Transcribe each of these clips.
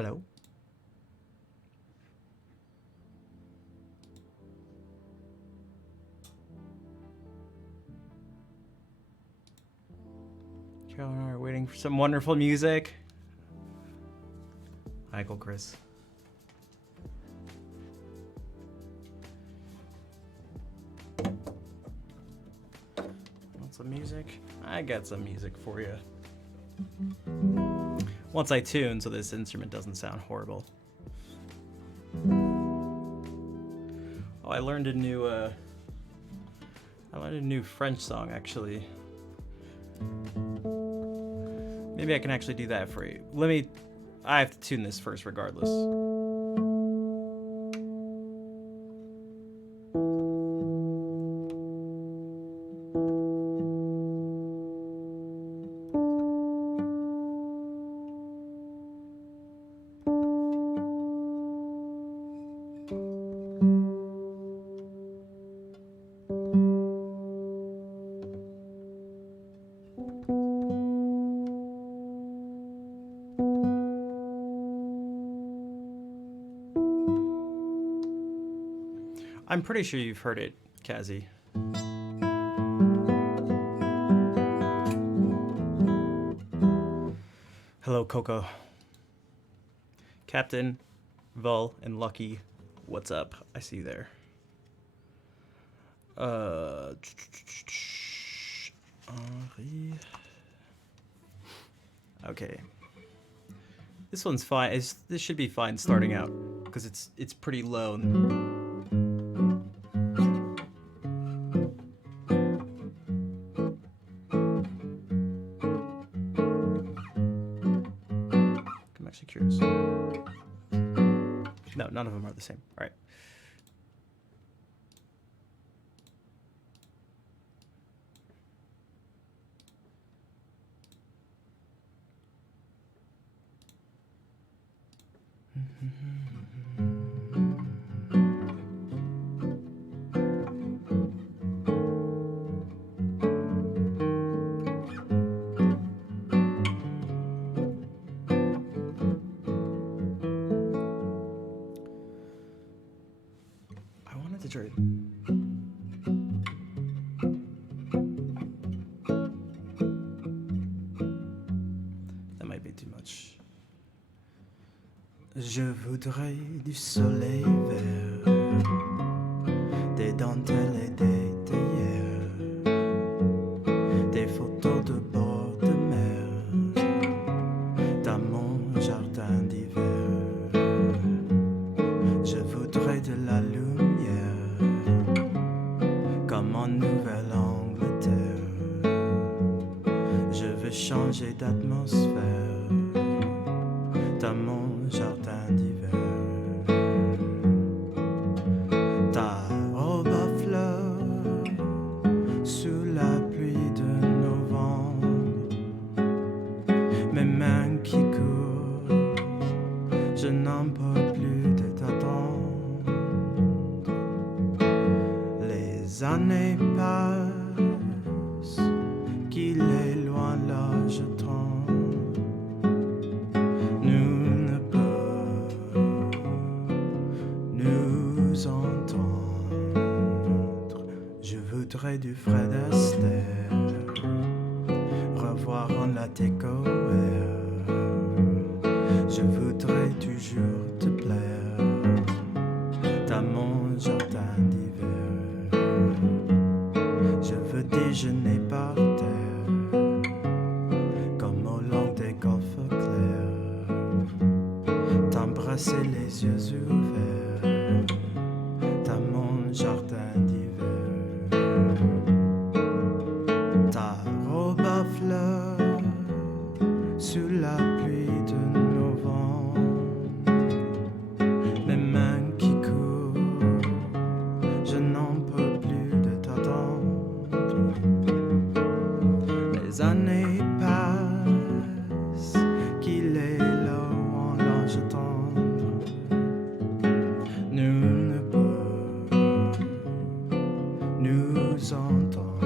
Hello. Carol and I are waiting for some wonderful music. Michael, Chris. Want some music? I got some music for you. Once I tune so this instrument doesn't sound horrible. Oh, I learned a new French song actually. Maybe I can actually do that for you. I have to tune this first regardless. I'm pretty sure you've heard it, Kazi. Hello, Coco. Captain, Vol, and Lucky, what's up? I see you there. Henri. Okay. This one's fine. This should be fine starting out because it's pretty low. I'm actually curious. No, none of them are the same. All right. I wanted to try. That might be too much. Je voudrais du soleil vert, des dentelles et des théières, des photos de bord de mer, dans mon jardin d'hiver. Je voudrais de la lumière, comme en Nouvelle-Angleterre. Je veux changer d'atmosphère dans mon jardin d'hiver. Ta robe à fleurs sous la pluie de novembre, mes mains qui courent, je n'en peux plus de t'attendre. Les années passent, qu'il est loin là je tremble. Je voudrais du Fred Astaire, revoir en la découvert. Je voudrais toujours te plaire dans mon jardin d'hiver. Je veux déjeuner par terre, comme au long des golfes clairs, t'embrasser les yeux ouverts dans mon jardin d'hiver. Ta robe à fleurs sous la pluie de novembre, mes mains qui courent, je n'en peux plus de t'attendre. Les années passent, qu'il est là en l'âge tendre. Nous ne pouvons nous entendre.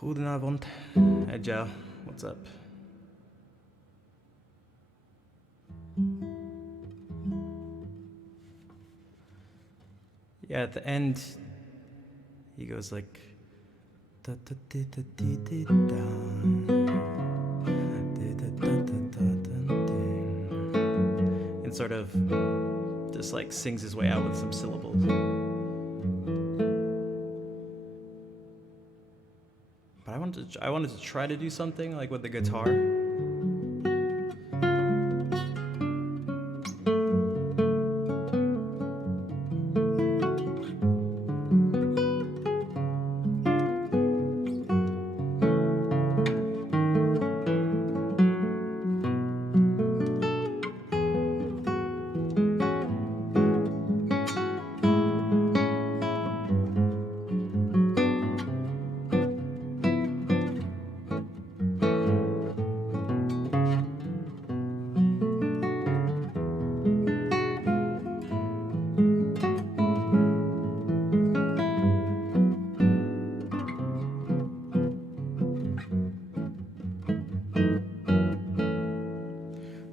Goedenavond. Hey Joe, what's up? Yeah, at the end, he goes like, da da da da da da da. And sort of just like sings his way out with some syllables. But I wanted to try to do something like with the guitar.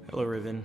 Hello, Riven.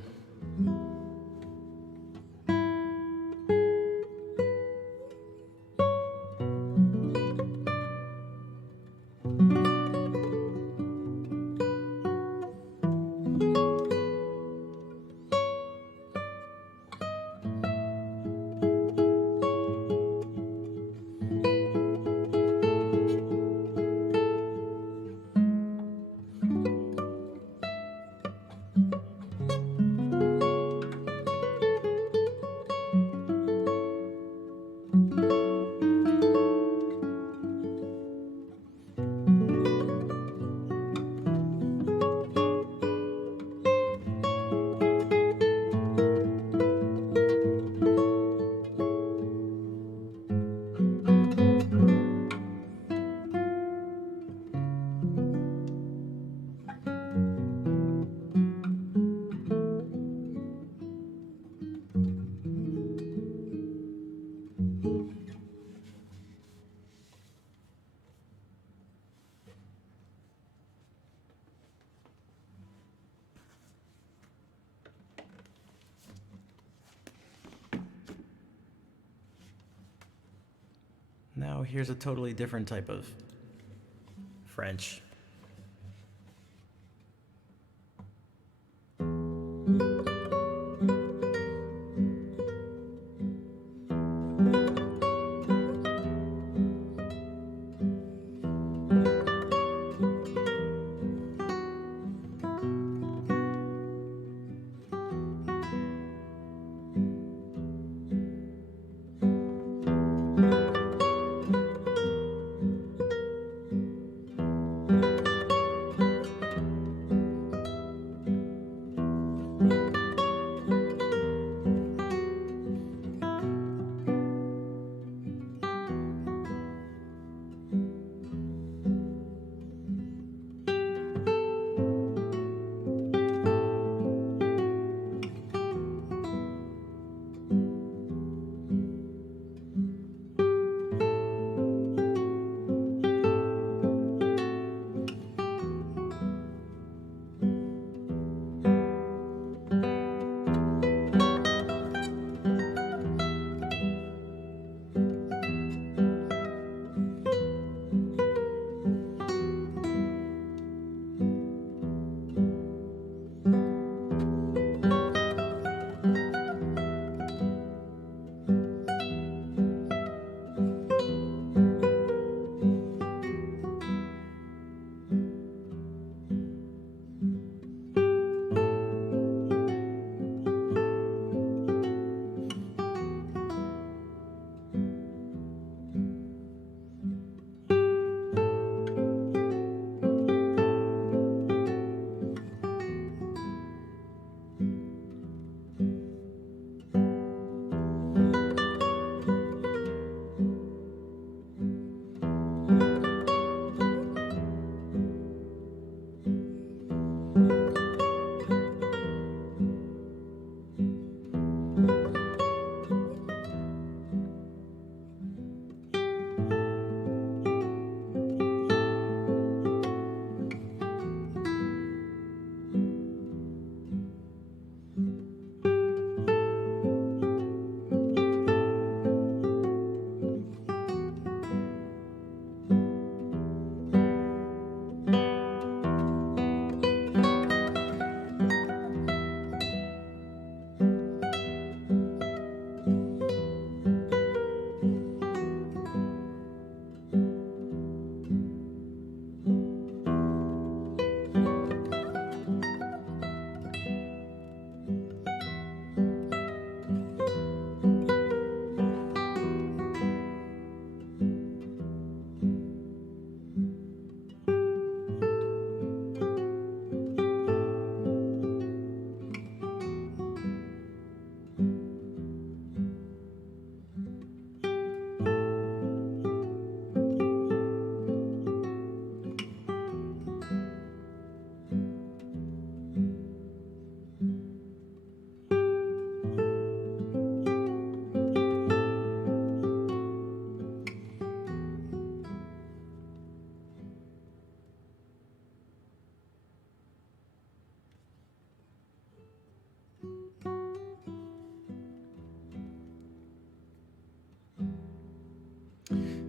Now here's a totally different type of French.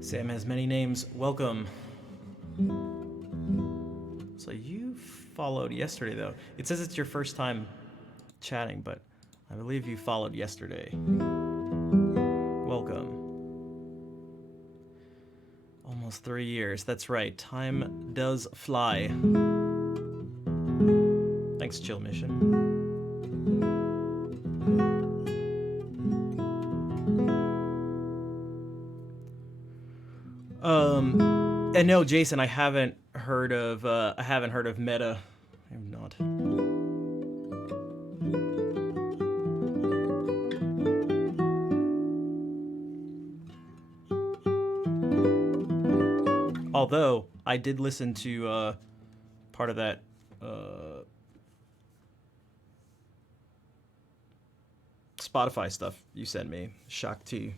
Sam has many names. Welcome. So you followed yesterday, though. It says it's your first time chatting, but I believe you followed yesterday. Welcome. Almost 3 years. That's right. Time does fly. Thanks, Chill Mission. And no, Jason, I haven't heard of Meta. I have not. Although I did listen to part of that Spotify stuff you sent me, Shakti.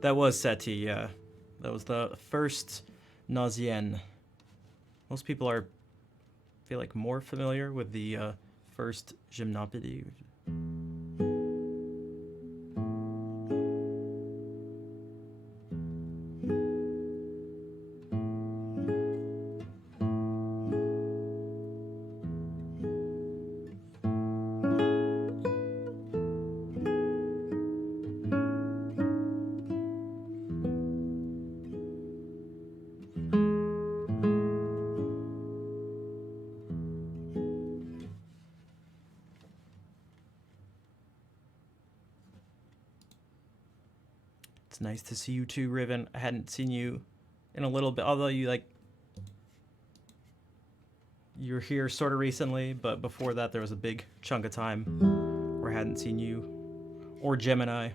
That was Seti, yeah. That was the first Nausien. Most people feel like more familiar with the first Gymnopédie. It's nice to see you too, Riven. I hadn't seen you in a little bit, although you're here sort of recently, but before that there was a big chunk of time where I hadn't seen you or Gemini.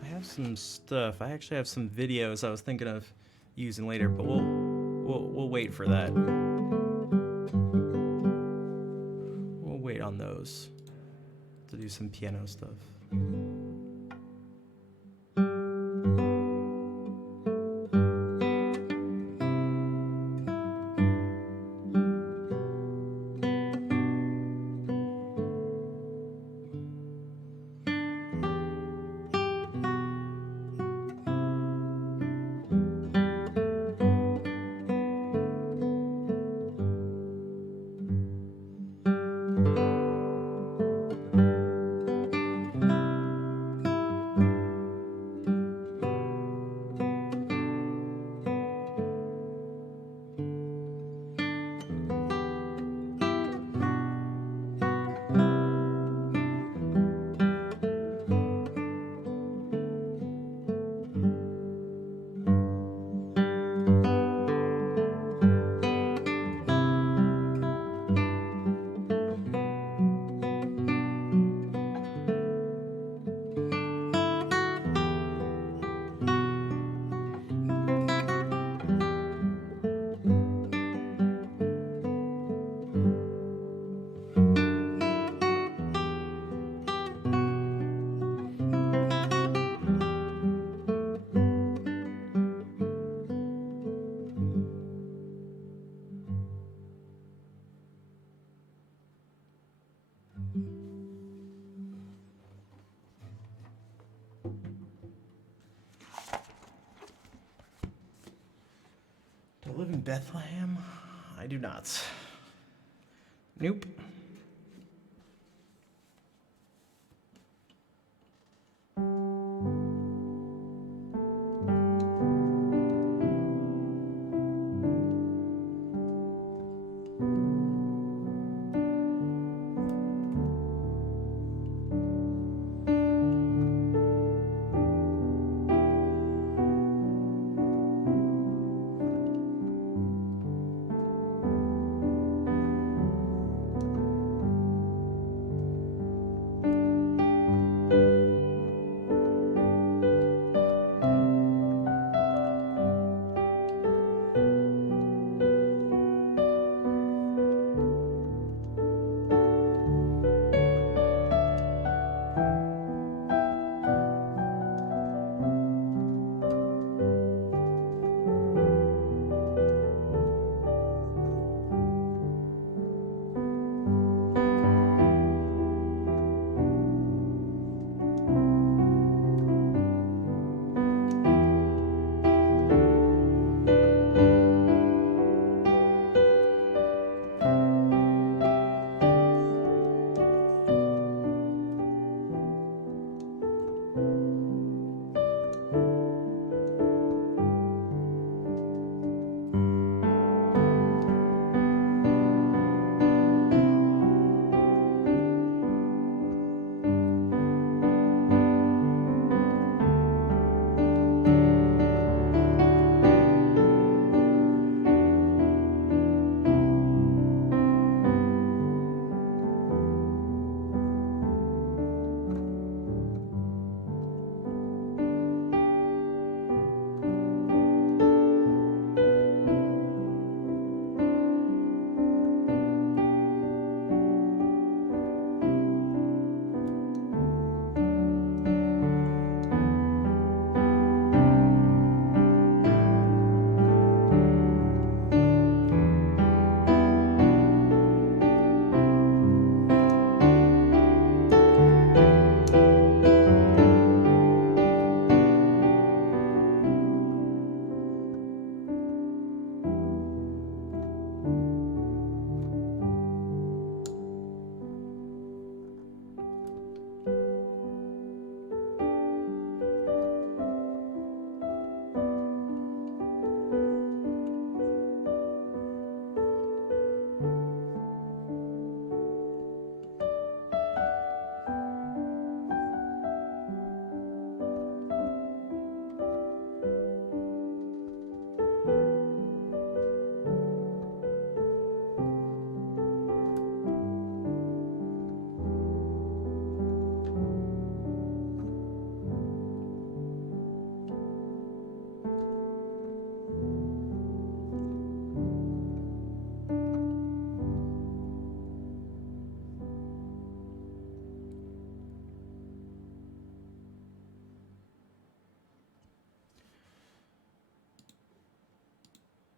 I have some stuff. I actually have some videos I was thinking of using later, but we'll wait for that. We'll wait on those to do some piano stuff. Do I live in Bethlehem? I do not. Nope.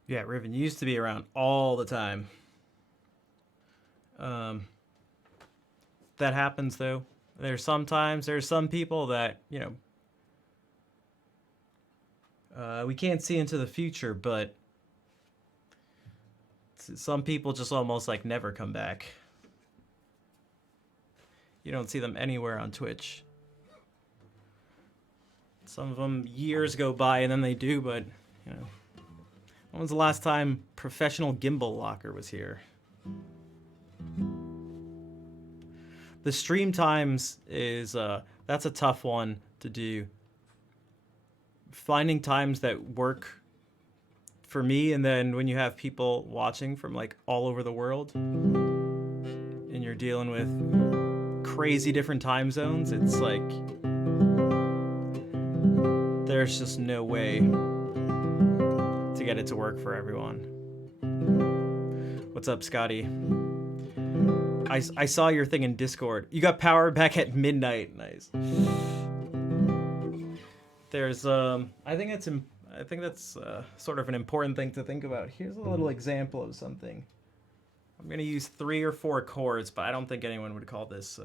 Yeah, Riven used to be around all the time. That happens though. There's some people that, we can't see into the future, but some people just almost like never come back. You don't see them anywhere on Twitch. Some of them years go by and then they do, but when was the last time Professional Gimbal Locker was here? The stream times is that's a tough one to do. Finding times that work for me, and then when you have people watching from like all over the world and you're dealing with crazy different time zones, it's like there's just no way to get it to work for everyone. What's up, Scotty? I saw your thing in Discord. You got power back at midnight. Nice. There's I think that's sort of an important thing to think about. Here's a little example of something. I'm gonna use 3 or 4 chords, but I don't think anyone would call this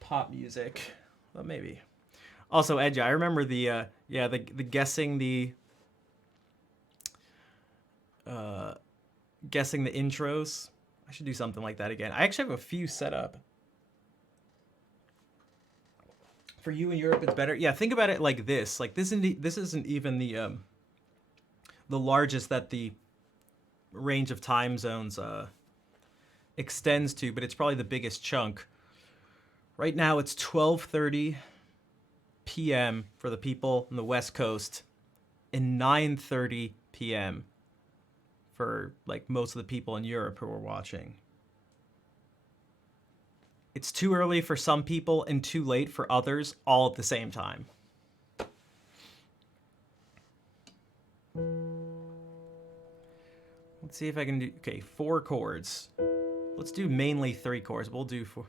pop music. Well, maybe. Also, Edge, I remember the guessing the intros. I should do something like that again. I actually have a few set up. For you in Europe, it's better. Yeah, think about it like this. Like this isn't even the largest that the range of time zones extends to, but it's probably the biggest chunk. Right now, it's 12:30 p.m. for the people on the West Coast, and 9:30 p.m. for like most of the people in Europe who are watching. It's too early for some people and too late for others, all at the same time. Let's see if I can do, 4 chords. Let's do mainly 3 chords. We'll do 4.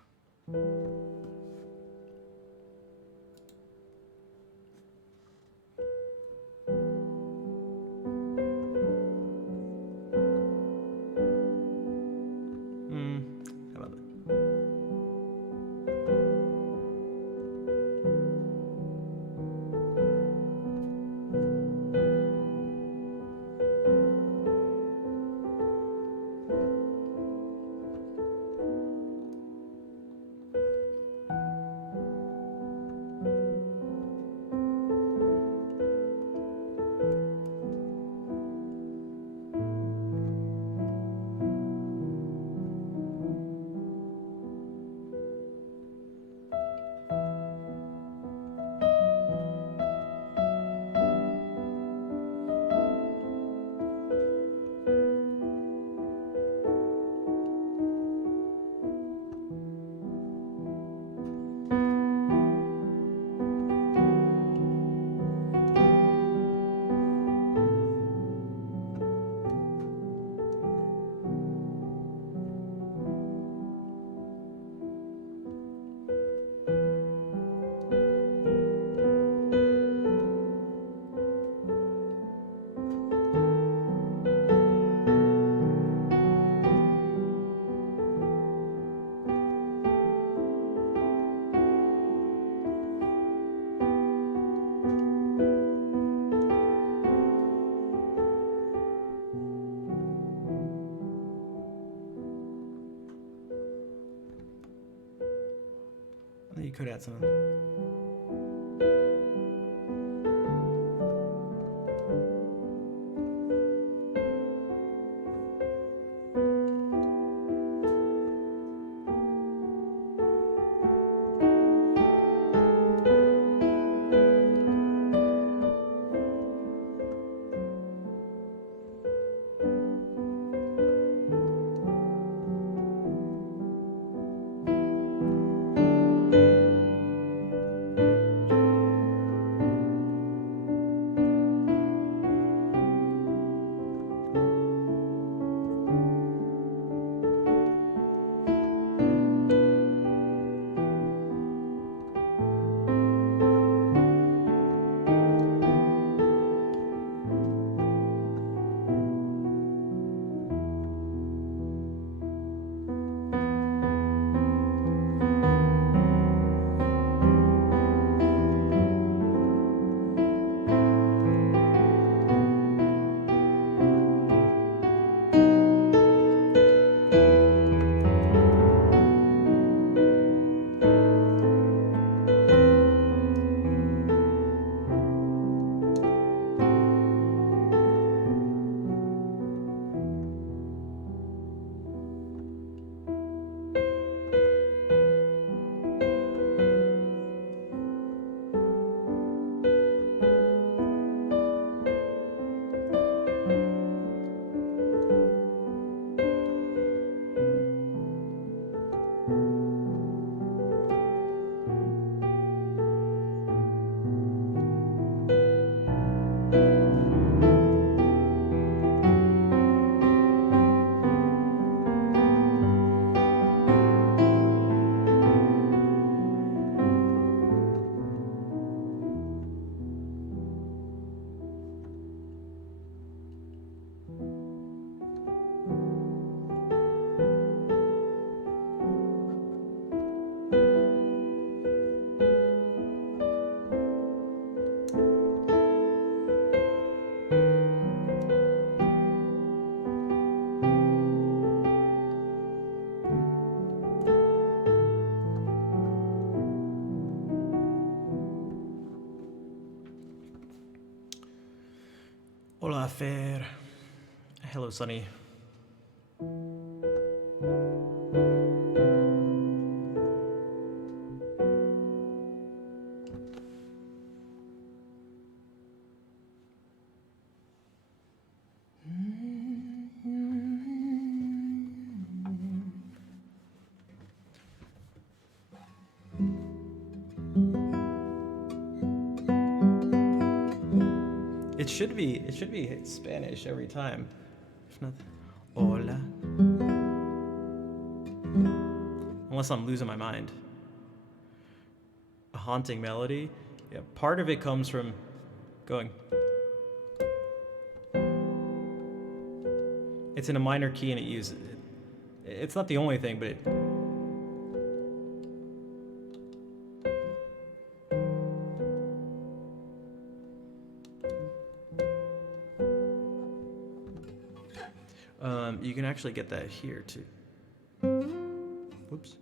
You could add some. Hola, Fer. Hello, Sunny. It should be Spanish every time. If not, hola. Unless I'm losing my mind. A haunting melody. Yeah, part of it comes from going. It's in a minor key and it uses it. It's not the only thing, but you can actually get that here too. Whoops.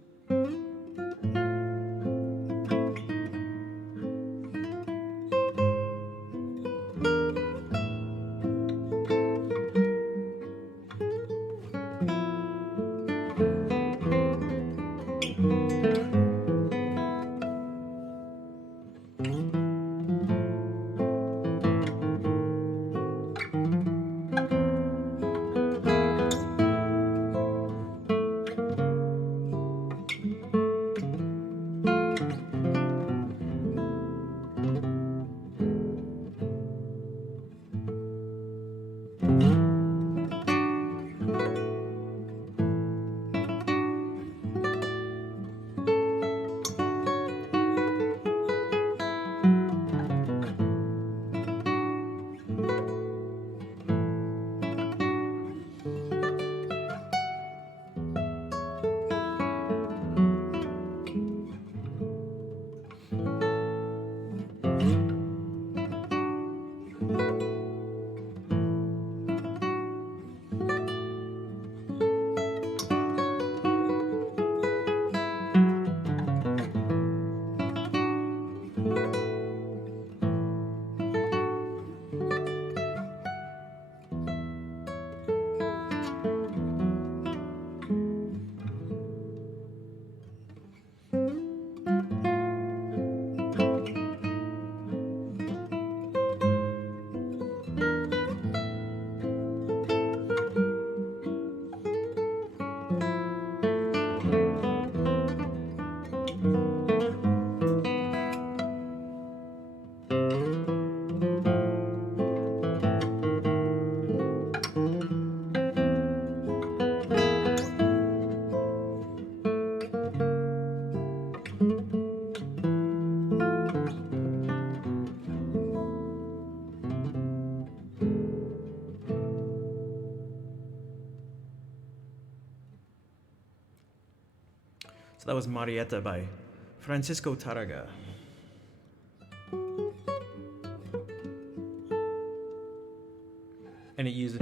So that was Marietta by Francisco Tárrega. And it uses.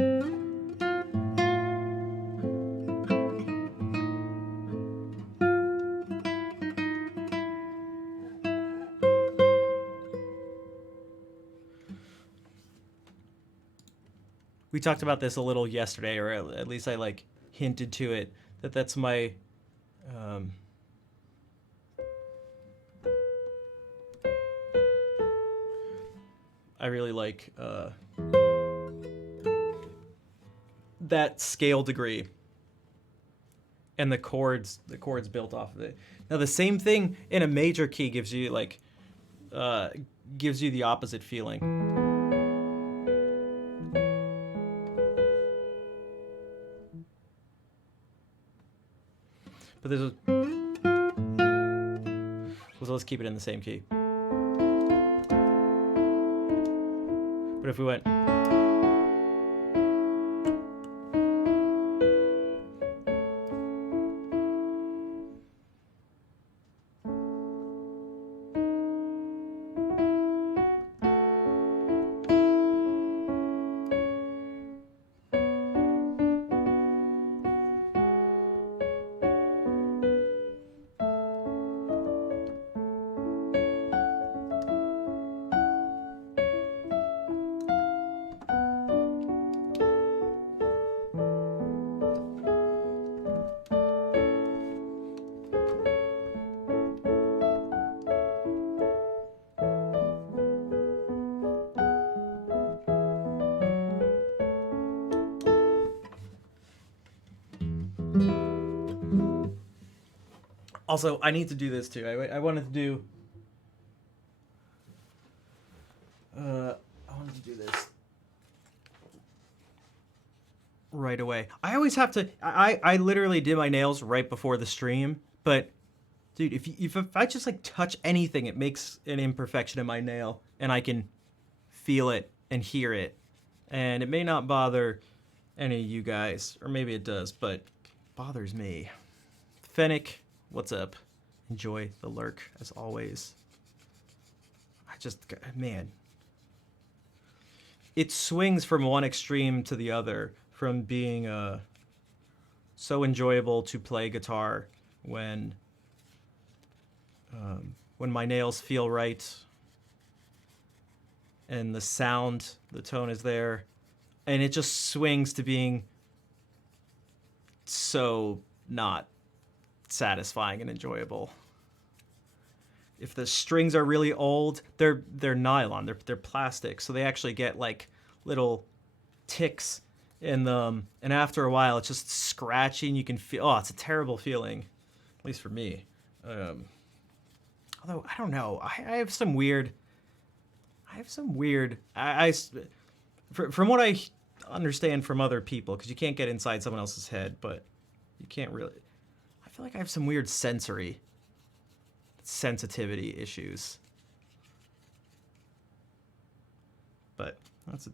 We talked about this a little yesterday, or at least I like hinted to it, that's my I really like that scale degree and the chords built off of it. Now the same thing in a major key gives you like gives you the opposite feeling. But there's a, so let's keep it in the same key. But if we went, Also, I need to do this too. I wanted to do. I wanted to do this right away. I always have to. I literally did my nails right before the stream, but dude, if I just like touch anything, it makes an imperfection in my nail, and I can feel it and hear it, and it may not bother any of you guys, or maybe it does, but it bothers me. Fennec, what's up? Enjoy the lurk as always. Man, it swings from one extreme to the other, from being so enjoyable to play guitar when my nails feel right and the sound, the tone is there, and it just swings to being so not satisfying and enjoyable. If the strings are really old, they're nylon, they're plastic, so they actually get like little ticks in them, and after a while it's just scratching. You can feel, oh, it's a terrible feeling, at least for me. Although I don't know, I have some weird from what I understand from other people, because you can't get inside someone else's head, but you can't really, I feel like I have some weird sensitivity issues, but that's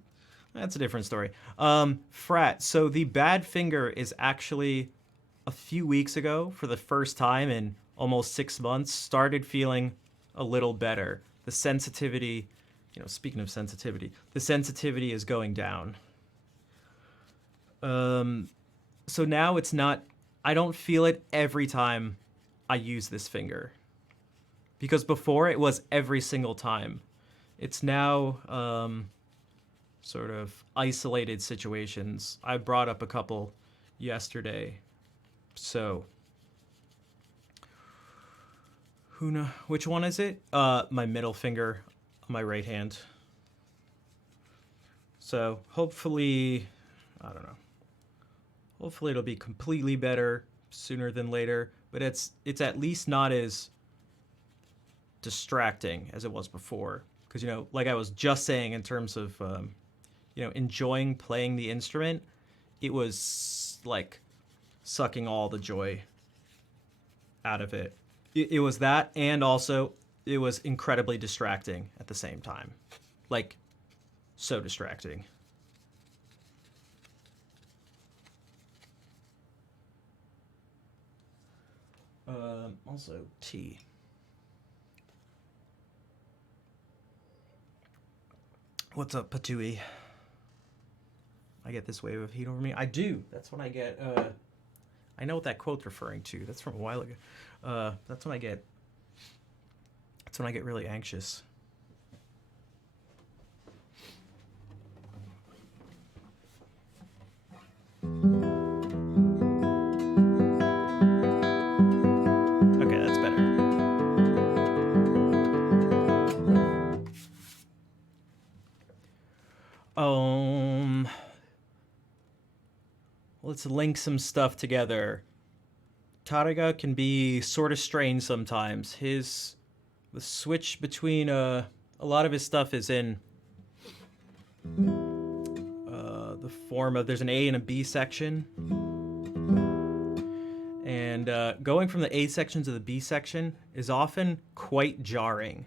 a different story. Frat, so the bad finger is actually a few weeks ago, for the first time in almost 6 months, started feeling a little better. The sensitivity, speaking of sensitivity, the sensitivity is going down. So now it's not, I don't feel it every time I use this finger. Because before it was every single time. It's now sort of isolated situations. I brought up a couple yesterday. So, which one is it? My middle finger on my right hand. So hopefully, I don't know. Hopefully it'll be completely better sooner than later. But it's at least not as distracting as it was before. Because, like I was just saying, in terms of, enjoying playing the instrument, it was like sucking all the joy out of it. It was that, and also it was incredibly distracting at the same time. Like, so distracting. Also, tea. What's up, Patui? I get this wave of heat over me. I do. That's when I get. I know what that quote's referring to. That's from a while ago. That's when I get really anxious. Okay, that's better. Let's link some stuff together. Tariga can be sort of strange sometimes. The switch between a lot of his stuff is in the form of, there's an A and a B section, and going from the A section to the B section is often quite jarring.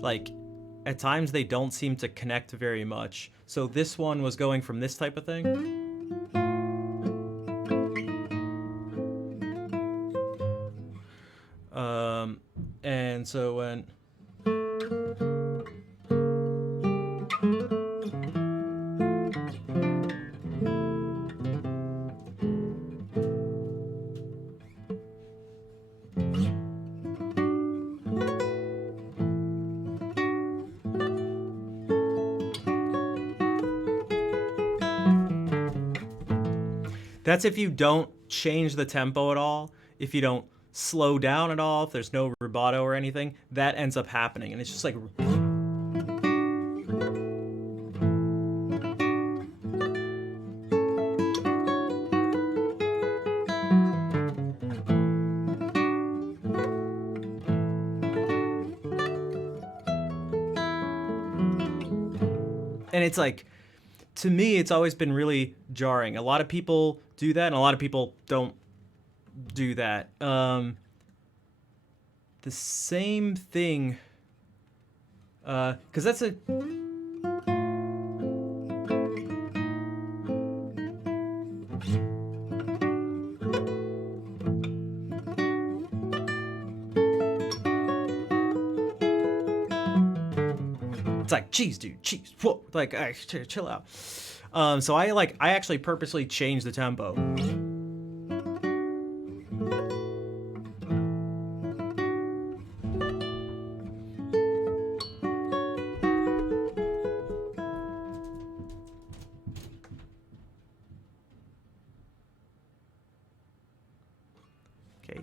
Like, at times they don't seem to connect very much. So this one was going from this type of thing. And so when that's if you don't change the tempo at all, if you don't slow down at all, if there's no rubato or anything, that ends up happening. And it's just like... And it's like, to me, it's always been really jarring. A lot of people do that, and a lot of people don't do that. The same thing, because that's a. It's like, geez, dude, geez, whoa, like, chill out. So I actually purposely changed the tempo. Okay.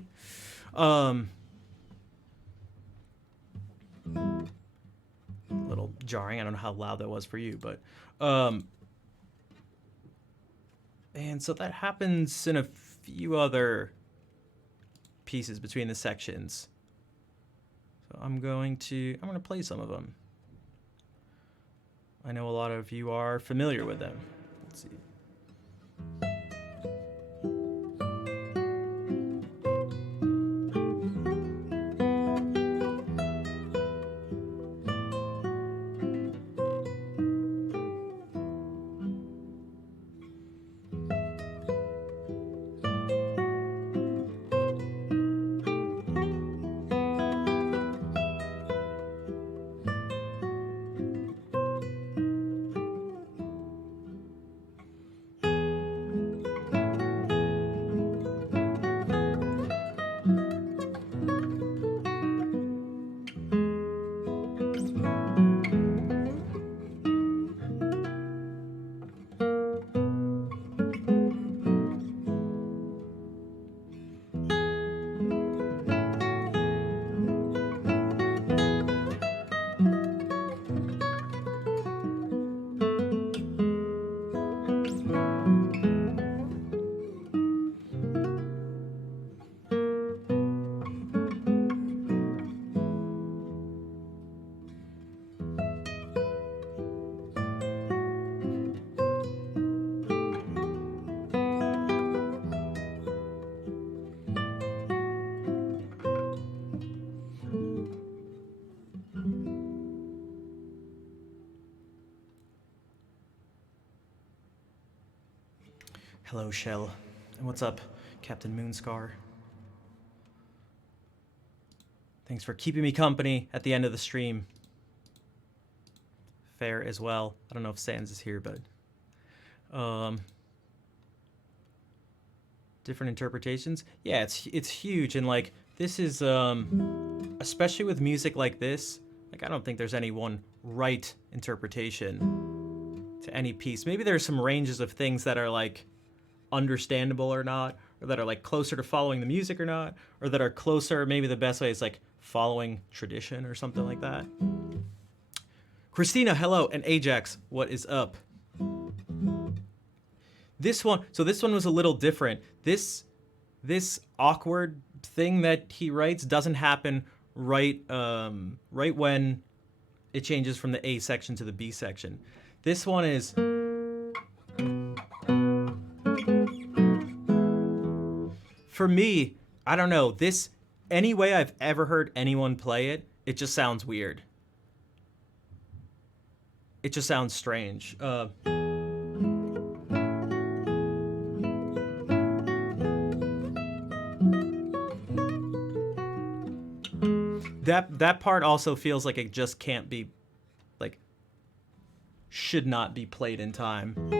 Little jarring. I don't know how loud that was for you, but and so that happens in a few other pieces between the sections. So I'm going to play some of them. I know a lot of you are familiar with them. Let's see. Hello, Shell. And what's up, Captain Moonscar? Thanks for keeping me company at the end of the stream. Fair as well. I don't know if Sans is here, but different interpretations. Yeah, it's huge, and like this is especially with music like this, like I don't think there's any one right interpretation to any piece. Maybe there's some ranges of things that are like understandable or not, or that are like closer to following the music or not, or that are closer, maybe the best way is like following tradition or something like that. Christina, hello, and Ajax, what is up? This one was a little different. This awkward thing that he writes doesn't happen right when it changes from the A section to the B section. This one is for me, I don't know, this, any way I've ever heard anyone play it, it just sounds weird. It just sounds strange. That part also feels like it just can't be, like, should not be played in time.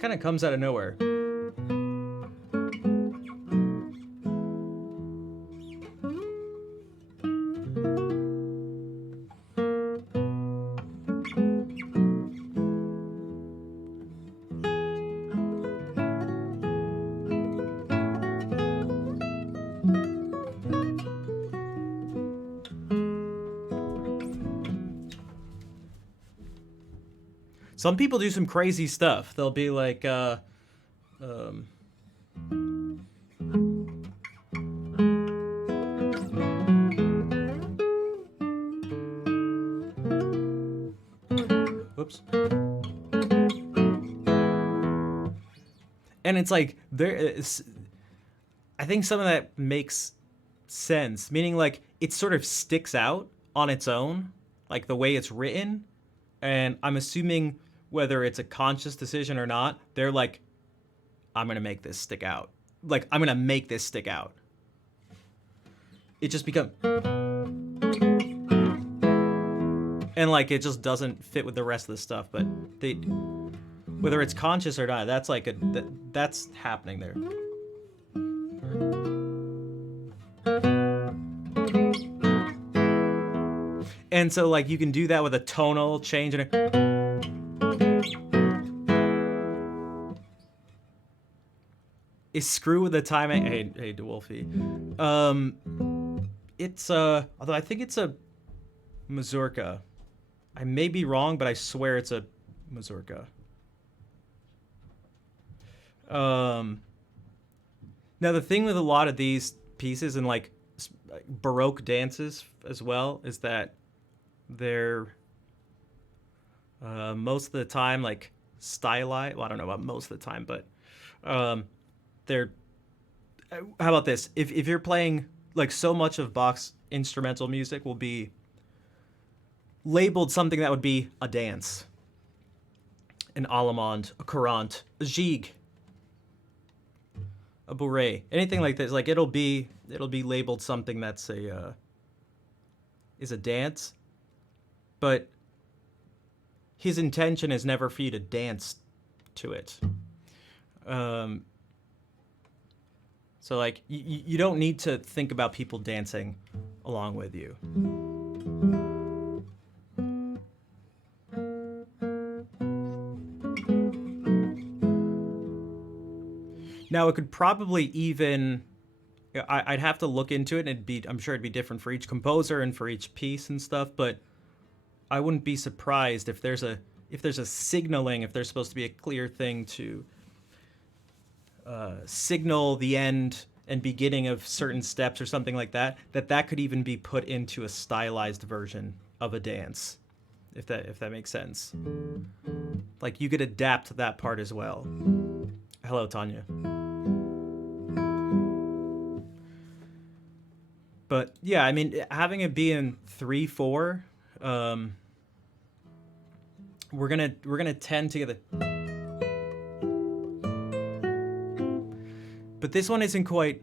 Kind of comes out of nowhere. Some people do some crazy stuff. They'll be like, um, whoops. And it's like there is, I think some of that makes sense, meaning like it sort of sticks out on its own, like the way it's written. And I'm assuming whether it's a conscious decision or not, they're like, I'm going to make this stick out. Like, I'm going to make this stick out. It just becomes. And like, it just doesn't fit with the rest of the stuff. But they, whether it's conscious or not, that's like that's happening there. And so like you can do that with a tonal change and is screw with the timing. Hey DeWolfie. It's although I think it's a mazurka. I may be wrong, but I swear it's a mazurka. Now the thing with a lot of these pieces and like Baroque dances as well is that they're most of the time like stylized. Well, I don't know about most of the time, but they're. How about this? If you're playing like so much of Bach's instrumental music will be labeled something that would be a dance, an allemande, a courante, a gigue, a bourrée, anything like this. Like it'll be labeled something that's is a dance, but his intention is never for you to dance to it. So like you don't need to think about people dancing along with you. Now it could probably even, I'd have to look into it, and I'm sure it'd be different for each composer and for each piece and stuff. But I wouldn't be surprised if there's a signaling, if there's supposed to be a clear thing to signal the end and beginning of certain steps or something like that. That could even be put into a stylized version of a dance, if that makes sense. Like you could adapt that part as well. Hello, Tanya. But yeah, I mean, having it be in 3/4, we're gonna tend to get the. But this one isn't quite.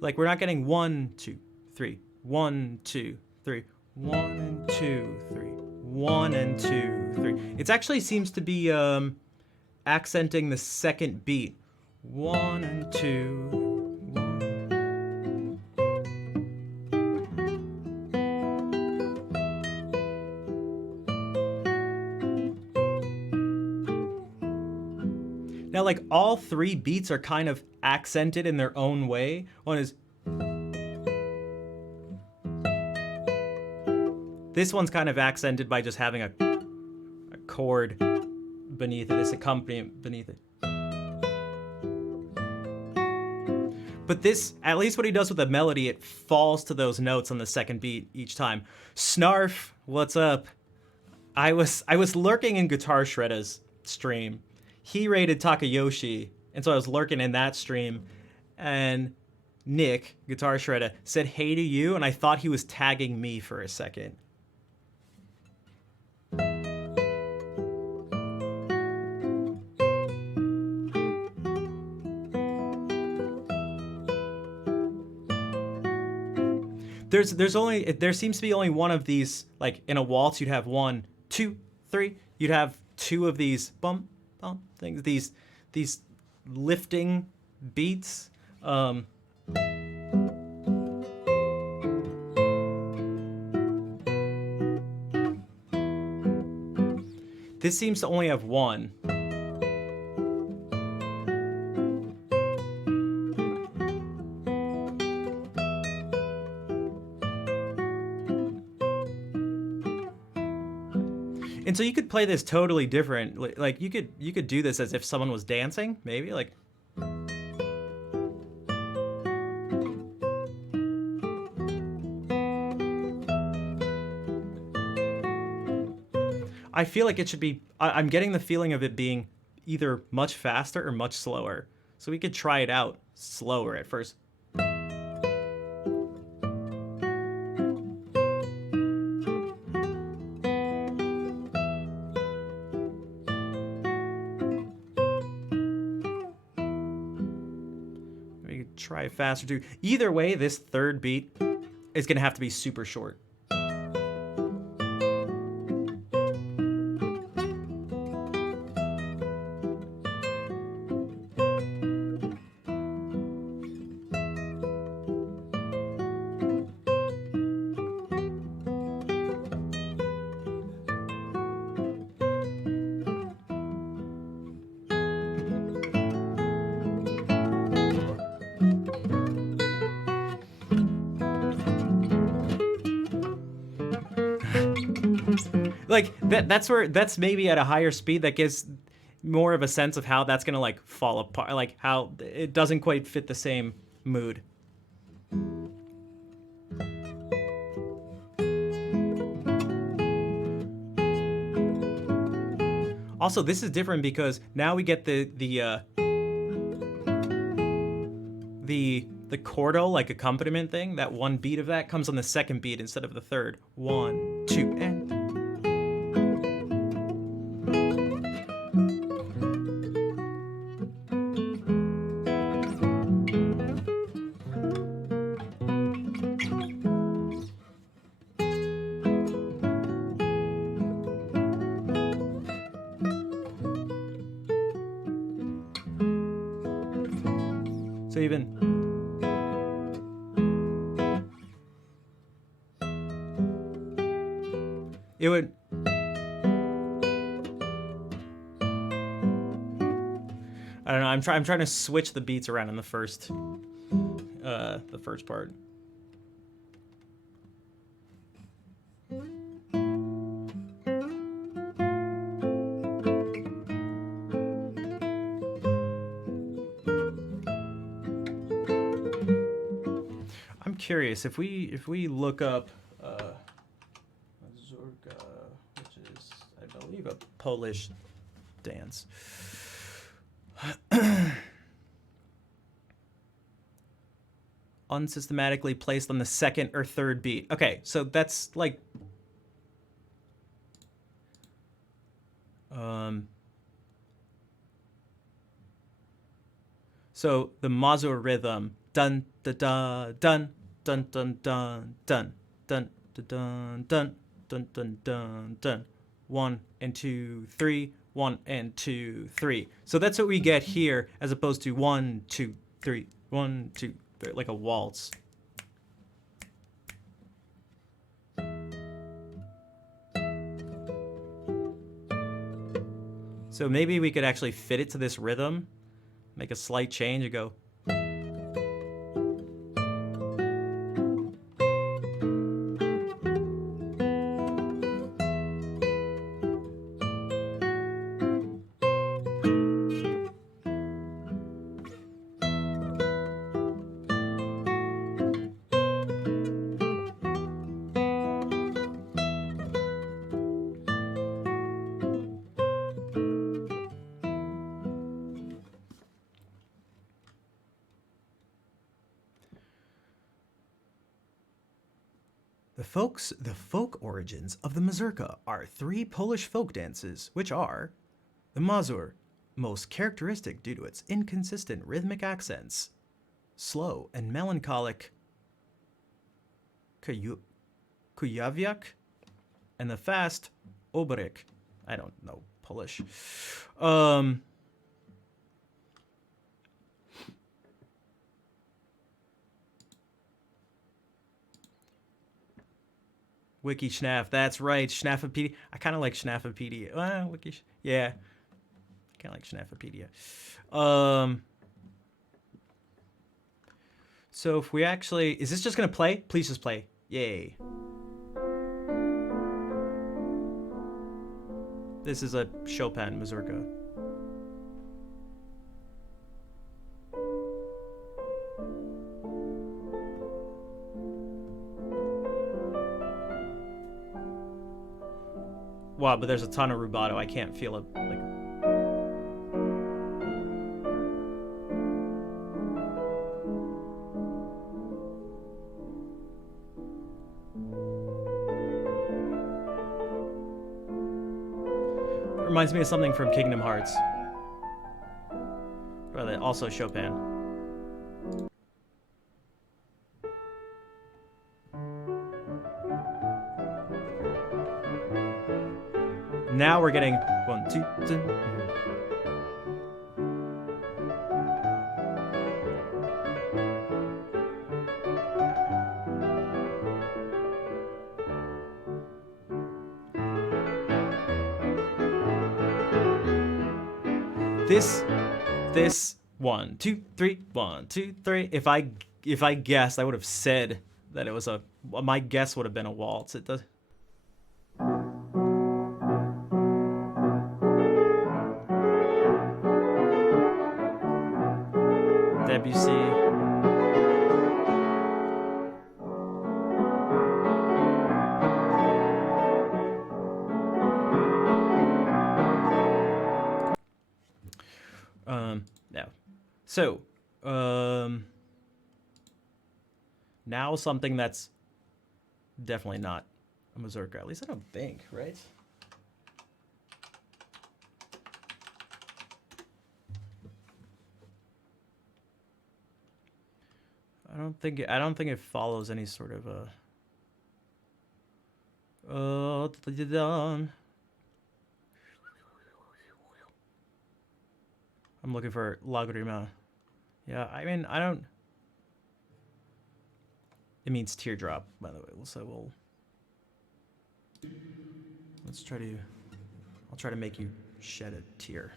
Like we're not getting 1, 2, 3, 1, 2, 3, 1 and 2, 3, 1 and 2, 3. It actually seems to be accenting the second beat. 1 and 2. 1. Now, like all 3 beats are kind of accented in their own way. One is. This one's kind of accented by just having a chord beneath it, this accompaniment beneath it. But this, at least what he does with the melody, it falls to those notes on the second beat each time. Snarf, what's up? I was lurking in Guitar Shredder's stream. He rated Takayoshi, and so I was lurking in that stream, and Nick, Guitar Shredder, said hey to you, and I thought he was tagging me for a second. There seems to be only one of these, like in a waltz you'd have 1, 2, 3, you'd have 2 of these bump bump things, these lifting beats. This seems to only have 1. And so you could play this totally different. Like you could do this as if someone was dancing, maybe like. I feel like it should be. I'm getting the feeling of it being either much faster or much slower. So we could try it out slower at first. We could try it faster too. Either way, this third beat is gonna have to be super short. Like that's maybe at a higher speed that gives more of a sense of how that's gonna like fall apart, like how it doesn't quite fit the same mood. Also, this is different because now we get the chordal like accompaniment thing. That one beat of that comes on the second beat instead of the third. 1, 2, and. So even it would I don't know, I'm trying to switch the beats around in the first part. I'm curious if we look up mazurka, which is I believe a Polish dance. Unsystematically placed on the second or third beat. Okay, so that's like so the Mazur rhythm, dun da da dun dun dun dun dun dun dun dun dun dun dun dun dun 1 and 2 3 1 and 2 3. So that's what we get here, as opposed to 1 2 3 1 2 3, like a waltz. So maybe we could actually fit it to this rhythm, make a slight change and go. The folk origins of the mazurka are 3 Polish folk dances, which are the mazur, most characteristic due to its inconsistent rhythmic accents, slow and melancholic kujawiak, and the fast obryk. I don't know Polish. Wiki Schnaf, that's right, Schnafopedia. I kind of like Schnafopedia. Yeah, kind of like Schnafopedia. So if we actually, is this just gonna play? Please just play. Yay. This is a Chopin mazurka. Wow, but there's a ton of rubato. I can't feel it. Like, it reminds me of something from Kingdom Hearts. But also Chopin. Now we're getting 1, 2, 3. This 1, 2, 3, 1, 2, 3. If I guessed, I would have said that it was a. My guess would have been a waltz. It does. Debussy. No. So, now something that's definitely not a mazurka. At least I don't think, right? I don't think it follows any sort of I'm looking for Lagrima. Yeah, I mean, I don't. It means teardrop, by the way. So let's try to. I'll try to make you shed a tear.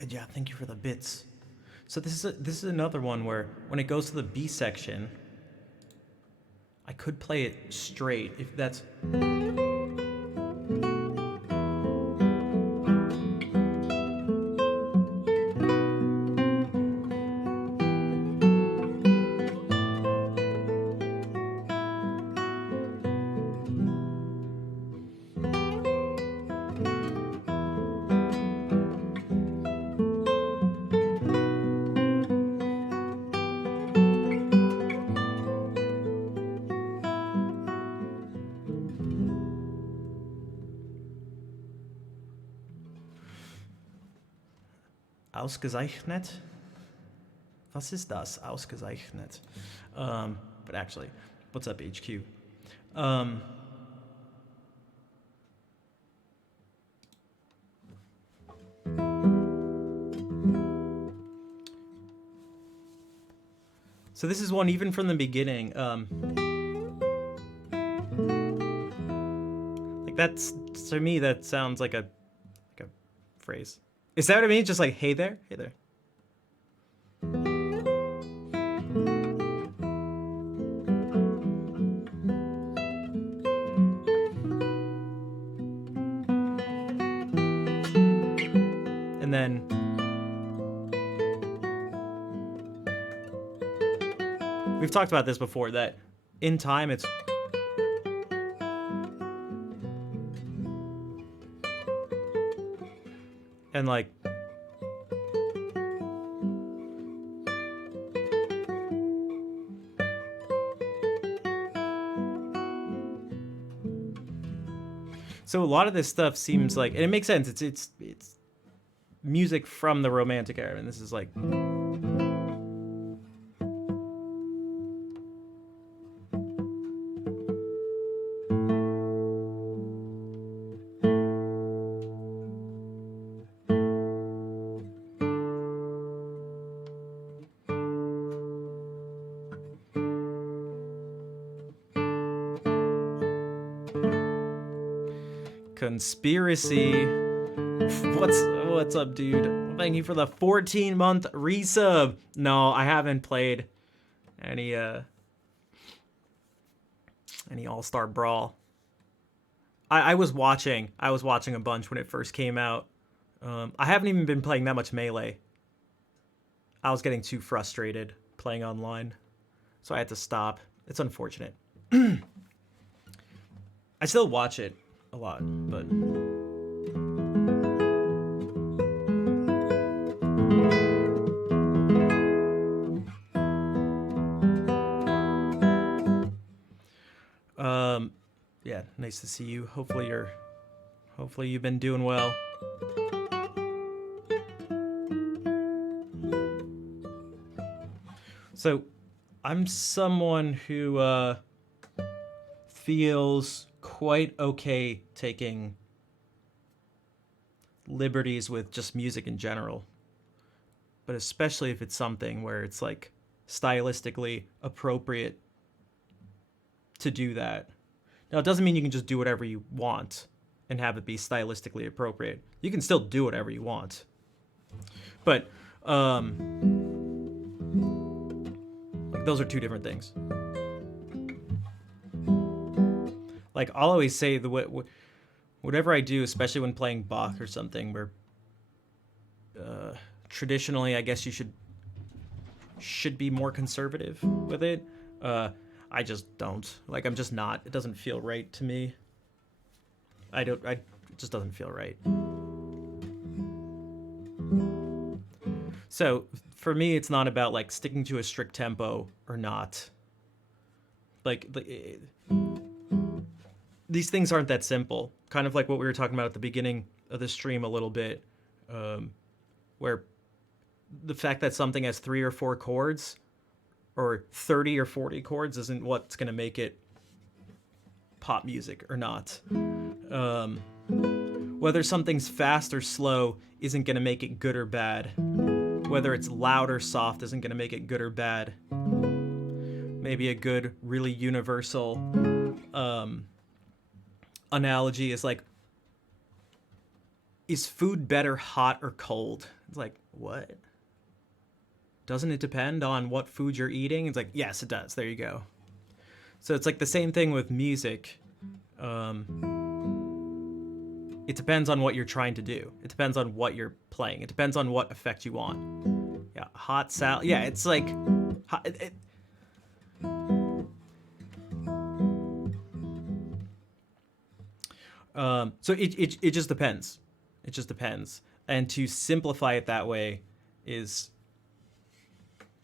And yeah, thank you for the bits. So this is another one where when it goes to the B section, I could play it straight if that's. Ausgezeichnet? Was ist das? Ausgezeichnet. But actually, what's up, HQ? So this is one even from the beginning. Like that's, to me, that sounds like a phrase. Is that what it means? Just like, hey there, hey there. And then we've talked about this before, that in time it's and like so a lot of this stuff seems like, and it makes sense, it's music from the Romantic era, and this is like Conspiracy. What's up, dude? Thank you for the 14-month resub. No, I haven't played any All-Star Brawl. I was watching a bunch when it first came out. I haven't even been playing that much Melee. I was getting too frustrated playing online, so I had to stop. It's unfortunate. I still watch it a lot, but yeah, nice to see you. Hopefully you've been doing well. So I'm someone who feels quite okay taking liberties with just music in general, but especially if it's something where it's like stylistically appropriate to do that. Now, it doesn't mean you can just do whatever you want and have it be stylistically appropriate. You can still do whatever you want, but like those are two different things. Like, I'll always say whatever I do, especially when playing Bach or something, where traditionally I guess you should be more conservative with it. I just don't. Like, I'm just not. It doesn't feel right to me. It just doesn't feel right. So for me, it's not about like sticking to a strict tempo or not. Like these things aren't that simple. Kind of like what we were talking about at the beginning of the stream a little bit, where the fact that something has 3 or 4 chords or 30 or 40 chords isn't what's going to make it pop music or not. Whether something's fast or slow isn't going to make it good or bad. Whether it's loud or soft isn't going to make it good or bad. Maybe a good, really universal analogy is like, is food better hot or cold? It's like, what? Doesn't it depend on what food you're eating? It's like, yes, it does. There you go. So it's like the same thing with music. It depends on what you're trying to do. It depends on what you're playing. It depends on what effect you want. Yeah, hot salad. Yeah, it's like... So it just depends. It just depends. And to simplify it that way is...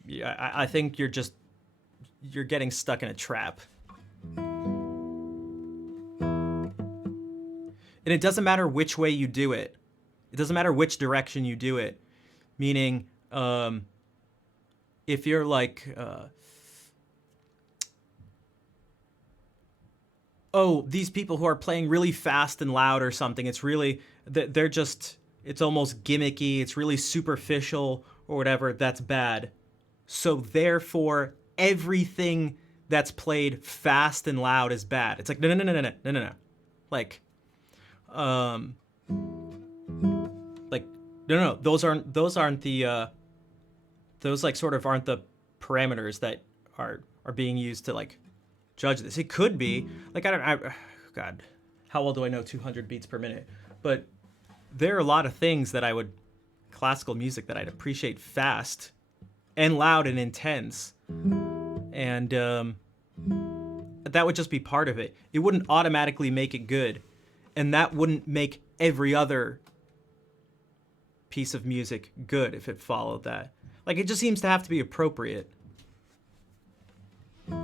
Yeah, I think you're getting stuck in a trap. And it doesn't matter which way you do it. It doesn't matter which direction you do it. Meaning, if you're like, oh, these people who are playing really fast and loud or something, it's really, they're just, it's almost gimmicky, it's really superficial or whatever, that's bad. So therefore, everything that's played fast and loud is bad. It's like no no no no no no no no. Like um like no no no, those aren't the those like sort of aren't the parameters that are being used to like judge this. It could be like God, how well do I know 200 beats per minute? But there are a lot of things that I would classical music that I'd appreciate fast and loud and intense, and that would just be part of it. It wouldn't automatically make it good, and that wouldn't make every other piece of music good if it followed that. Like it just seems to have to be appropriate. Time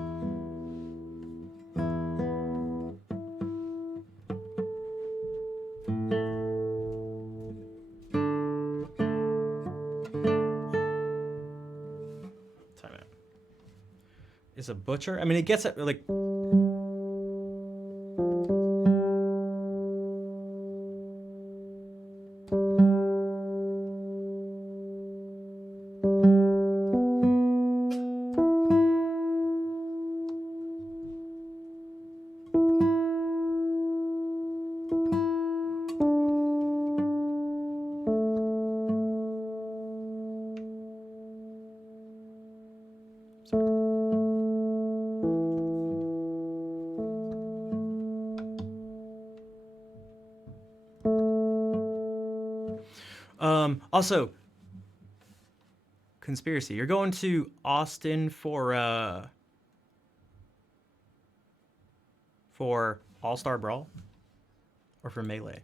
out. Is a butcher? I mean, it gets at like. Also, conspiracy. You're going to Austin for All-Star Brawl or for Melee?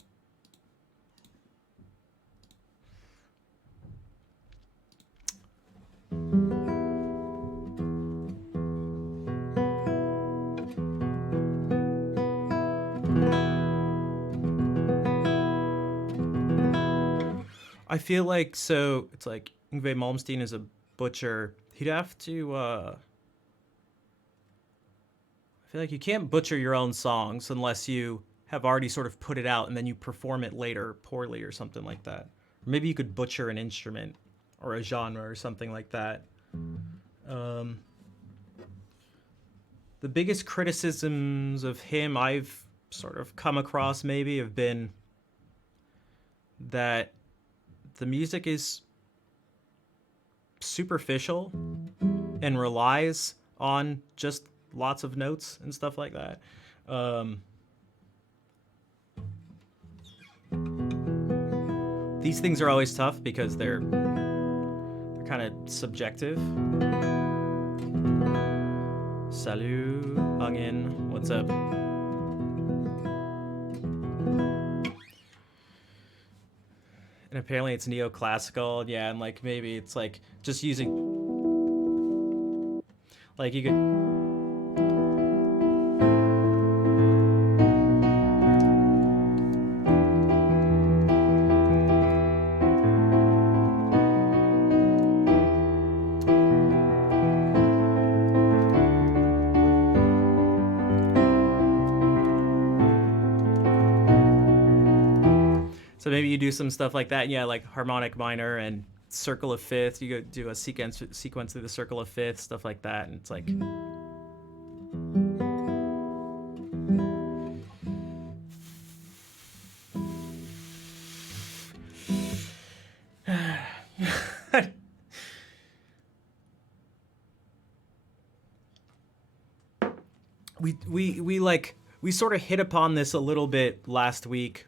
I feel like so it's like Yngwie Malmsteen is a butcher. He'd have to I feel like you can't butcher your own songs unless you have already sort of put it out and then you perform it later poorly or something like that. Or maybe you could butcher an instrument or a genre or something like that. The biggest criticisms of him I've sort of come across maybe have been that the music is superficial and relies on just lots of notes and stuff like that. These things are always tough because they're kind of subjective. Salut, Angin, what's up? And apparently it's neoclassical, yeah, and like maybe it's like just using, like you could. So maybe you do some stuff like that, yeah, like harmonic minor and circle of fifth. You go do a sequence through the circle of fifth, stuff like that, and it's like. we sort of hit upon this a little bit last week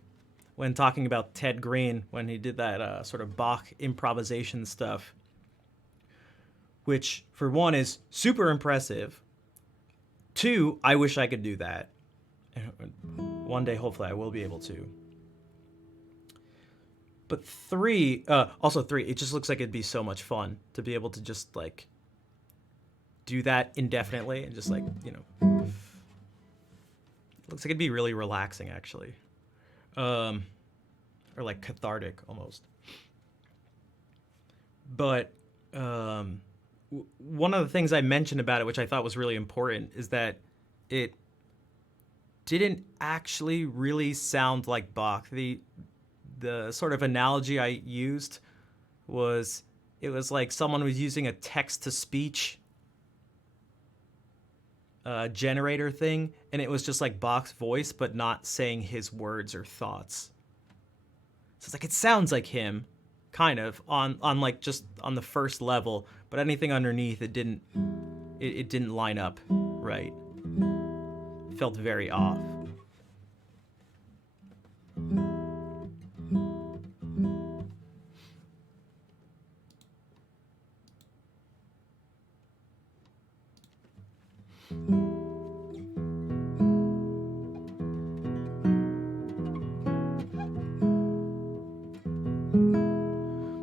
when talking about Ted Green, when he did that sort of Bach improvisation stuff, which for one is super impressive. Two, I wish I could do that. One day, hopefully, I will be able to. But three, it just looks like it'd be so much fun to be able to just like do that indefinitely and just like, you know, looks like it'd be really relaxing actually. Or like cathartic almost. But one of the things I mentioned about it, which I thought was really important, is that it didn't actually really sound like Bach. The sort of analogy I used was it was like someone was using a text-to-speech generator thing, and it was just like Bach's voice, but not saying his words or thoughts. So it's like it sounds like him, kind of on like just on the first level, but anything underneath it didn't line up right. It felt very off.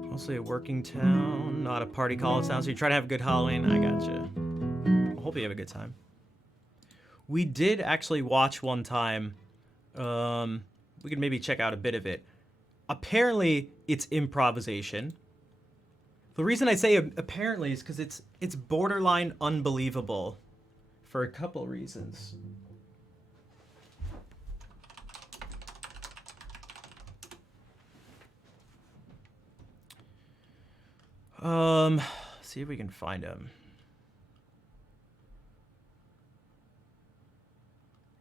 Mostly a working town, not a party college town. So you try to have a good Halloween. I gotcha. I hope you have a good time. We did actually watch one time. We could maybe check out a bit of it. Apparently, it's improvisation. The reason I say apparently is because it's borderline unbelievable for a couple reasons. See if we can find him.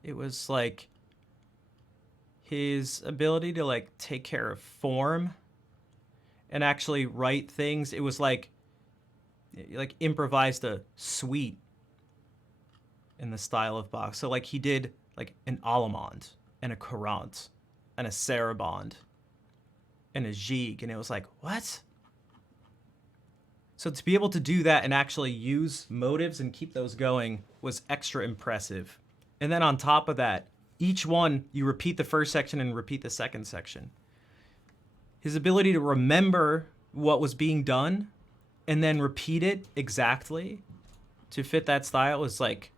It was like his ability to like take care of form and actually write things. It was like improvised a suite in the style of Bach. So like he did like an Allemande and a Courant and a Sarabande and a Gigue, and it was like, what? So to be able to do that and actually use motives and keep those going was extra impressive. And then on top of that, each one, you repeat the first section and repeat the second section. His ability to remember what was being done and then repeat it exactly to fit that style is like,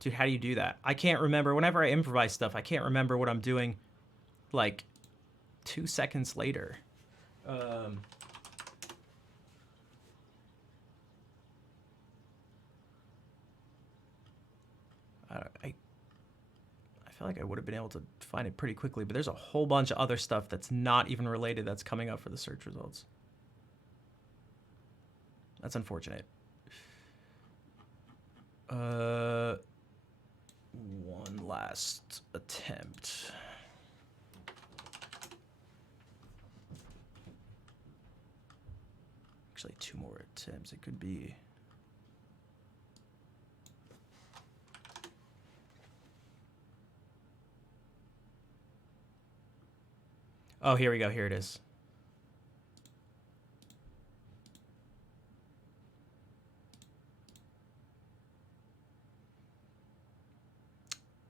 dude, how do you do that? I can't remember. Whenever I improvise stuff, I can't remember what I'm doing like 2 seconds later. I feel like I would have been able to find it pretty quickly, but there's a whole bunch of other stuff that's not even related that's coming up for the search results. That's unfortunate. One last attempt. Actually, 2 more attempts. It could be... Oh, here we go. Here it is.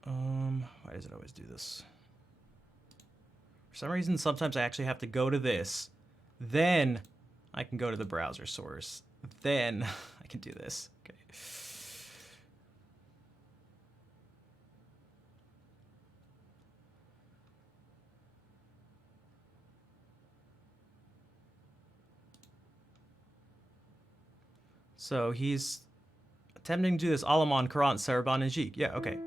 Why does it always do this? For some reason, sometimes I actually have to go to this. Then I can go to the browser source. Then I can do this. Okay. So he's attempting to do this Allemande, Courant, Sarabande, and Gigue. Yeah, okay.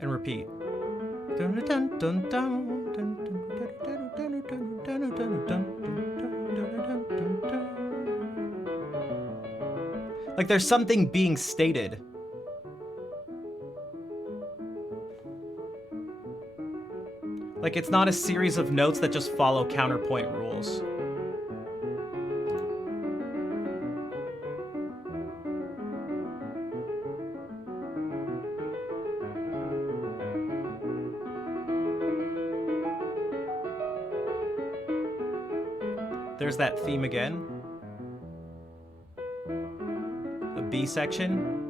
And repeat. Like there's something being stated. Like it's not a series of notes that just follow counterpoint rules. There's that theme again. A B section.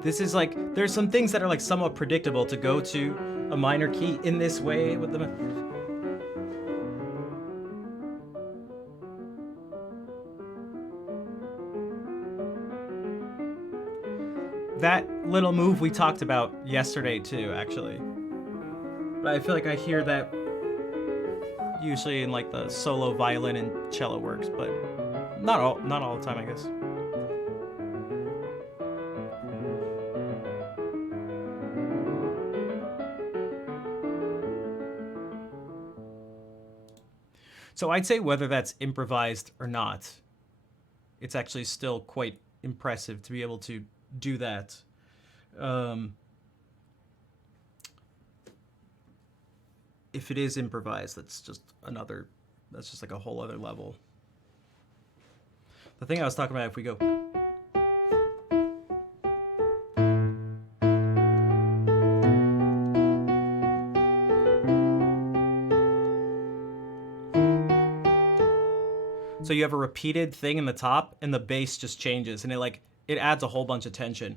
This is like, there's some things that are like somewhat predictable to go to a minor key in this way with the. That little move we talked about yesterday too, actually. But I feel like I hear that usually in like the solo violin and cello works, but not all the time, I guess. So I'd say whether that's improvised or not, it's actually still quite impressive to be able to do that. If it is improvised, that's just like a whole other level. The thing I was talking about, if we go. So you have a repeated thing in the top and the bass just changes and it adds a whole bunch of tension.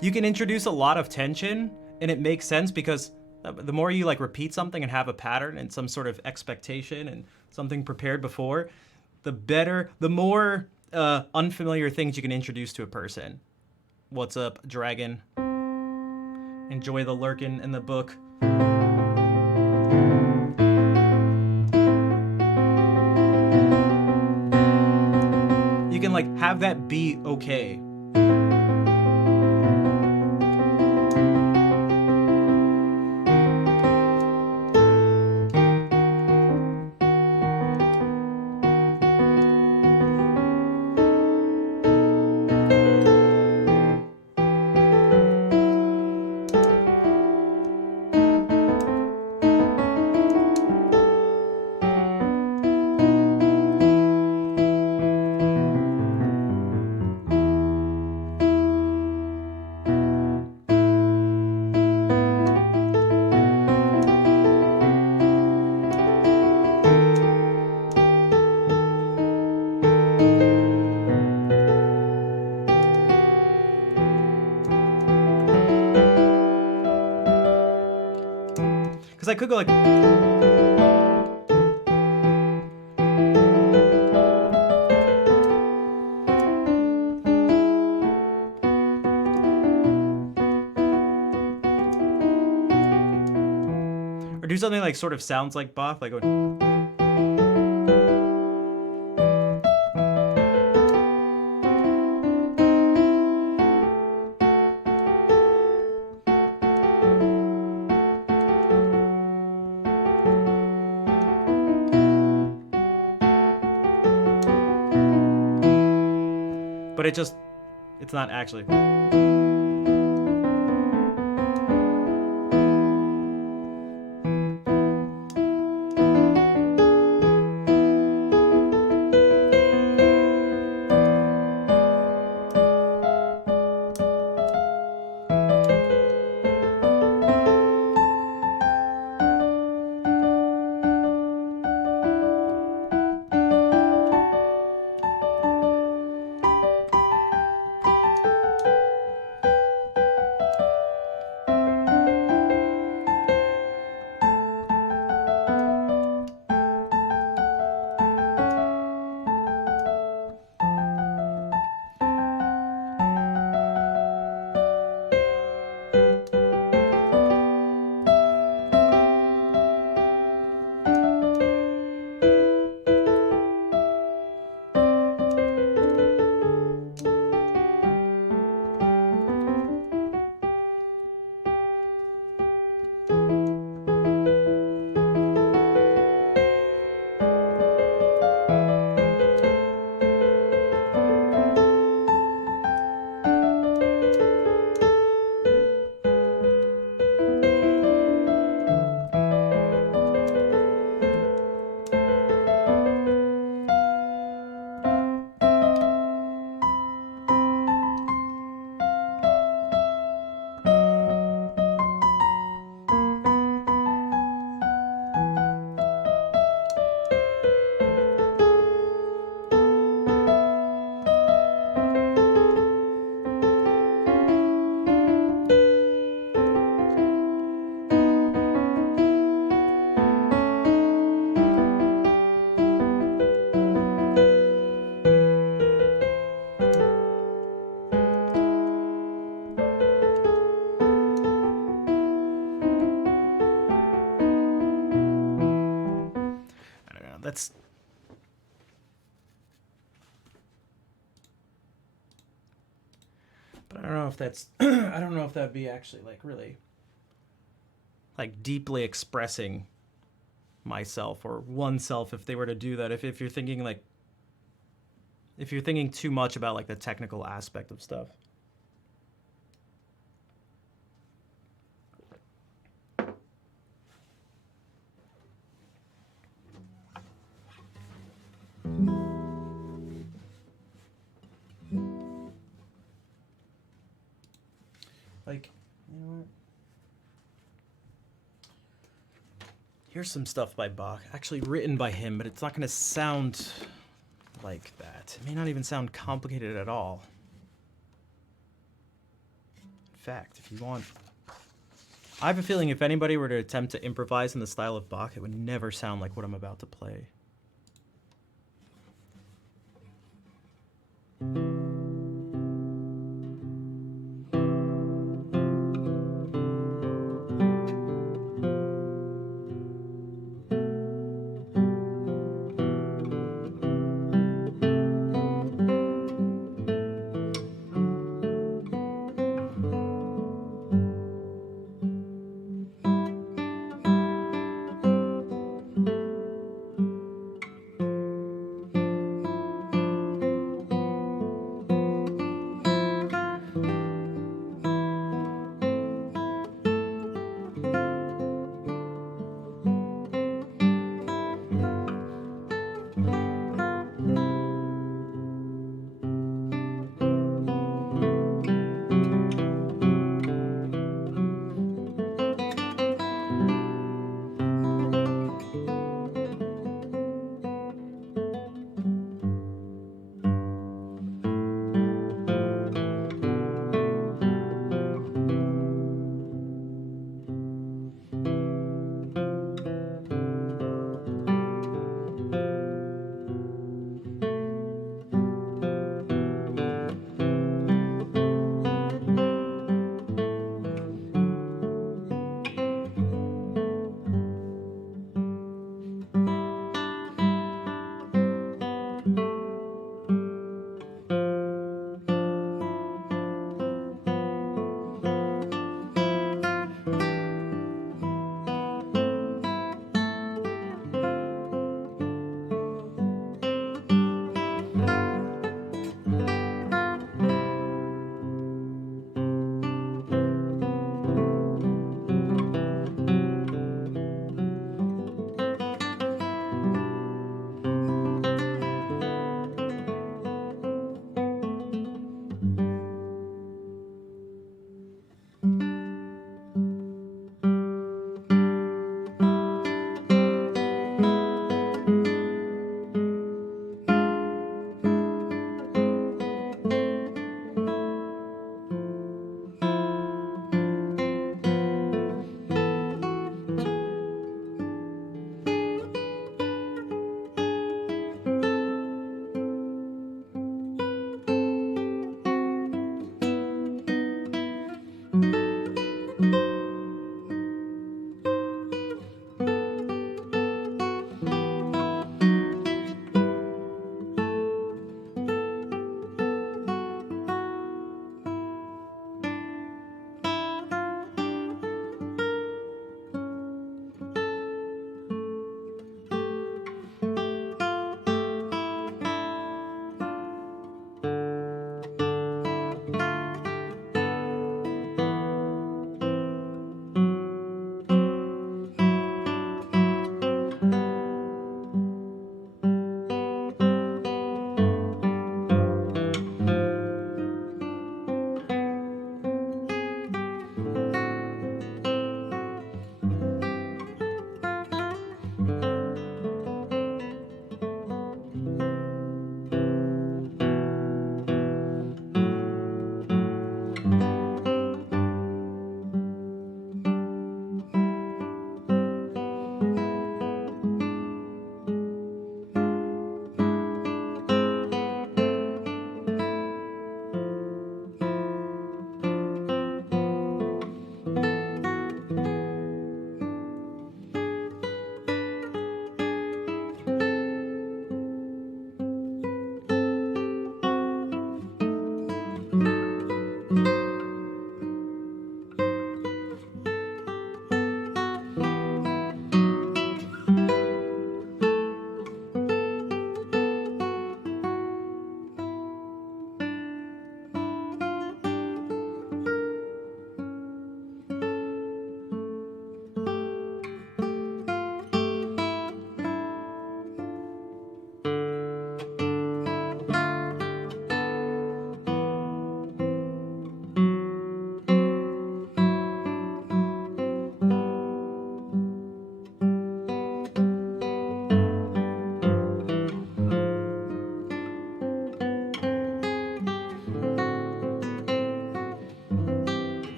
You can introduce a lot of tension, and it makes sense because the more you like repeat something and have a pattern and some sort of expectation and something prepared before, the more unfamiliar things you can introduce to a person. What's up, dragon? Enjoy the lurkin in the book. You can like have that be okay. Because I could go like. Or do something like sort of sounds like Bach, like going. But it's not actually. don't know if that's I don't know if that'd be actually like really like deeply expressing myself or oneself if they were to do that. If you're thinking like if you're thinking too much about like the technical aspect of stuff. Like, you know what? Here's some stuff by Bach, actually written by him, but it's not going to sound like that. It may not even sound complicated at all. In fact, if you want... I have a feeling if anybody were to attempt to improvise in the style of Bach, it would never sound like what I'm about to play.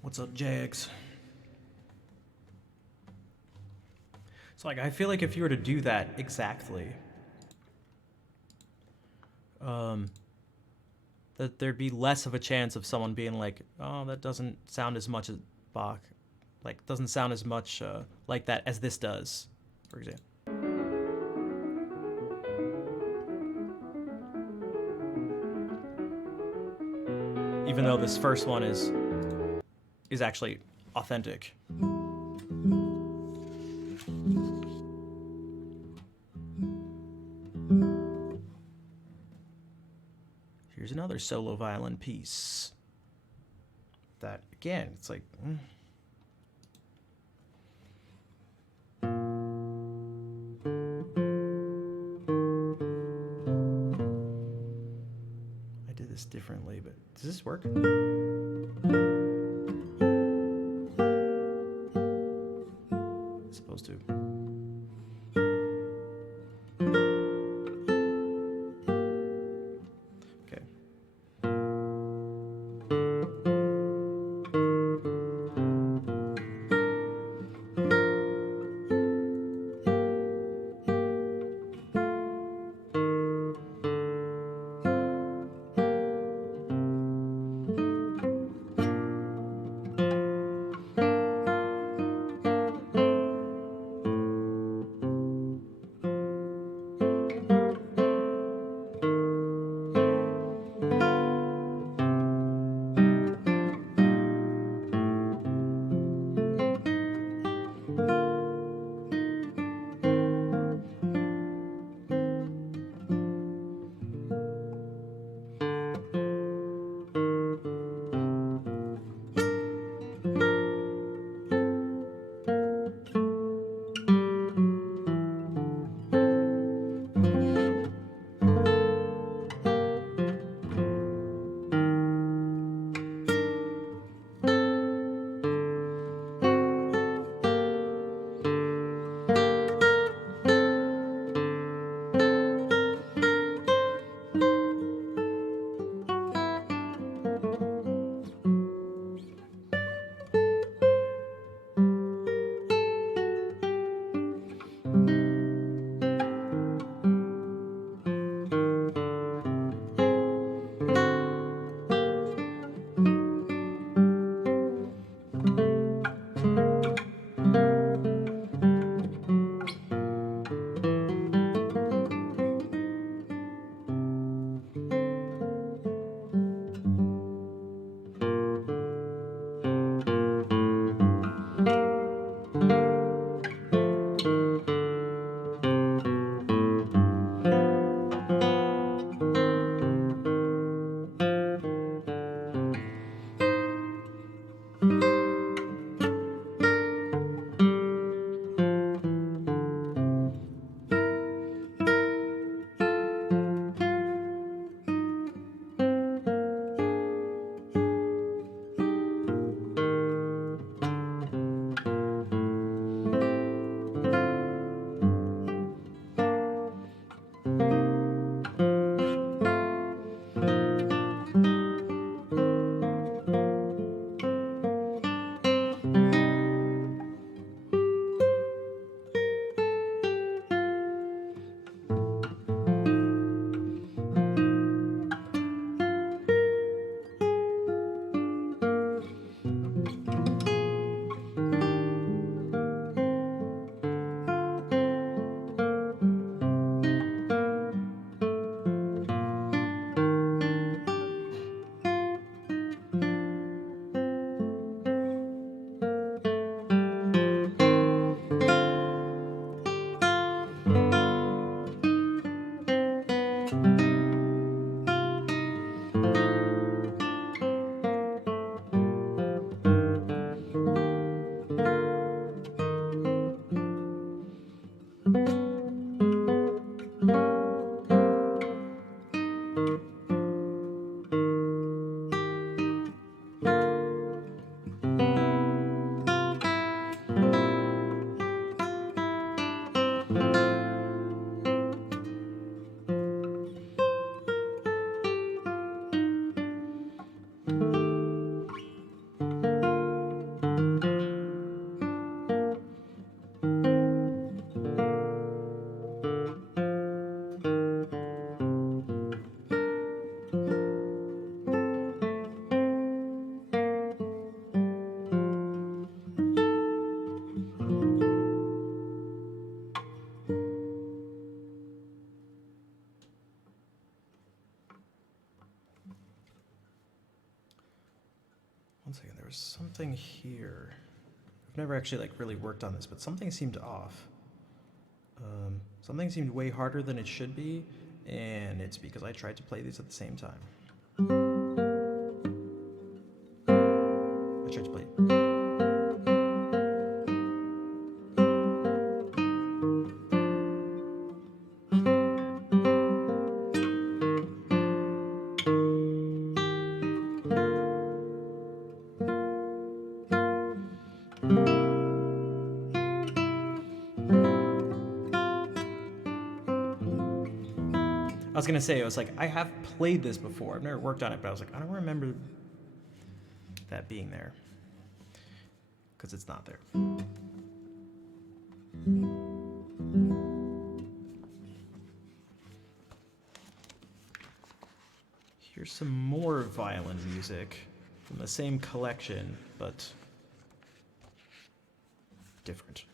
What's up, Jags? So like I feel like if you were to do that exactly, that there'd be less of a chance of someone being like, oh, that doesn't sound as much as Bach, like doesn't sound as much like that as this does, for example. Even though this first one is actually authentic. Here's another solo violin piece. That again, it's like. I did this differently, but does this work? It's supposed to. Okay. One second, there was something here. I've never actually like really worked on this, but something seemed off. Something seemed way harder than it should be, and it's because I tried to play these at the same time. I tried to play. I was gonna say, I was like, I have played this before. I've never worked on it, but I was like, I don't remember that being there. Because it's not there. Here's some more violin music from the same collection, but different.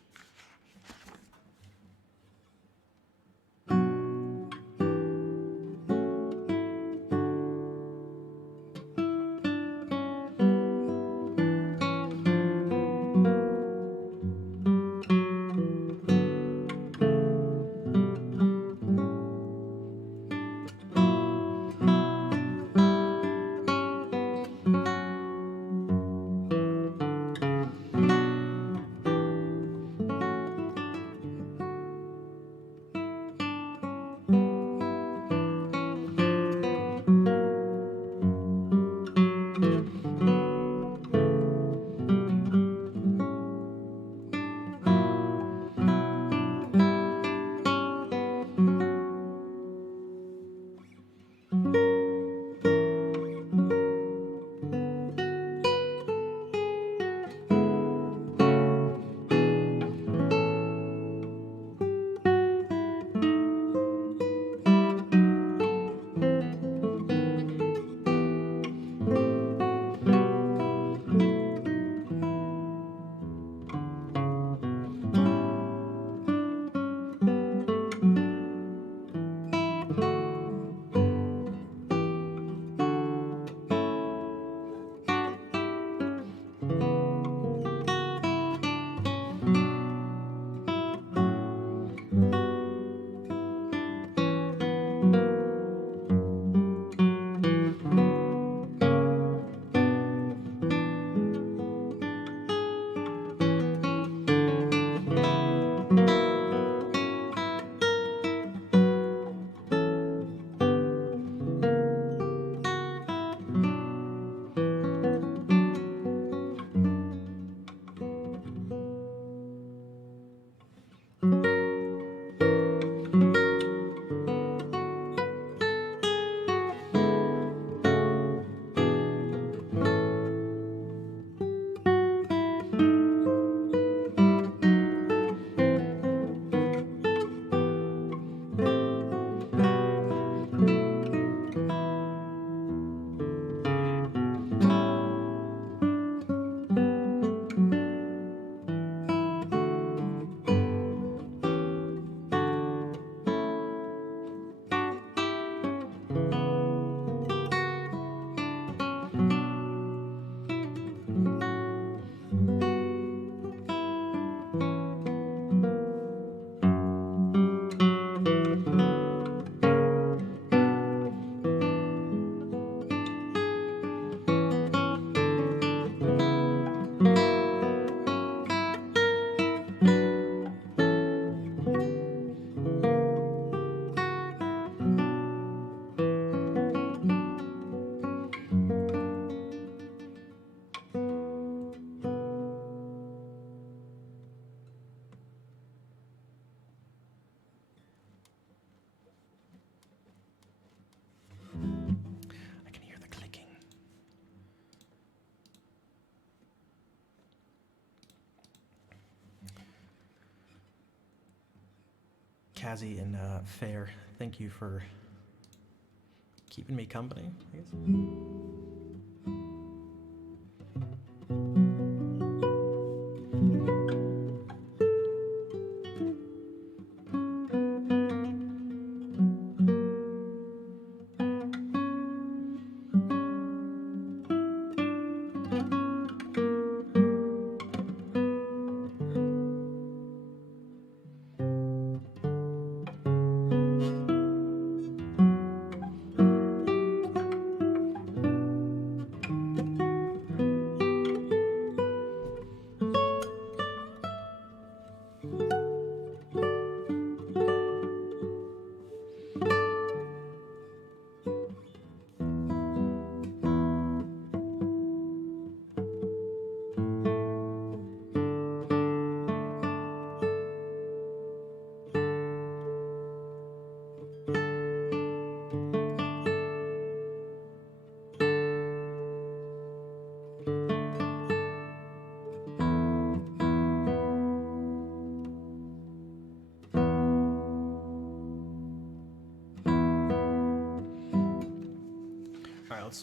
Kazi and Fair, thank you for keeping me company, I guess.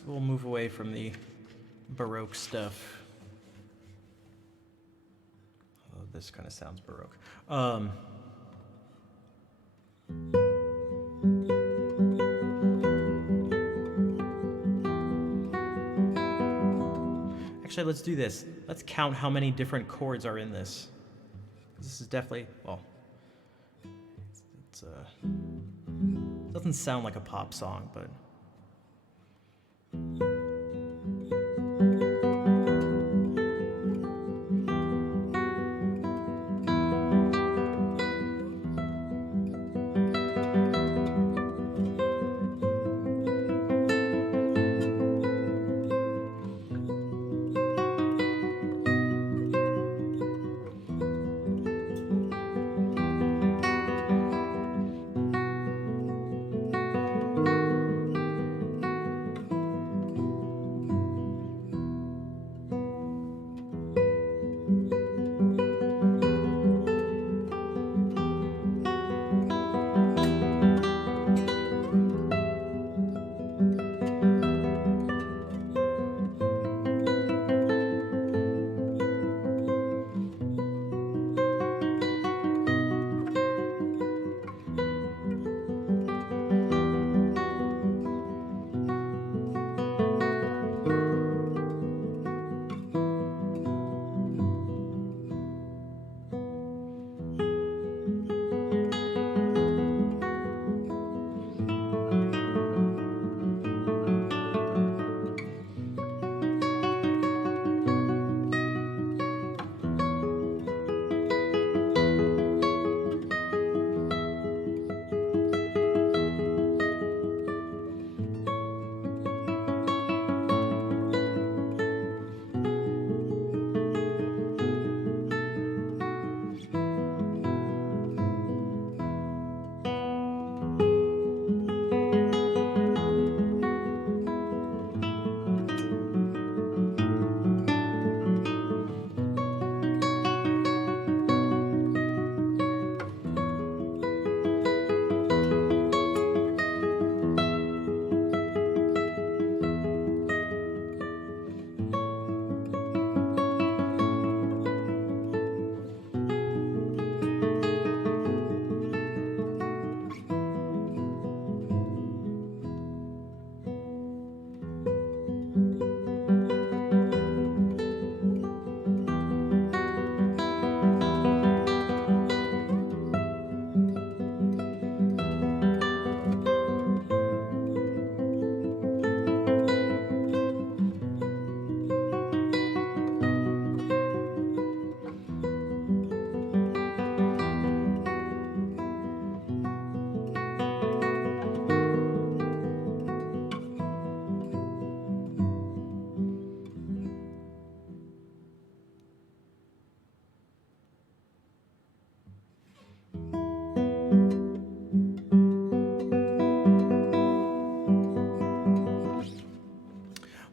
we'll move away from the Baroque stuff. Oh, this kind of sounds Baroque. Actually, let's do this. Let's count how many different chords are in this. This is definitely, well, it's doesn't sound like a pop song, but.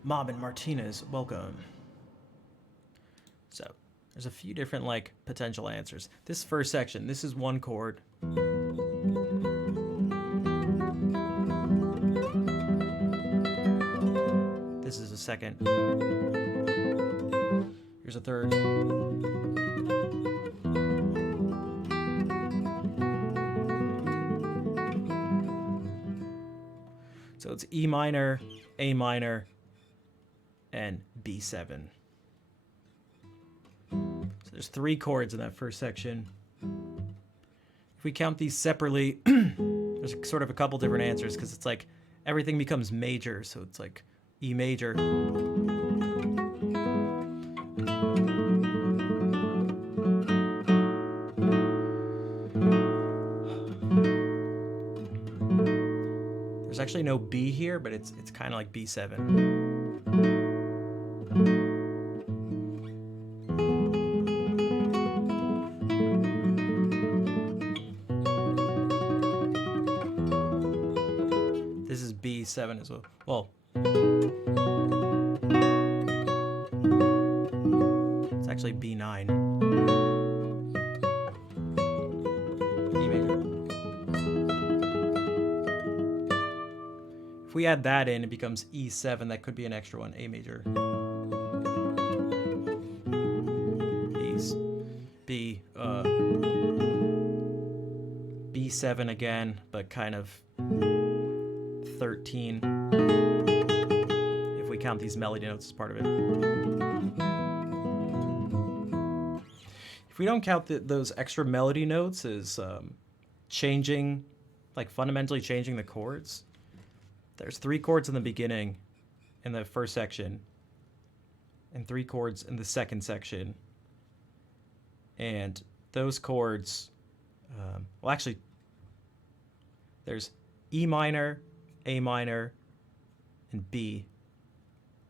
Mob and Martinez, welcome. So, there's a few different, like, potential answers. This first section, this is one chord. This is a second. Here's a third. So it's E minor, A minor, and B7. So there's 3 chords in that first section. If we count these separately, there's sort of a couple different answers because it's like everything becomes major. So it's like E major. There's actually no B here, but it's kind of like B7. This is B7 as well. Well, it's actually B9. E major. If we add that in, it becomes E7. That could be an extra one. A major. B, B7 again, but kind of 13 if we count these melody notes as part of it. If we don't count those extra melody notes as changing, like fundamentally changing the chords, there's 3 chords in the beginning in the first section and 3 chords in the second section. And those chords, well, actually, there's E minor, A minor, and B.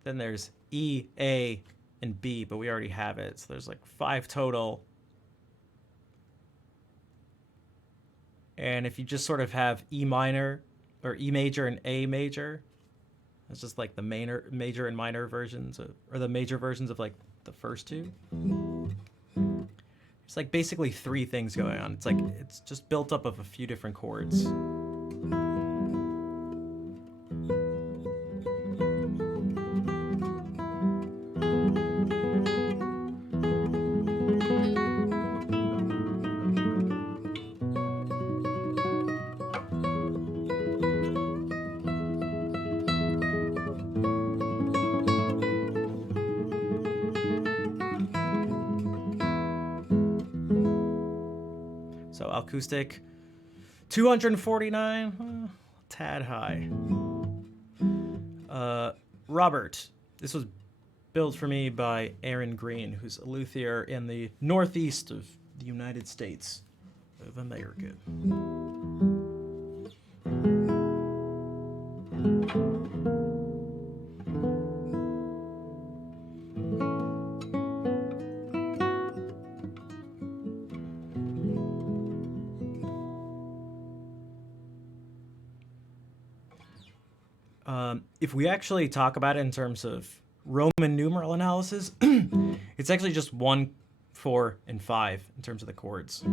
Then there's E, A, and B, but we already have it. So there's like 5 total. And if you just sort of have E minor, or E major and A major, it's just like the major and minor versions, or the major versions of like the first 2. It's like basically 3 things going on. It's like it's just built up of a few different chords. So acoustic, 249, tad high. Robert, this was built for me by Aaron Green, who's a luthier in the northeast of the United States of America. If we actually talk about it in terms of Roman numeral analysis, it's actually just 1, 4, and 5 in terms of the chords.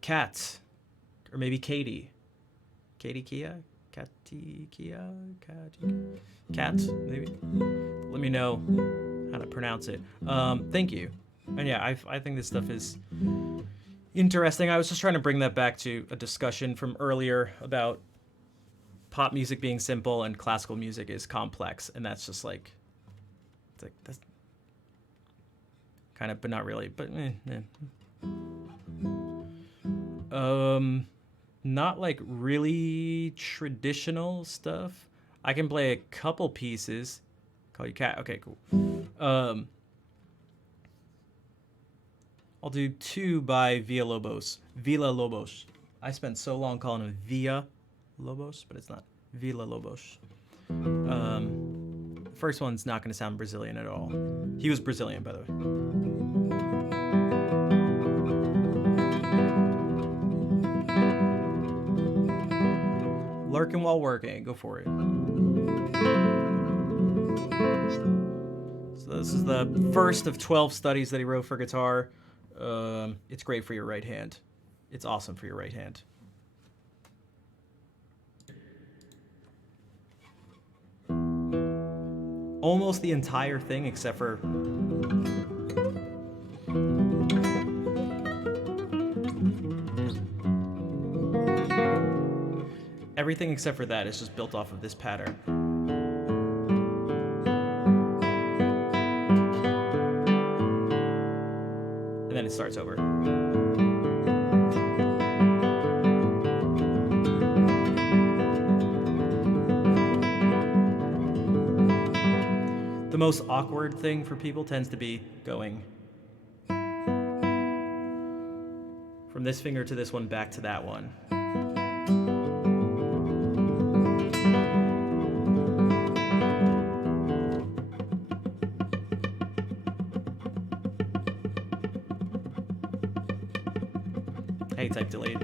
Cat, or maybe Katie. Katie Kia? Katie Kia? Cat, maybe? Let me know how to pronounce it. Thank you. And yeah, I think this stuff is interesting. I was just trying to bring that back to a discussion from earlier about pop music being simple and classical music is complex, and that's just like, it's like that's kind of, but not really. But not like really traditional stuff. I can play a couple pieces. Call you Cat. Okay, cool. I'll do 2 by Villa-Lobos. I spent so long calling him Villa-Lobos, but it's not. Villa-Lobos. The first one's not going to sound Brazilian at all. He was Brazilian, by the way. Lurking while working. Go for it. So this is the first of 12 studies that he wrote for guitar. It's great for your right hand. It's awesome for your right hand. Almost the entire thing except for everything except for that is just built off of this pattern. And then it starts over. The most awkward thing for people tends to be going from this finger to this one back to that one. Hey, type delayed.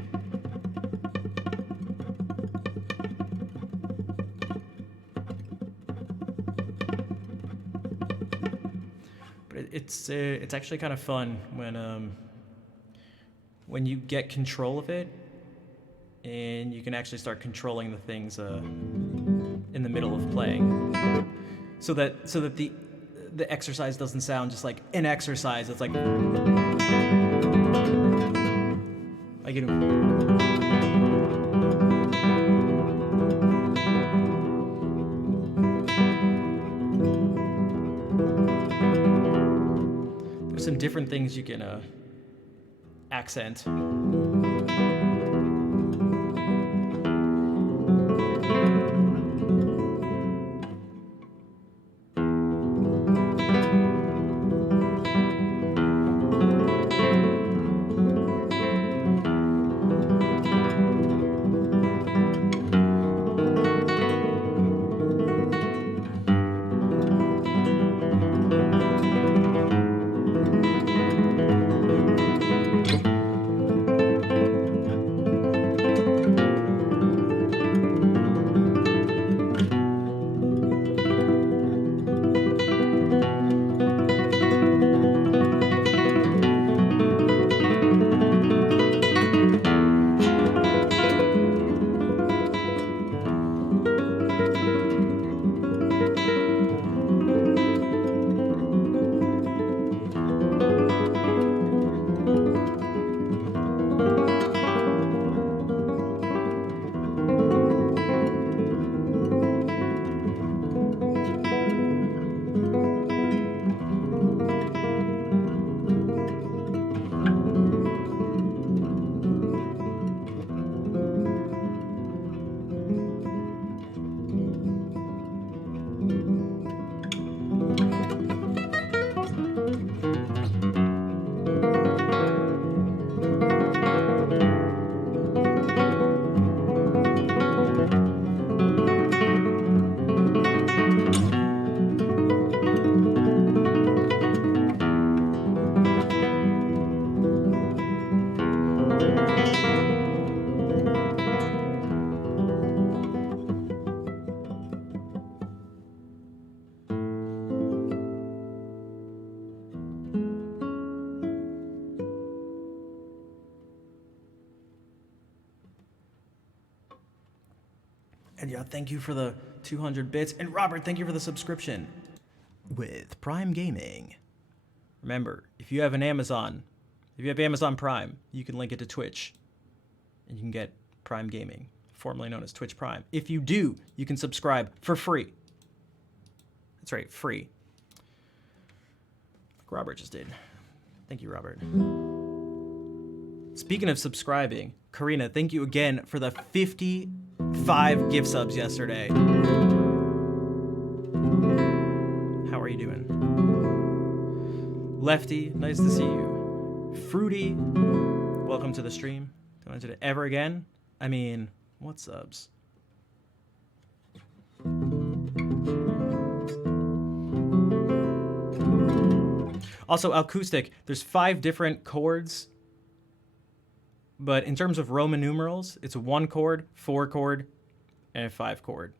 But it's actually kind of fun when you get control of it and you can actually start controlling the things in the middle of playing, so that the exercise doesn't sound just like an exercise. It's like you know. There's some different things you can accent. And yeah, thank you for the 200 bits. And Robert, thank you for the subscription with Prime Gaming. Remember, if you have Amazon Prime, you can link it to Twitch and you can get Prime Gaming, formerly known as Twitch Prime. If you do, you can subscribe for free. That's right, free. Like Robert just did. Thank you, Robert. Speaking of subscribing, Karina, thank you again for the 55 gift subs yesterday. How are you doing? Lefty, nice to see you. Fruity, welcome to the stream. Don't do it ever again. I mean, what subs? Also, acoustic, there's 5 different chords. But in terms of Roman numerals, it's a 1 chord, 4 chord, and a 5 chord.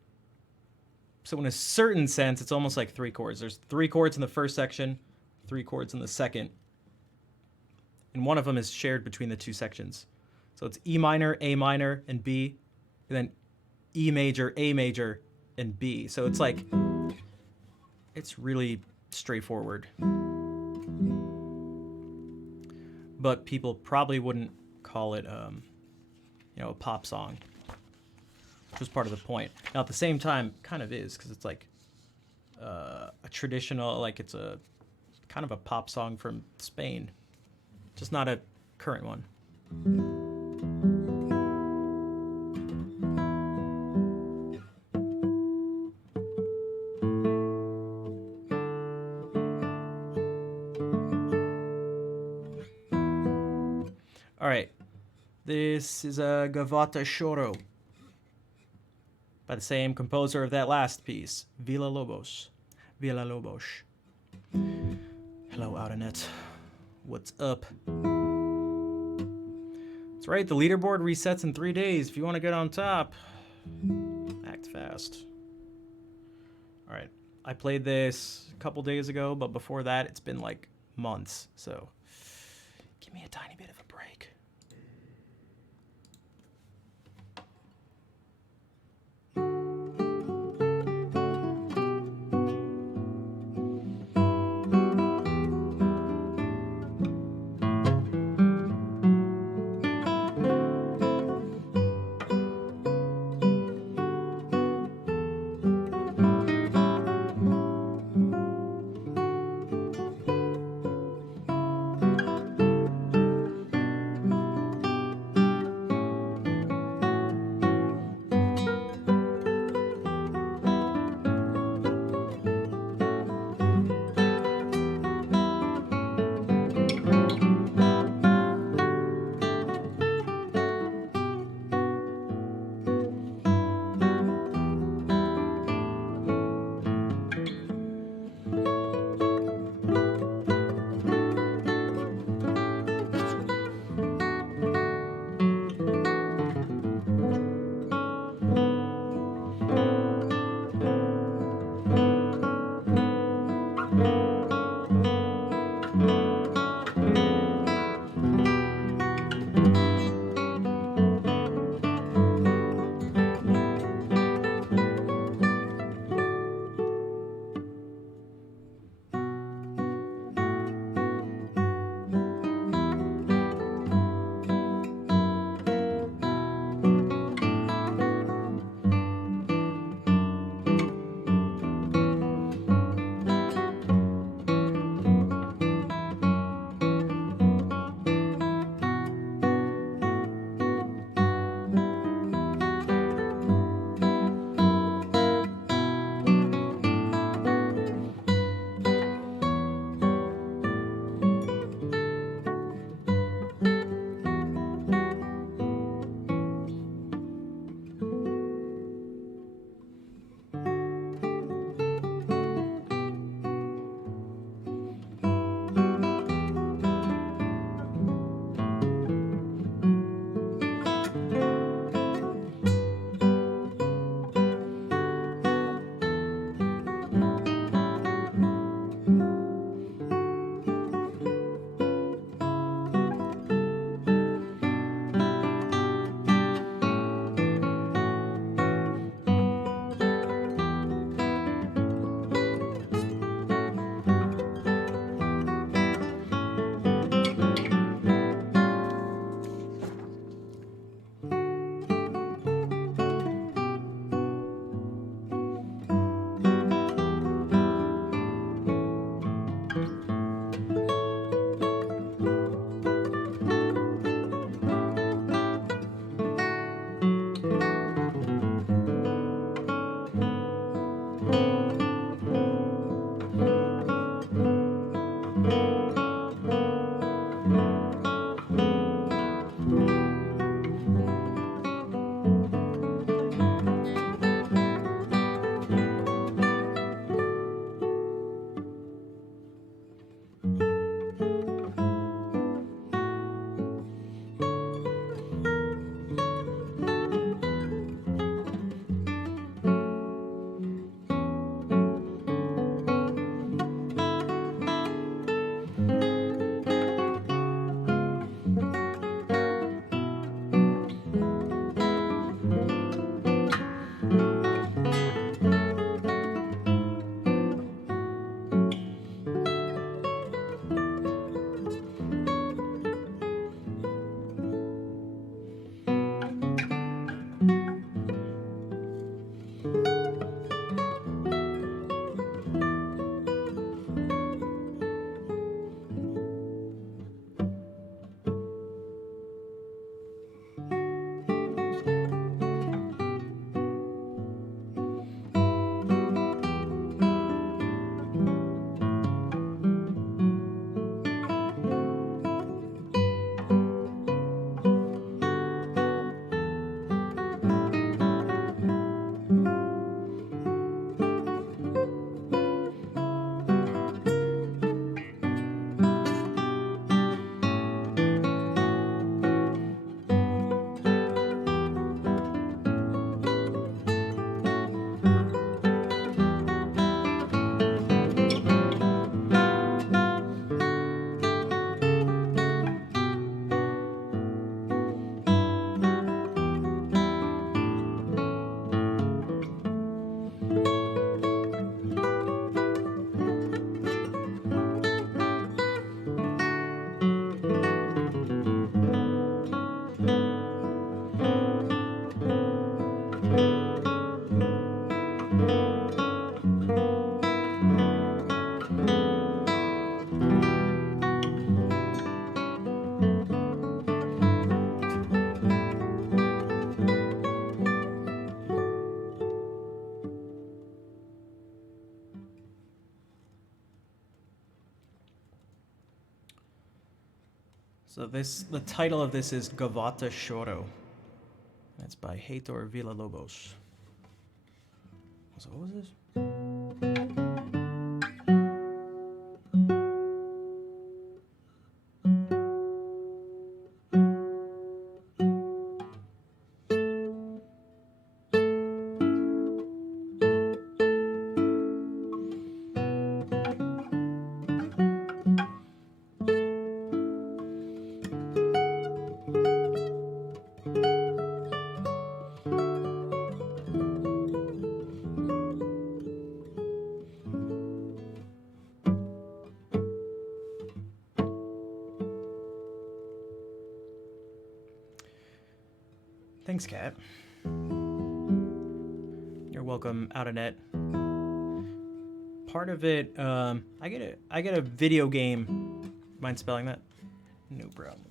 So in a certain sense, it's almost like 3 chords. There's 3 chords in the first section, 3 chords in the second. And one of them is shared between the 2 sections. So it's E minor, A minor, and B, and then E major, A major, and B. So it's like, it's really straightforward. But people probably wouldn't call it, a pop song, which was part of the point. Now, at the same time, kind of is, because it's like a traditional, like it's a kind of a pop song from Spain, just not a current one. All right. This is a Gavota Choro by the same composer of that last piece, Villa-Lobos. Villa-Lobos. Hello, Outernet. What's up? That's right, the leaderboard resets in 3 days. If you want to get on top, act fast. All right, I played this a couple days ago, but before that, it's been like months. So give me a tiny bit of a break. So the title of this is Gavata Shoro. That's by Heitor Villa-Lobos. So what was this? Thanks, Kat. You're welcome, Outernet. Part of it, I get a video game. Mind spelling that? No problem.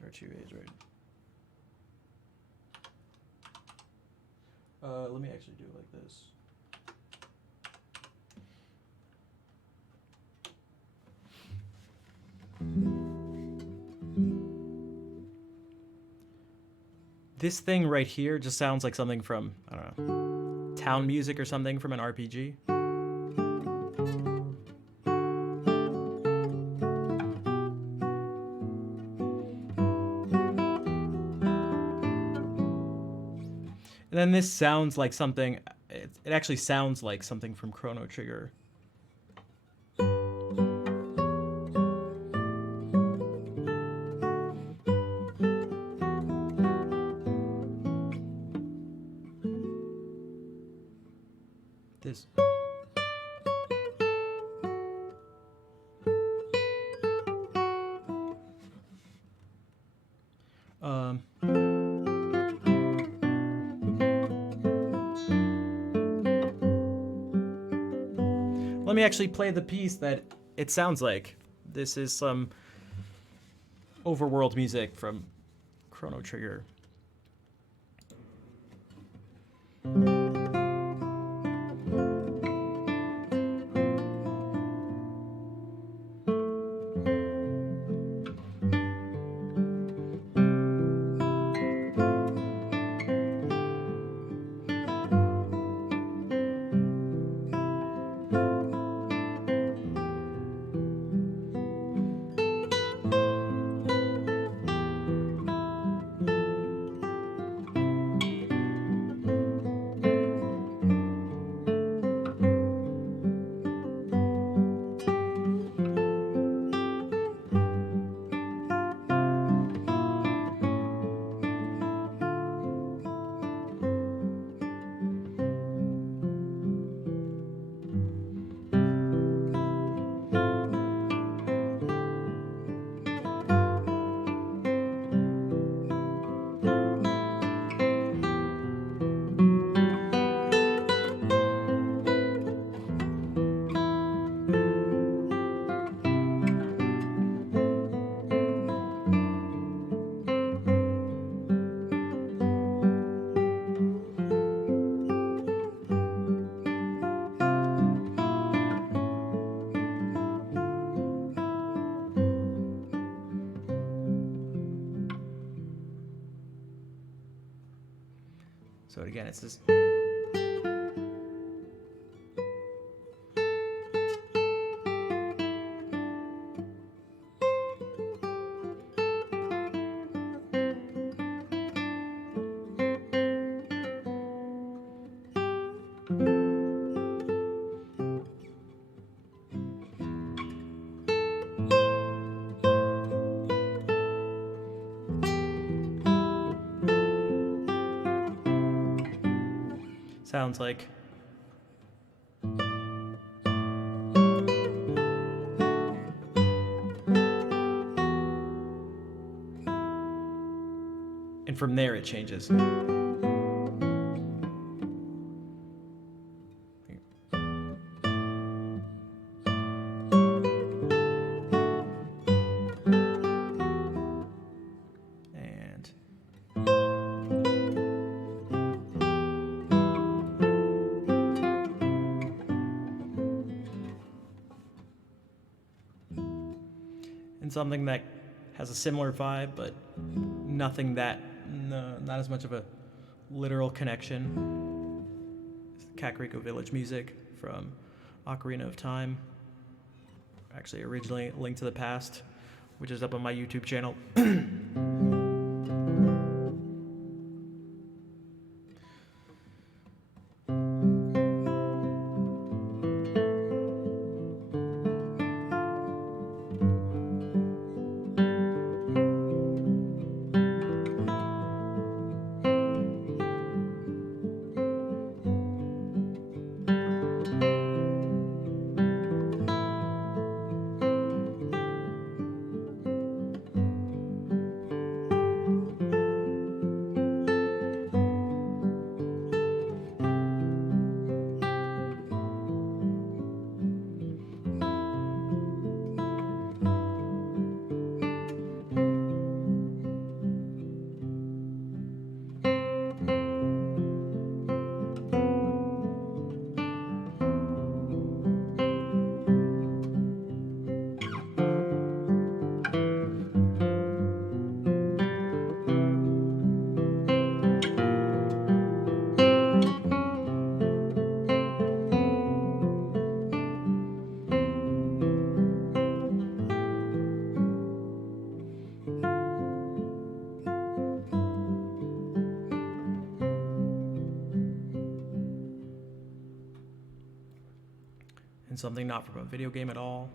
There are two A's, right? Let me actually do it like this. This thing right here just sounds like something from, I don't know, Town Music or something from an RPG. And then this sounds like something, it actually sounds like something from Chrono Trigger. This. Let me actually play the piece that it sounds like. This is some overworld music from Chrono Trigger. So again, it's this. Sounds like. And from there it changes. And and something that has a similar vibe, but nothing that, no, not as much of a literal connection. Kakariko Village music from Ocarina of Time. Actually, originally Link to the Past, which is up on my YouTube channel. And something not from a video game at all.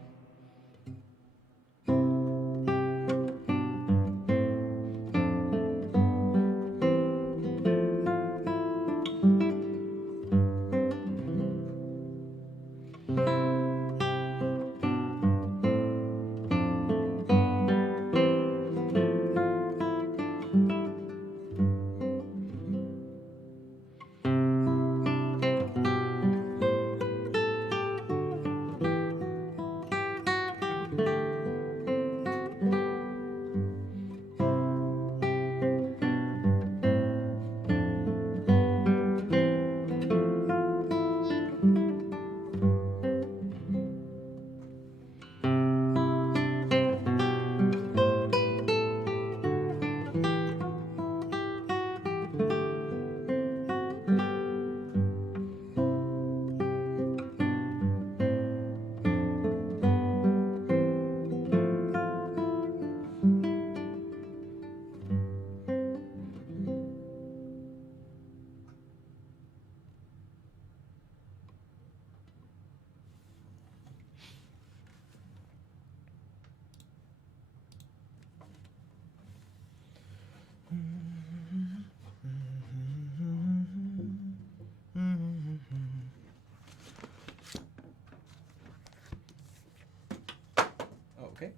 Okay.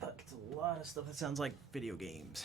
That's a lot of stuff that sounds like video games.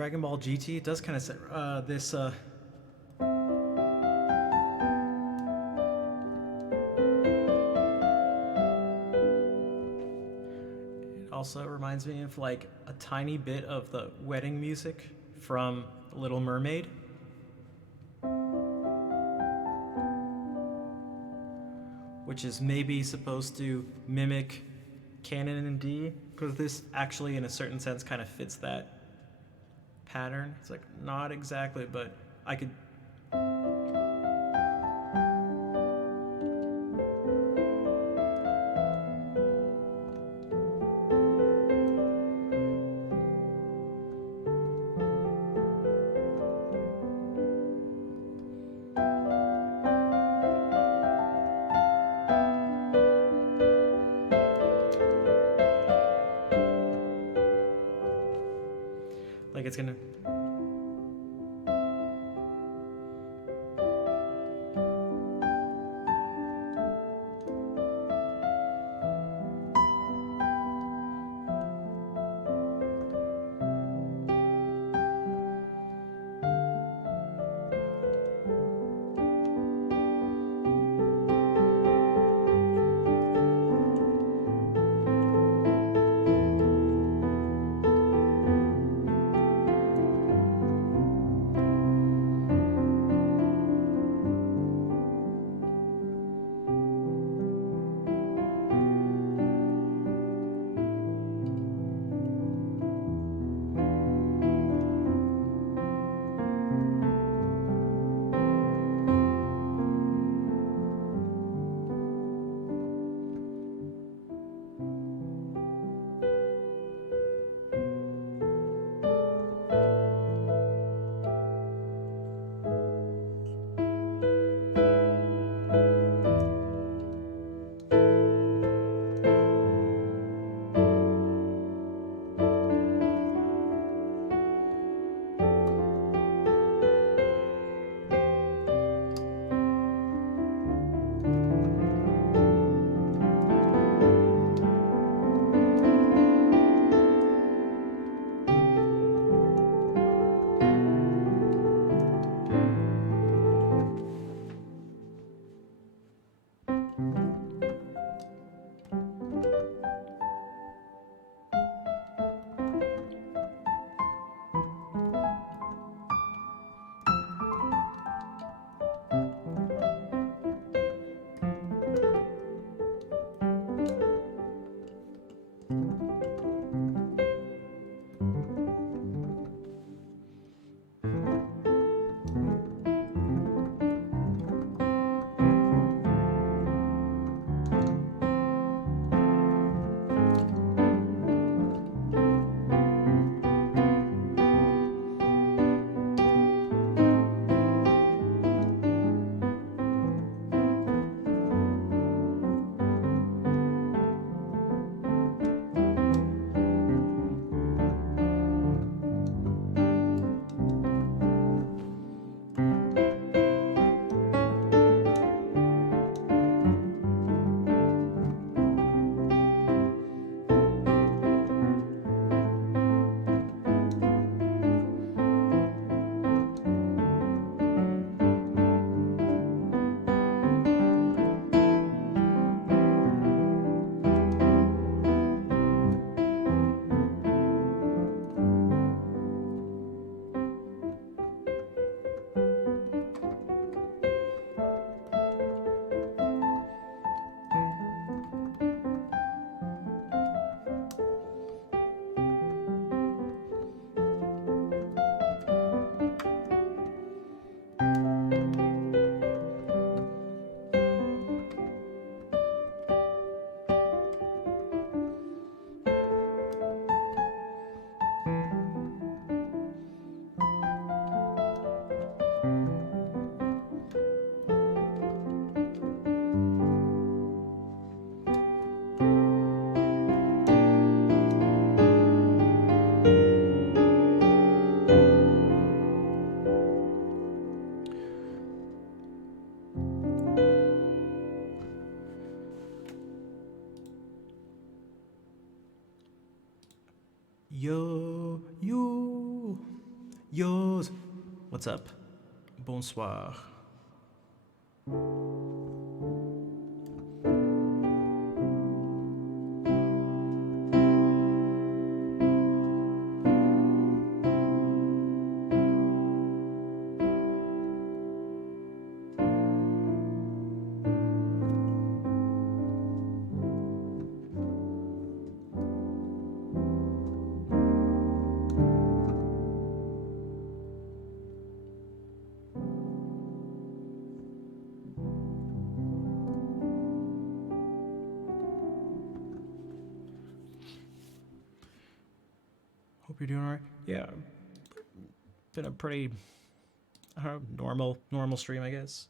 Dragon Ball GT, it does kind of this it also reminds me of like a tiny bit of the wedding music from Little Mermaid. Which is maybe supposed to mimic Canon in D, because this actually in a certain sense kind of fits that pattern. It's like not exactly, but I could. Like it's gonna. Yos. What's up? Bonsoir. Hope you're doing all right. Yeah, been a pretty normal stream, I guess.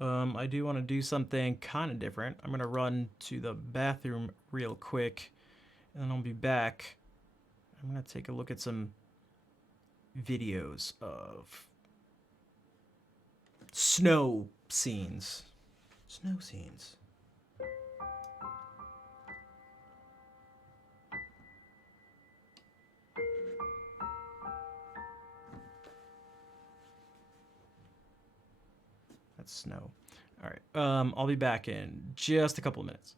I do want to do something kind of different. I'm gonna run to the bathroom real quick, and then I'll be back. I'm gonna take a look at some videos of snow scenes. Snow scenes. That's snow. All right. I'll be back in just a couple of minutes.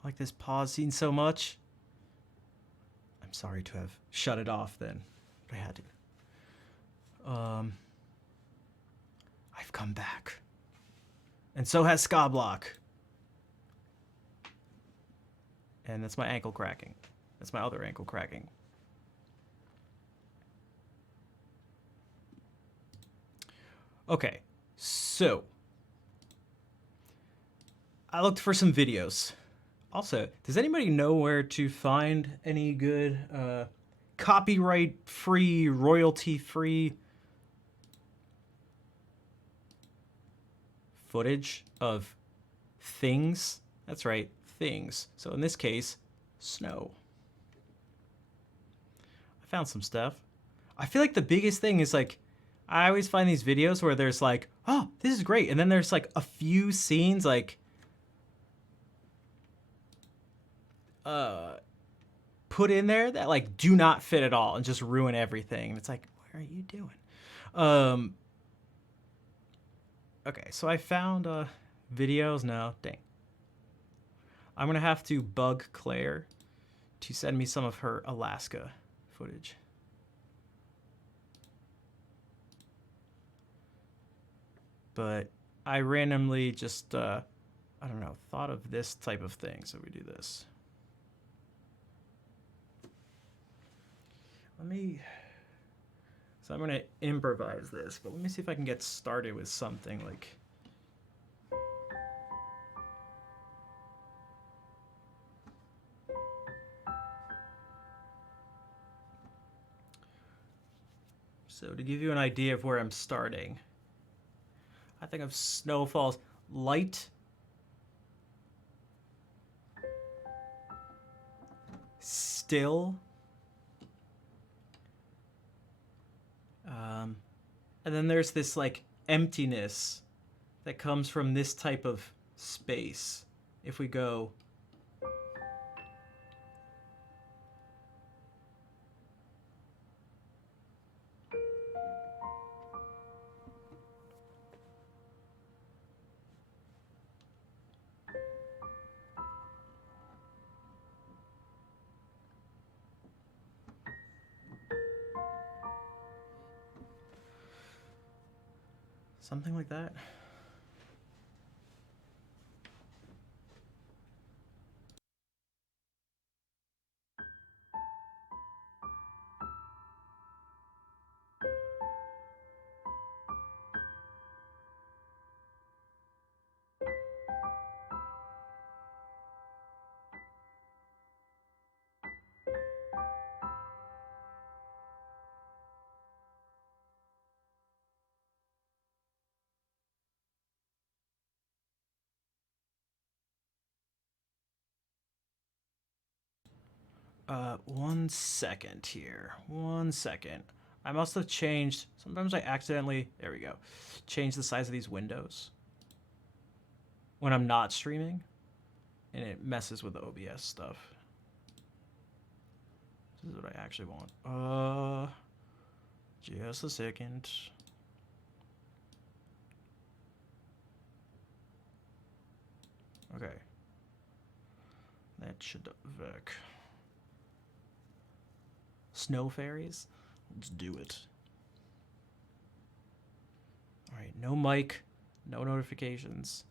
I like this pause scene so much. I'm sorry to have shut it off then, but I had to. I've come back. And so has Skablock. And that's my ankle cracking. That's my other ankle cracking. Okay, so I looked for some videos Also, does anybody know where to find any good copyright-free, royalty-free footage of things? That's right, things. So in this case, snow. I found some stuff. I feel like the biggest thing is like, I always find these videos where there's like, oh, this is great. And then there's like a few scenes like put in there that like do not fit at all and just ruin everything. And it's like, what are you doing? Okay, so I found videos. No, dang. I'm gonna have to bug Claire to send me some of her Alaska footage. But I randomly just, I don't know, thought of this type of thing. So we do this. So I'm gonna improvise this, but let me see if I can get started with something like. So to give you an idea of where I'm starting, I think of snowfalls, light, still, and then there's this like emptiness that comes from this type of space. If we go something like that. One second here. 1 second. I must have changed. Sometimes I accidentally, there we go, change the size of these windows when I'm not streaming, and it messes with the OBS stuff. This is what I actually want. Just a second. Okay. That should work. Snow fairies? Let's do it. All right, no mic, no notifications.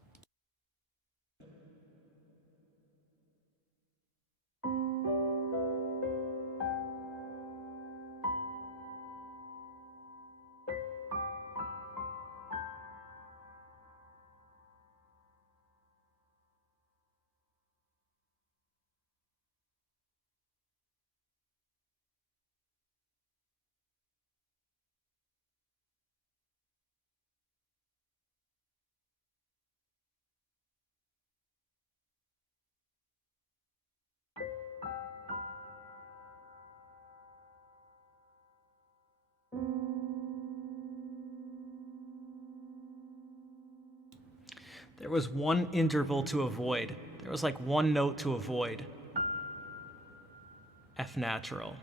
There was one interval to avoid. There was like one note to avoid. F natural.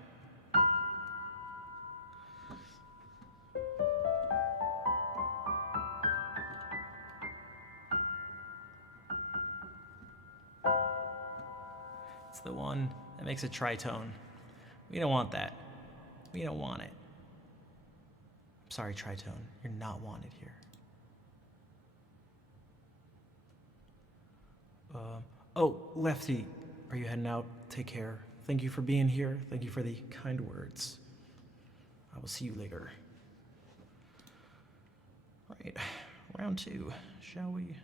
It's the one that makes a tritone. We don't want that. We don't want it. I'm sorry, tritone. You're not wanted here. Oh, Lefty, are you heading out? Take care. Thank you for being here. Thank you for the kind words. I will see you later. All right, round two, shall we?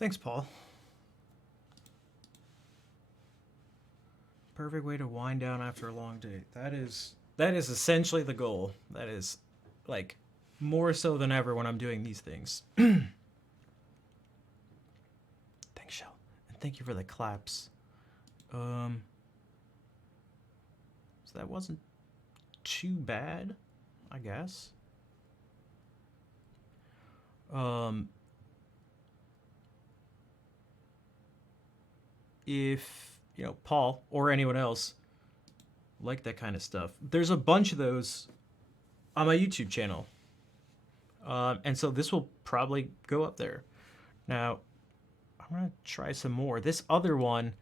Thanks, Paul. Perfect way to wind down after a long day. That is essentially the goal. That is, like, more so than ever when I'm doing these things. Thanks, Shell. And thank you for the claps. So that wasn't too bad, I guess. If, you know, Paul or anyone else like that kind of stuff, there's a bunch of those on my YouTube channel. And so this will probably go up there. Now, I'm going to try some more. This other one,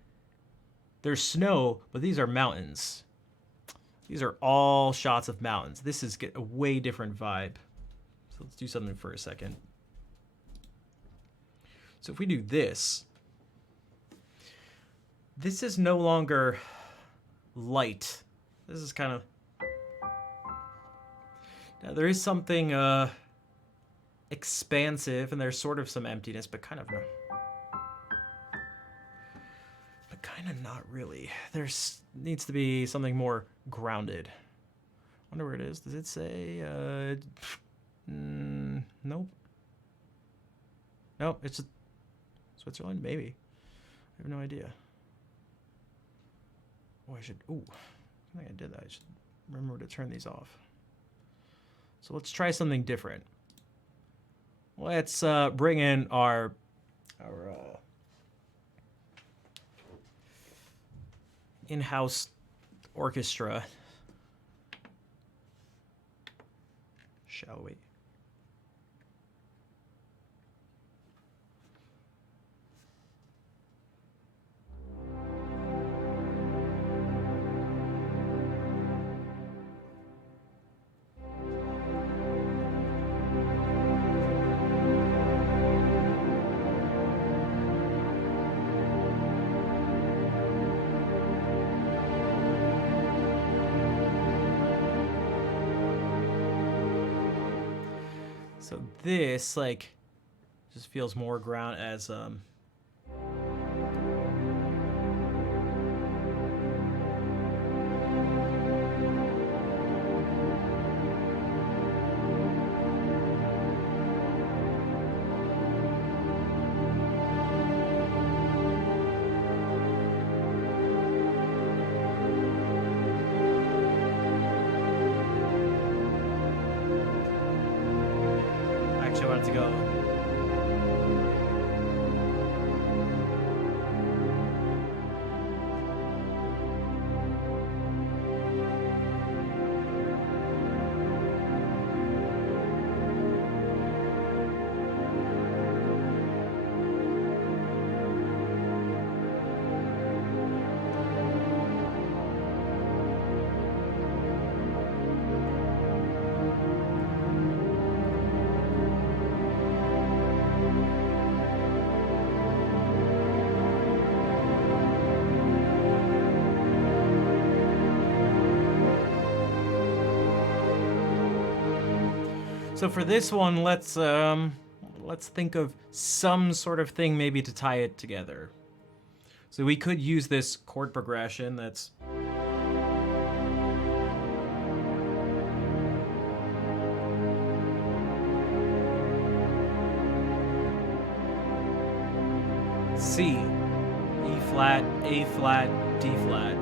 there's snow, but these are mountains. These are all shots of mountains. This is a way different vibe. So let's do something for a second. So if we do this, this is no longer light. This is kind of... Now there is something expansive, and there's sort of some emptiness, but kind of no. But kind of not really. There's needs to be something more grounded. Wonder where it is. Does it say? Nope. Nope. It's just Switzerland, maybe. I have no idea. Oh, I should. Ooh, I think I did that. I should remember to turn these off. So let's try something different. Let's bring in our in-house orchestra, shall we? So this, like, just feels more ground as, actually I wanted to go. So for this one, let's think of some sort of thing maybe to tie it together. So we could use this chord progression that's C, E flat, A flat, D flat.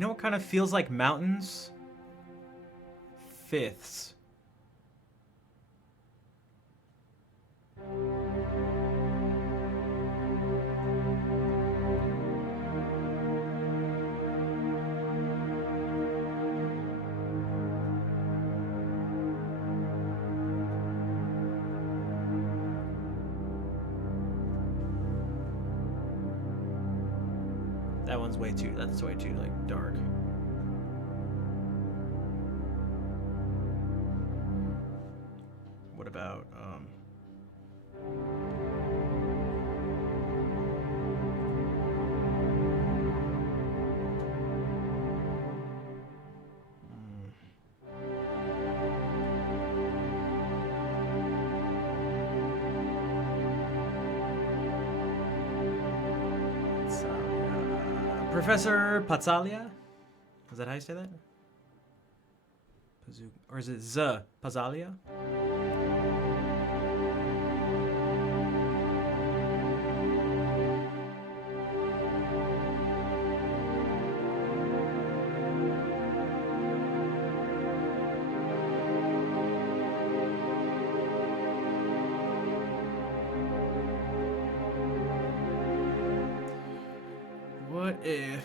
You know what kind of feels like mountains? Fifths. That one's way too, that's way too, like, dark. What about, Professor Pazzalia? Is that how you say that? Or is it Z Pazzalia? What if...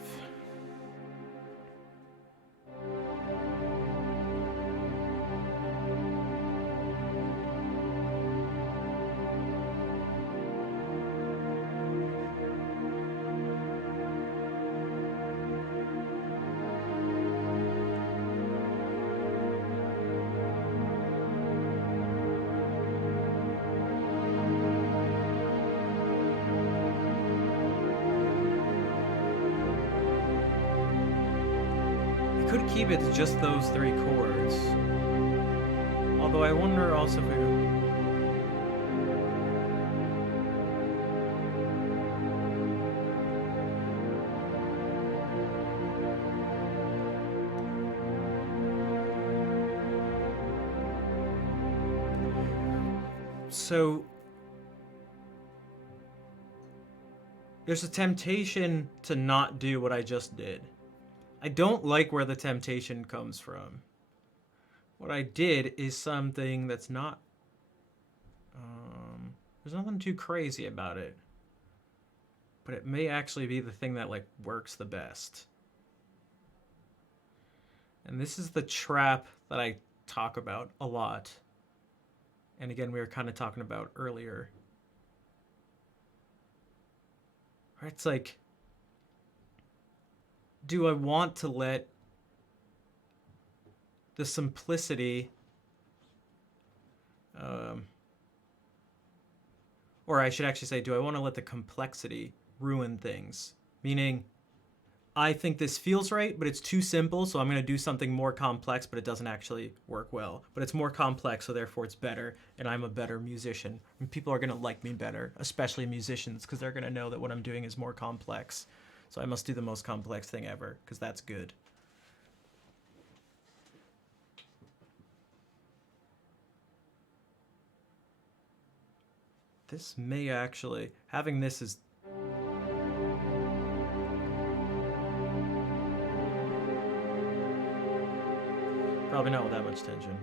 could keep it to just those 3 chords. Although I wonder also if we... So there's a temptation to not do what I just did. I don't like where the temptation comes from. What I did is something that's not... there's nothing too crazy about it. But it may actually be the thing that, like, works the best. And this is the trap that I talk about a lot. And again, we were kind of talking about earlier. It's like... do I want to let the simplicity, or I should actually say, do I want to let the complexity ruin things? Meaning, I think this feels right, but it's too simple, so I'm going to do something more complex, but it doesn't actually work well. But it's more complex, so therefore it's better, and I'm a better musician. And people are going to like me better, especially musicians, because they're going to know that what I'm doing is more complex. So I must do the most complex thing ever, because that's good. This may actually... having this is... probably not with that much tension.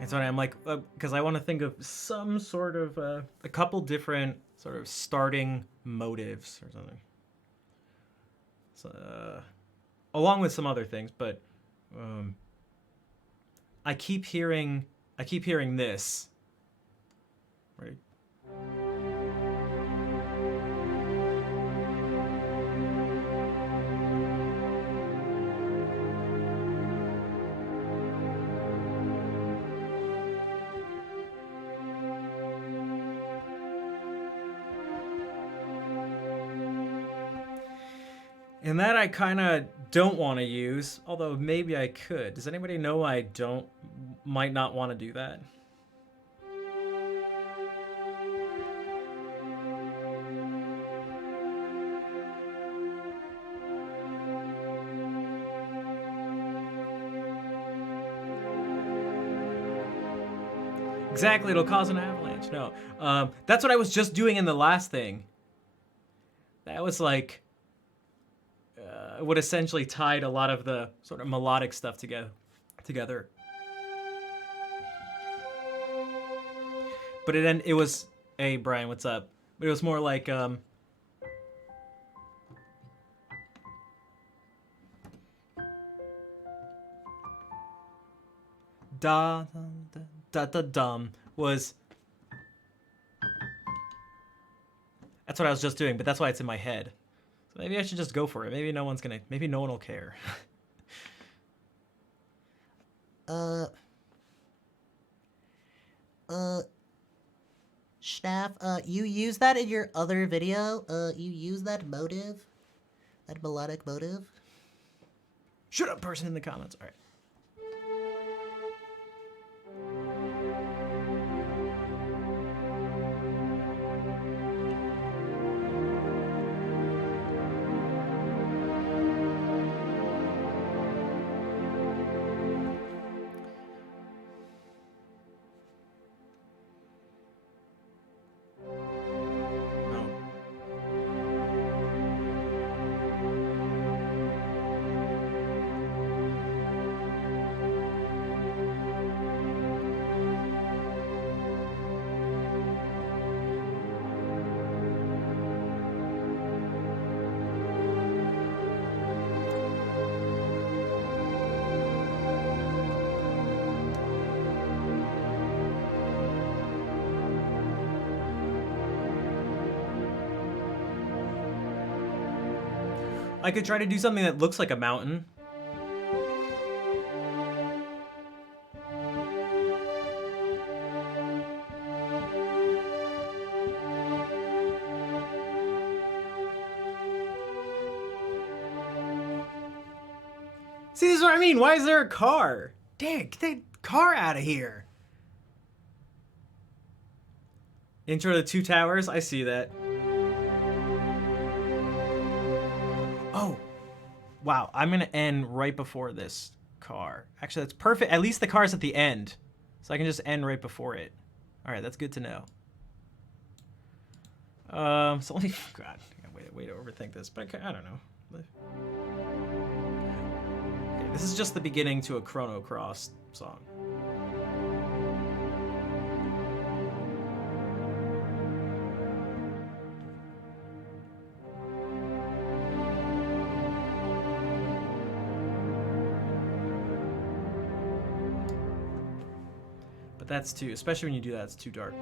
It's funny, I'm like, because I want to think of some sort of, a couple different sort of starting motives or something. So, along with some other things, but I keep hearing this, right? And that I kind of don't want to use, although maybe I could. Does anybody know I might not want to do that? Exactly, it'll cause an avalanche. Avalanche. No. That's what I was just doing in the last thing. That was like what essentially tied a lot of the sort of melodic stuff together. But it was, hey Brian, what's up? But it was more like da da da da dum was. That's what I was just doing, but that's why it's in my head. So maybe I should just go for it. Maybe no one will care. Staff, you use that in your other video? You use that motive? That melodic motive? Shut up, person in the comments. All right. I could try to do something that looks like a mountain. See, this is what I mean. Why is there a car? Dang, get that car out of here. Intro to Two Towers. I see that. Oh, wow. I'm going to end right before this car. Actually, that's perfect. At least the car's at the end. So I can just end right before it. All right, that's good to know. So only, God, I got way to overthink this, but I don't know. Okay, this is just the beginning to a Chrono Cross song. But that's too, especially when you do that, it's too dark.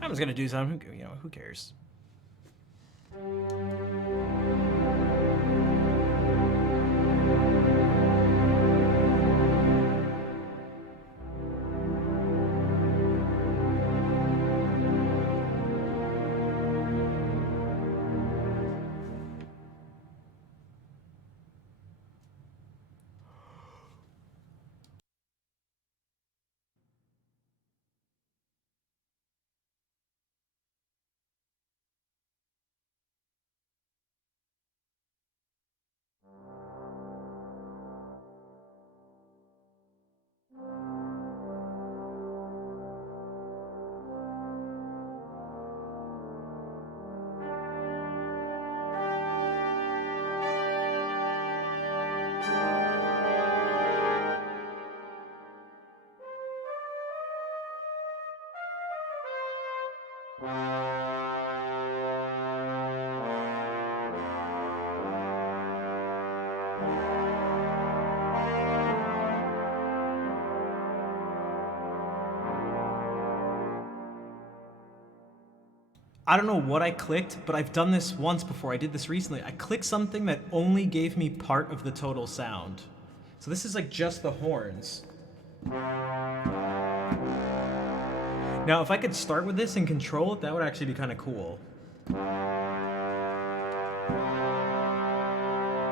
I was gonna do something, you know, who cares? I don't know what I clicked, but I've done this once before. I did this recently. I clicked something that only gave me part of the total sound. So this is like just the horns. Now, if I could start with this and control it, that would actually be kind of cool.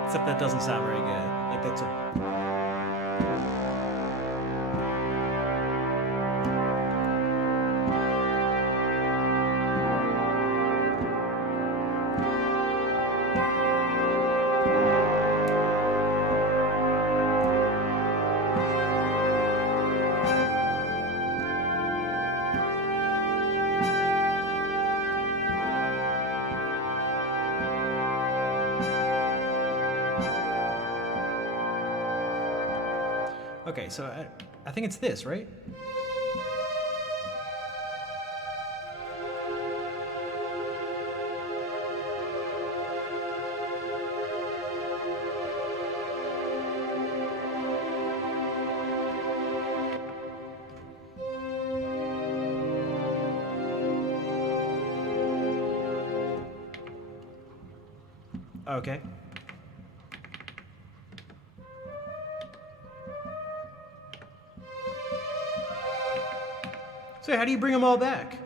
Except that doesn't sound very good. Like that's a... Okay, so I think it's this, right? Okay. So how do you bring them all back?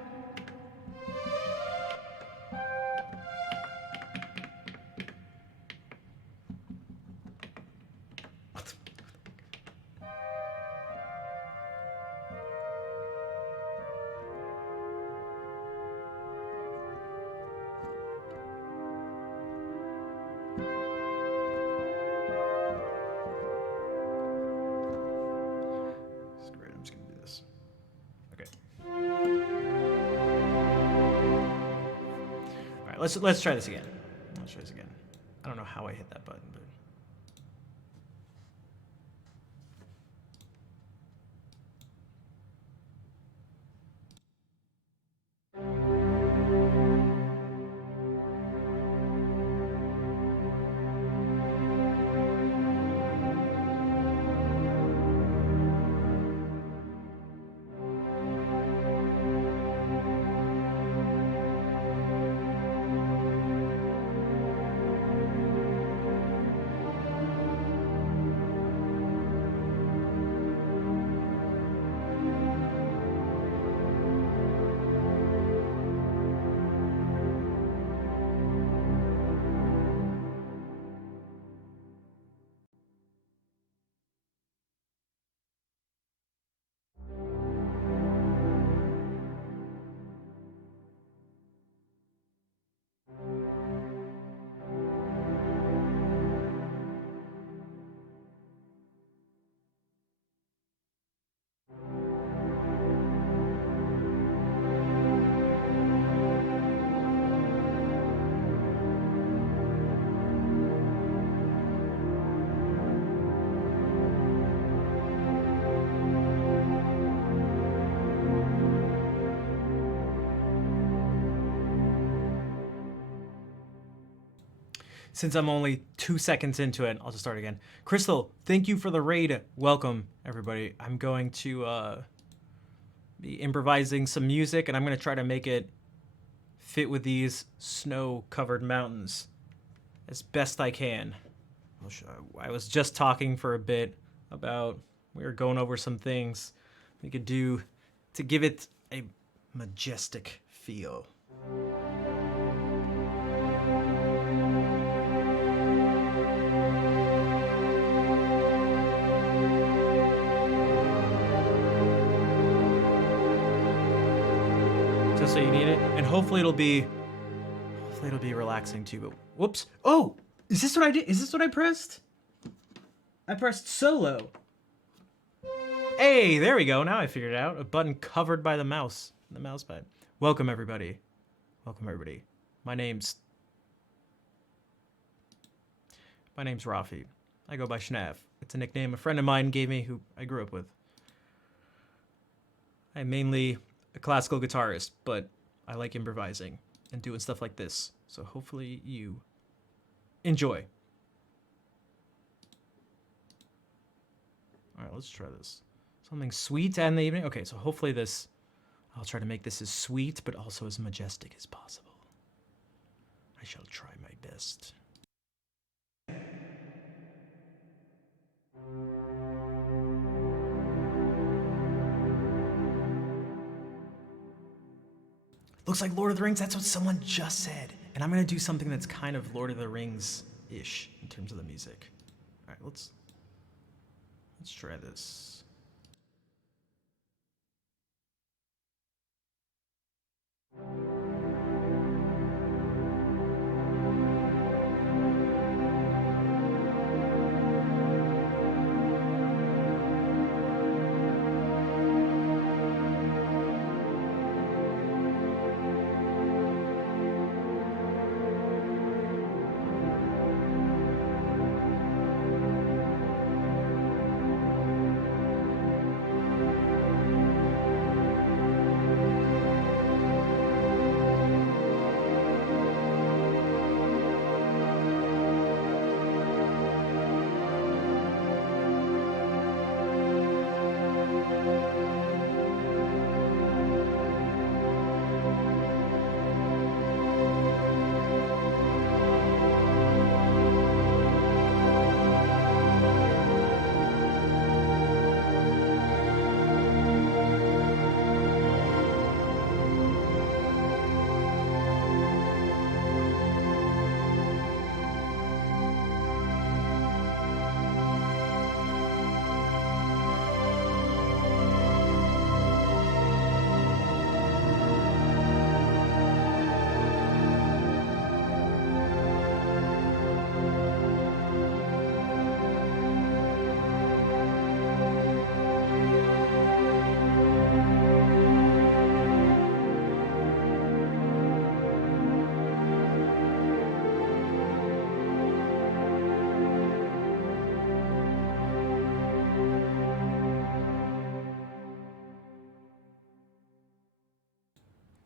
Screw it, I'm just gonna do this. Okay. All right, let's try this again. Let's try this again. I don't know how I hit that button, but. Since I'm only 2 seconds into it, I'll just start again. Crystal, thank you for the raid. Welcome, everybody. I'm going to be improvising some music, and I'm going to try to make it fit with these snow-covered mountains as best I can. I was just talking for a bit about, we were going over some things we could do to give it a majestic feel. Just so you need it, and hopefully it'll be relaxing too. But whoops! Oh, is this what I did? Is this what I pressed? I pressed solo. Hey, there we go. Now I figured it out. A button covered by the mouse pad. Welcome everybody. Welcome everybody. My name's Rafi. I go by Schnav. It's a nickname a friend of mine gave me who I grew up with. I'm mainly a classical guitarist, but I like improvising and doing stuff like this. So hopefully you enjoy. All right, let's try this. Something sweet in the evening. Okay, so hopefully this, I'll try to make this as sweet, but also as majestic as possible. I shall try my best. Looks like Lord of the Rings. That's what someone just said. And I'm gonna do something that's kind of Lord of the Rings-ish in terms of the music. All right, let's try this.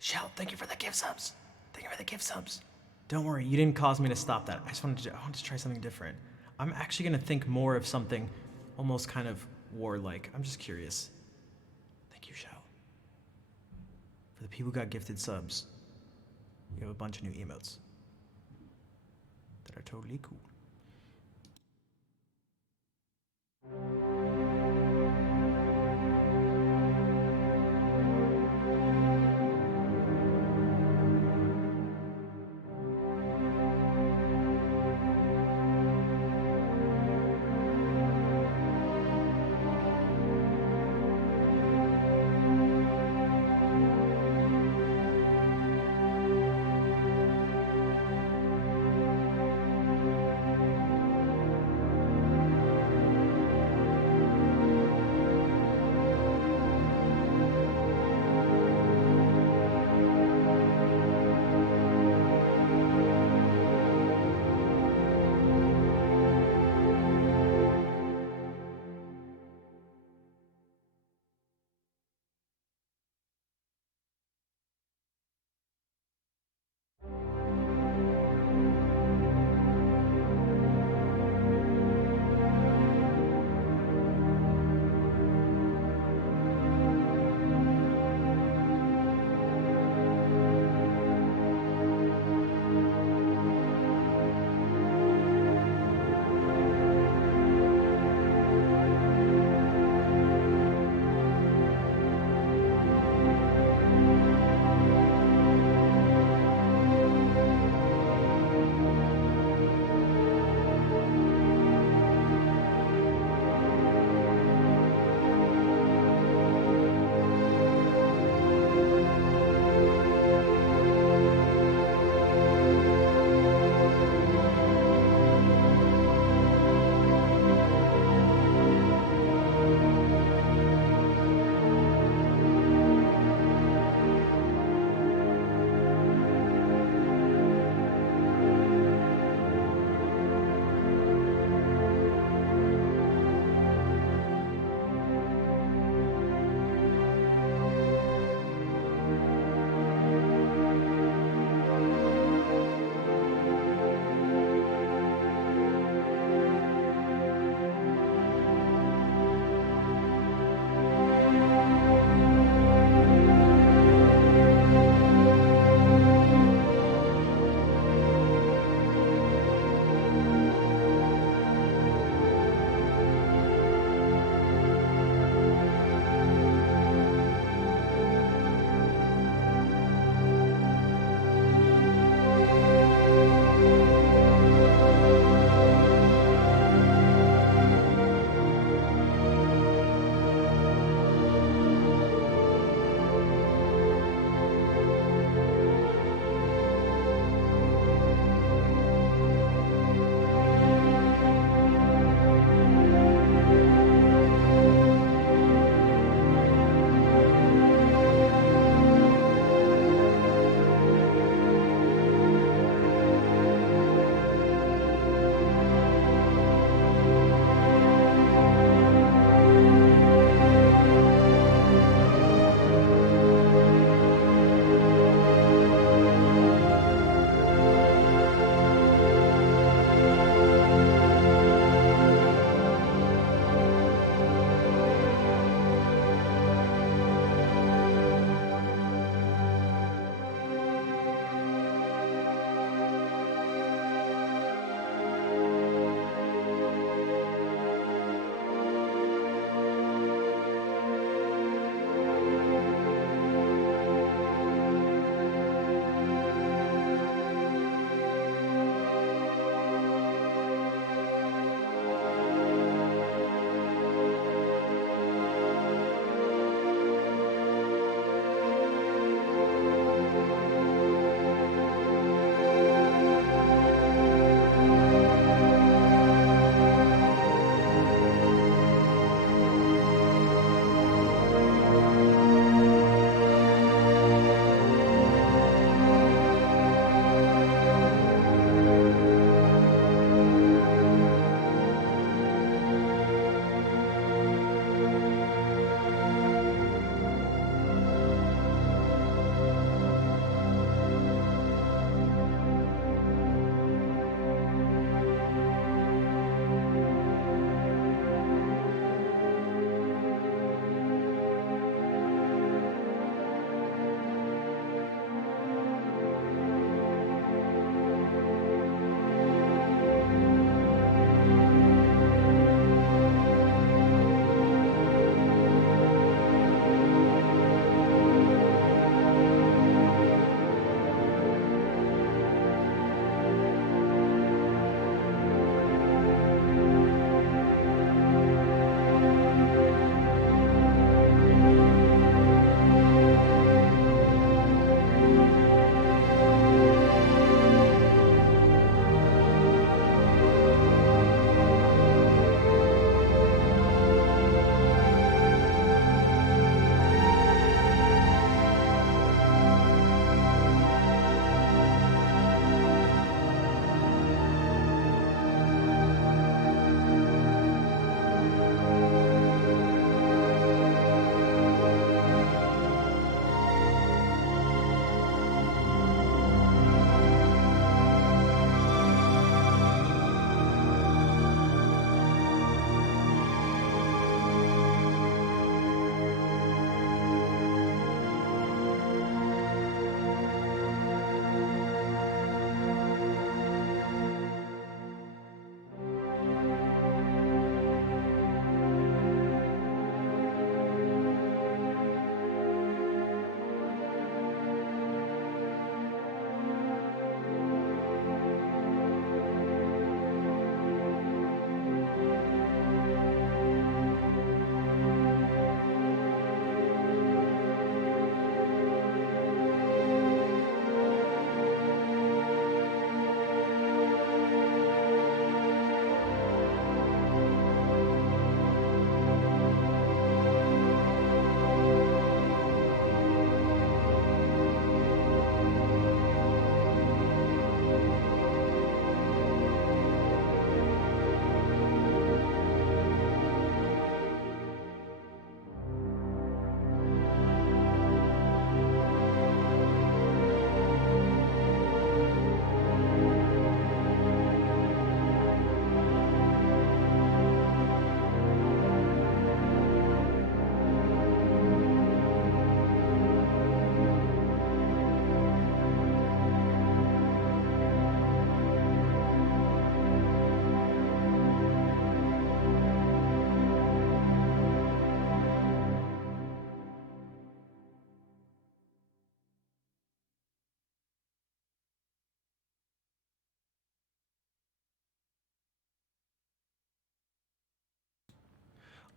Shell, thank you for the gift subs. Thank you for the gift subs. Don't worry, you didn't cause me to stop that. I wanted to try something different. I'm actually gonna think more of something almost kind of warlike. I'm just curious. Thank you, Shell. For the people who got gifted subs, you have a bunch of new emotes that are totally cool.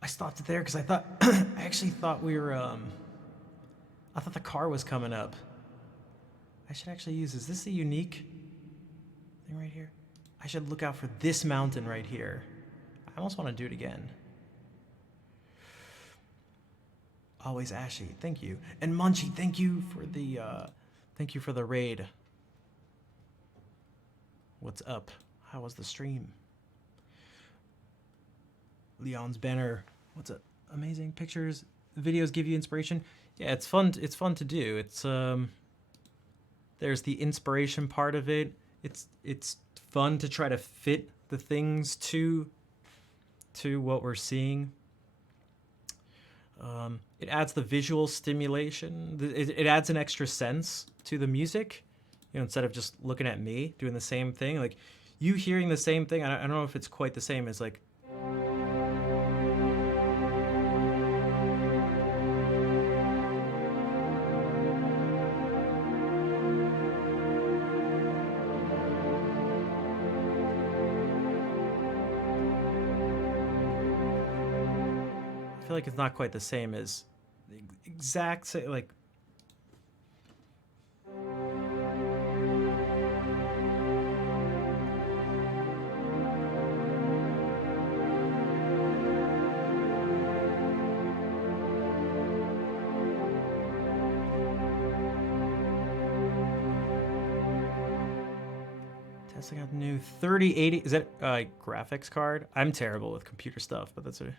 I stopped it there because I thought I actually thought we were I thought the car was coming up. I should actually use, is this a unique thing right here? I should look out for this mountain right here. I almost want to do it again. Always Ashy, thank you. And Munchie, thank you for the raid. What's up? How was the stream? Leon's banner. What's up? Amazing pictures. Videos give you inspiration. Yeah, it's fun. It's fun to do. It's there's the inspiration part of it. It's fun to try to fit the things to what we're seeing. It adds the visual stimulation. It adds an extra sense to the music. You know, instead of just looking at me doing the same thing, like you hearing the same thing. I don't know if it's quite the same as like. I feel like it's not quite the same as the exact same, like. Testing out the new 3080. Is that graphics card? I'm terrible with computer stuff, but that's a.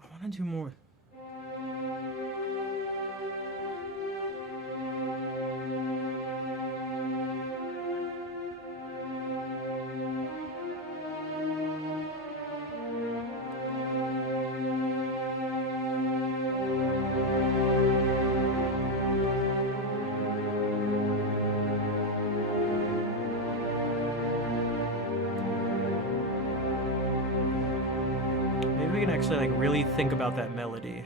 I want to do more. Maybe we can actually like really think about that melody.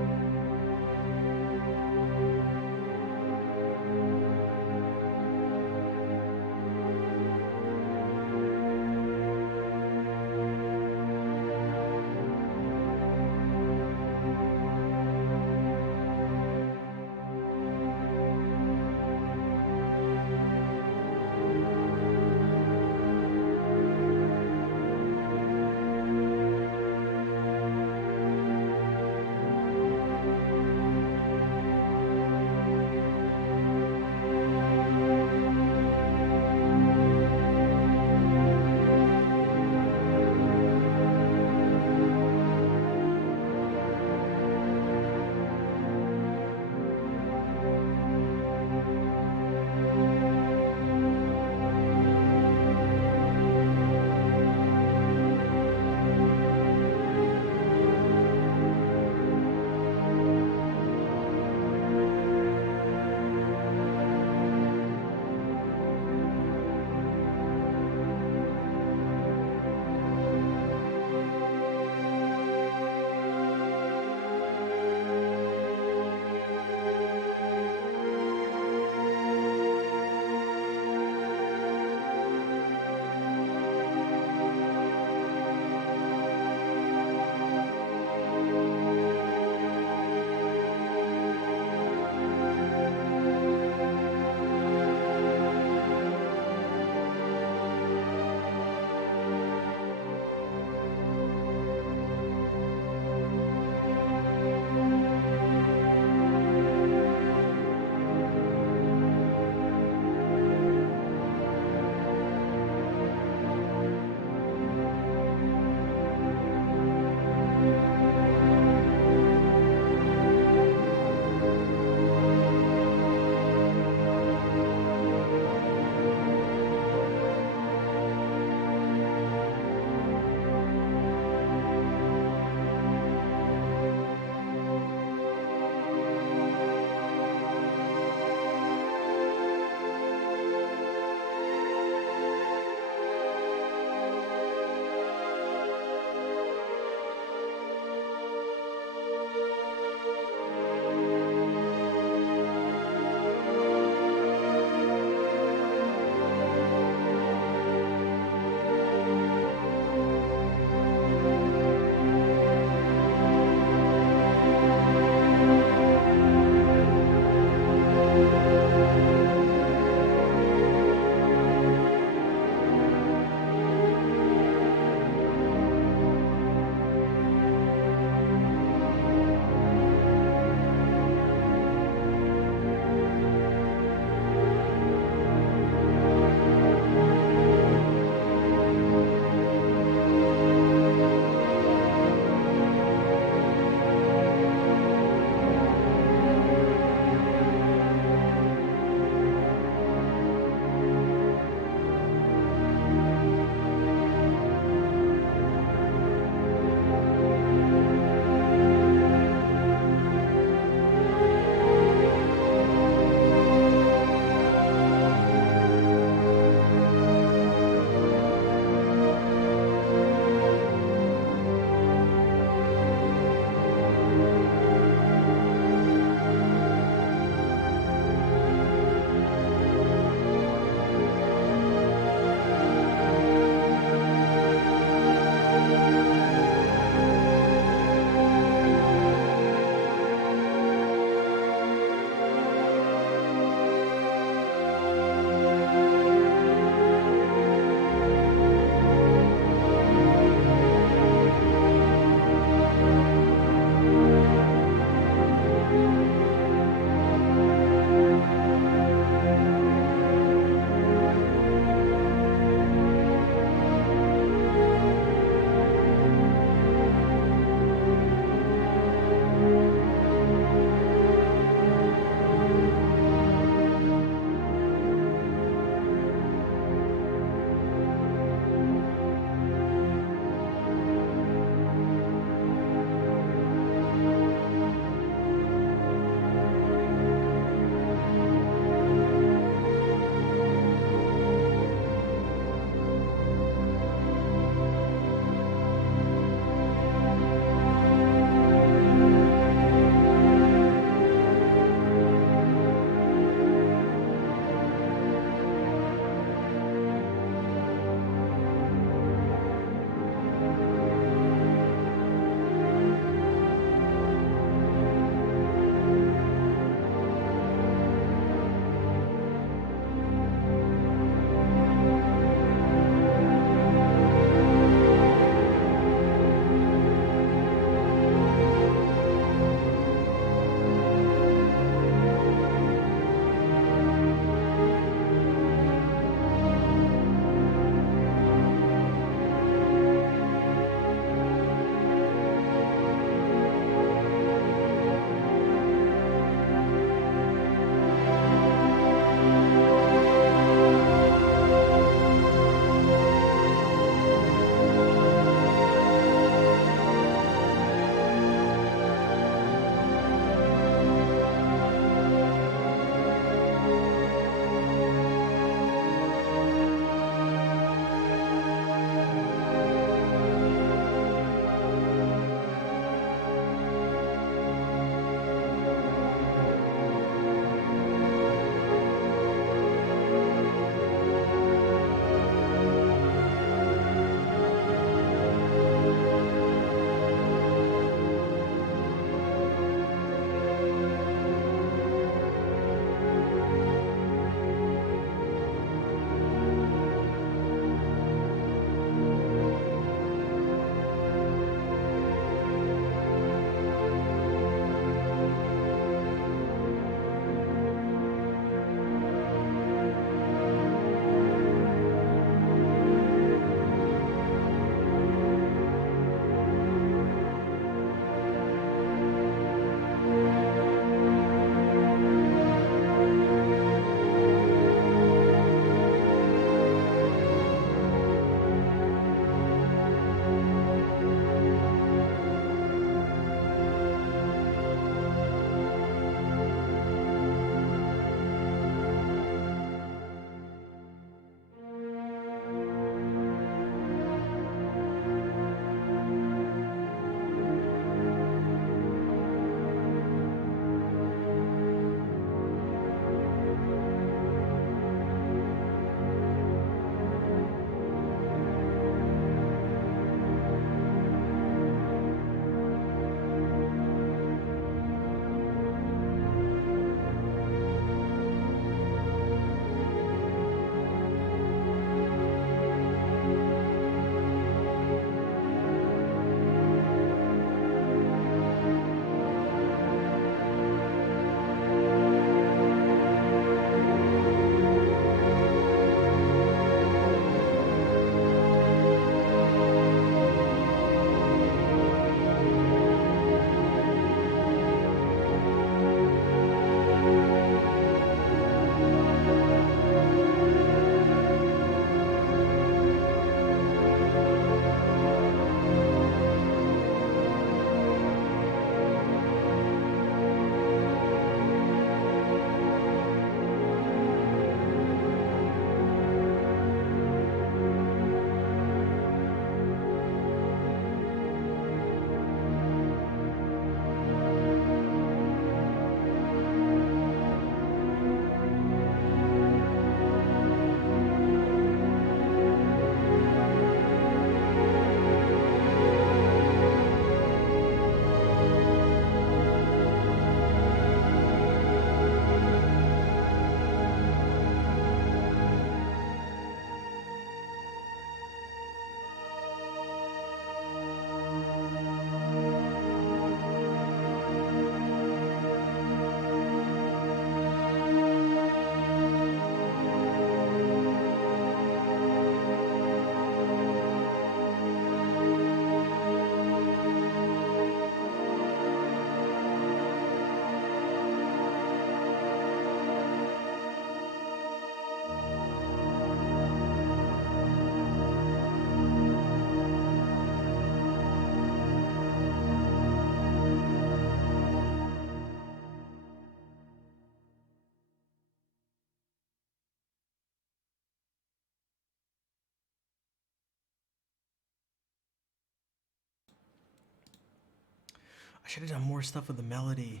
I should have done more stuff with the melody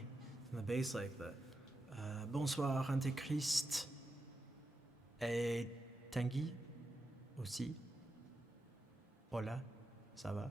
and the bass like that. Bonsoir Antéchrist. Et Tanguy aussi. Hola, ça va?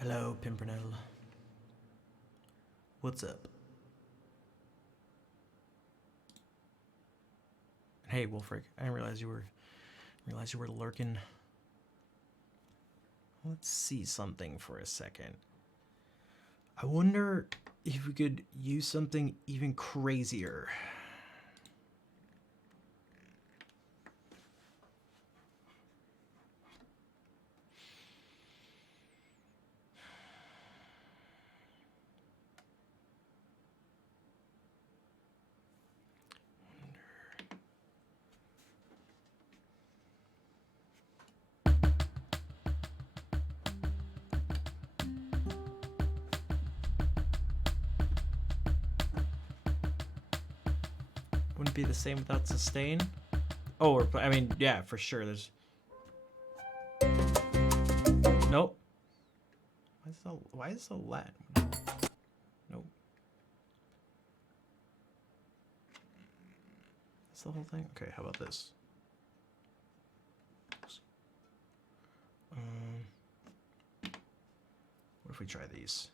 Hello, Pimpernel. What's up? Hey, Wolfric. I didn't realize you were lurking. Let's see something for a second. I wonder if we could use something even crazier. Wouldn't be the same without sustain. Oh, or I mean, yeah, for sure. There's nope. Why is it so loud? Nope. That's the whole thing. Okay, how about this? What if we try these?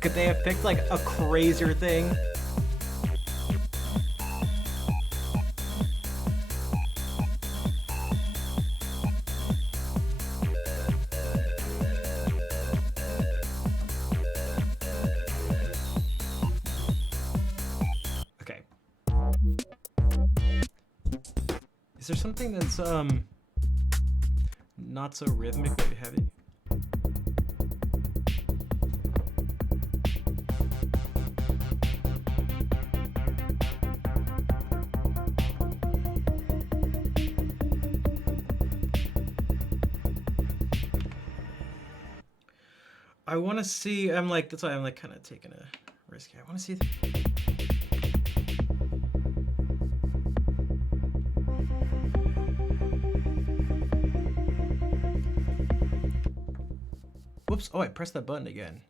Could they have picked like a crazier thing? Okay. Is there something that's not so rhythmic but heavy? I want to see. I'm like, that's why I'm like kind of taking a risk here. I want to see. Whoops! Oh, I pressed that button again.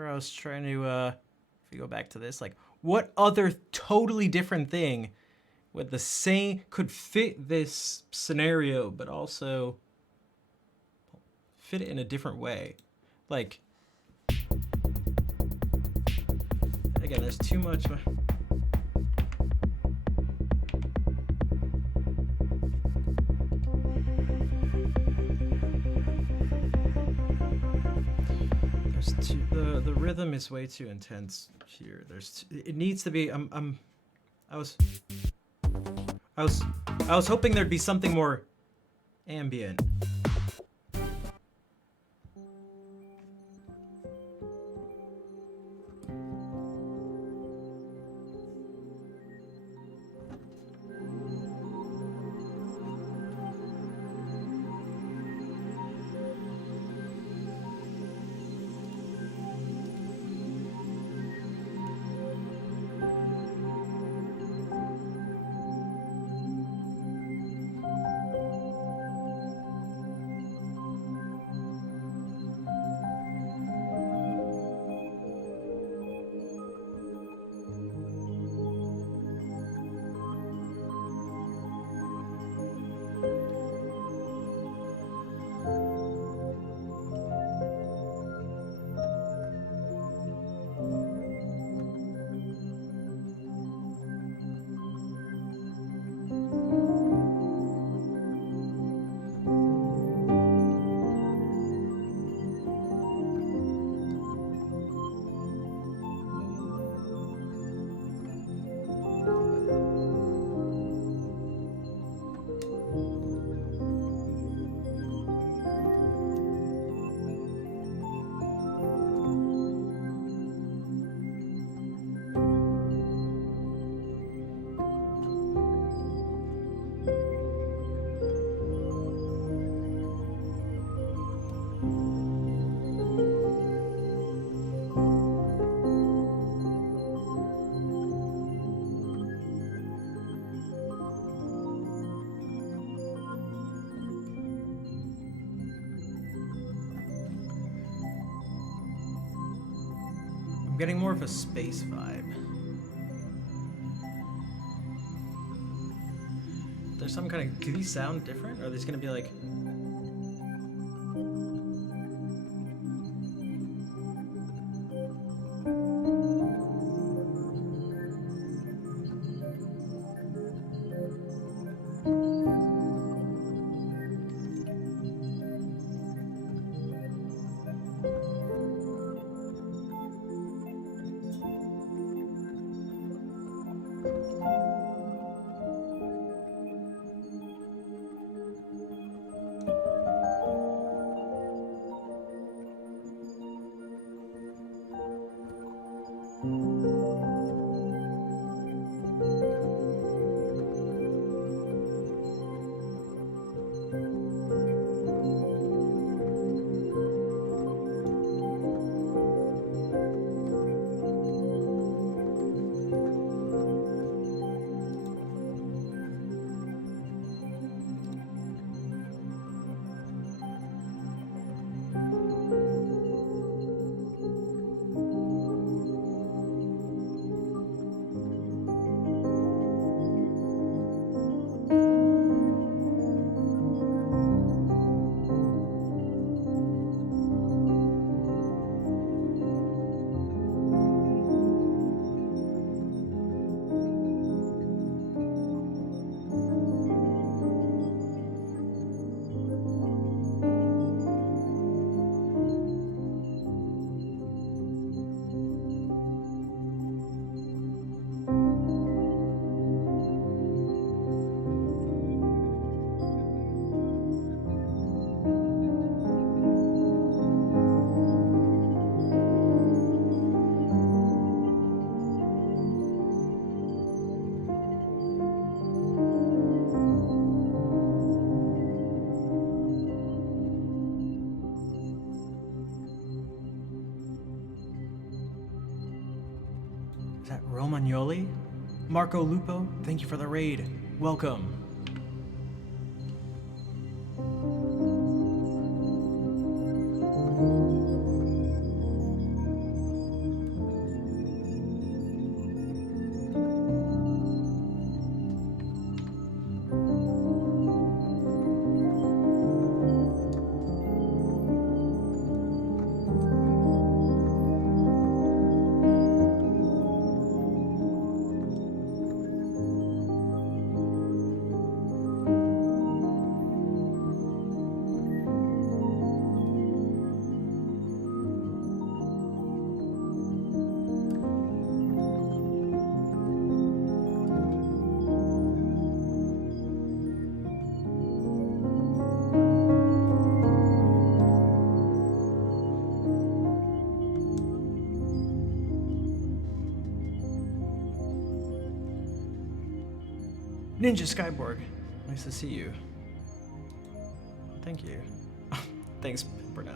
remember I was trying to, if we go back to this, like, what other totally different thing with the same could fit this scenario, but also fit it in a different way? Like, again, there's too much. The rhythm is way too intense here. It needs to be. I was hoping there'd be something more ambient. Getting more of a space vibe. There's some kind of. Do these sound different? Or are these gonna be like? that Romagnoli? Marco Lupo, thank you for the raid. Welcome. Ninja Skyborg, nice to see you. Thank you. Thanks, Bruno.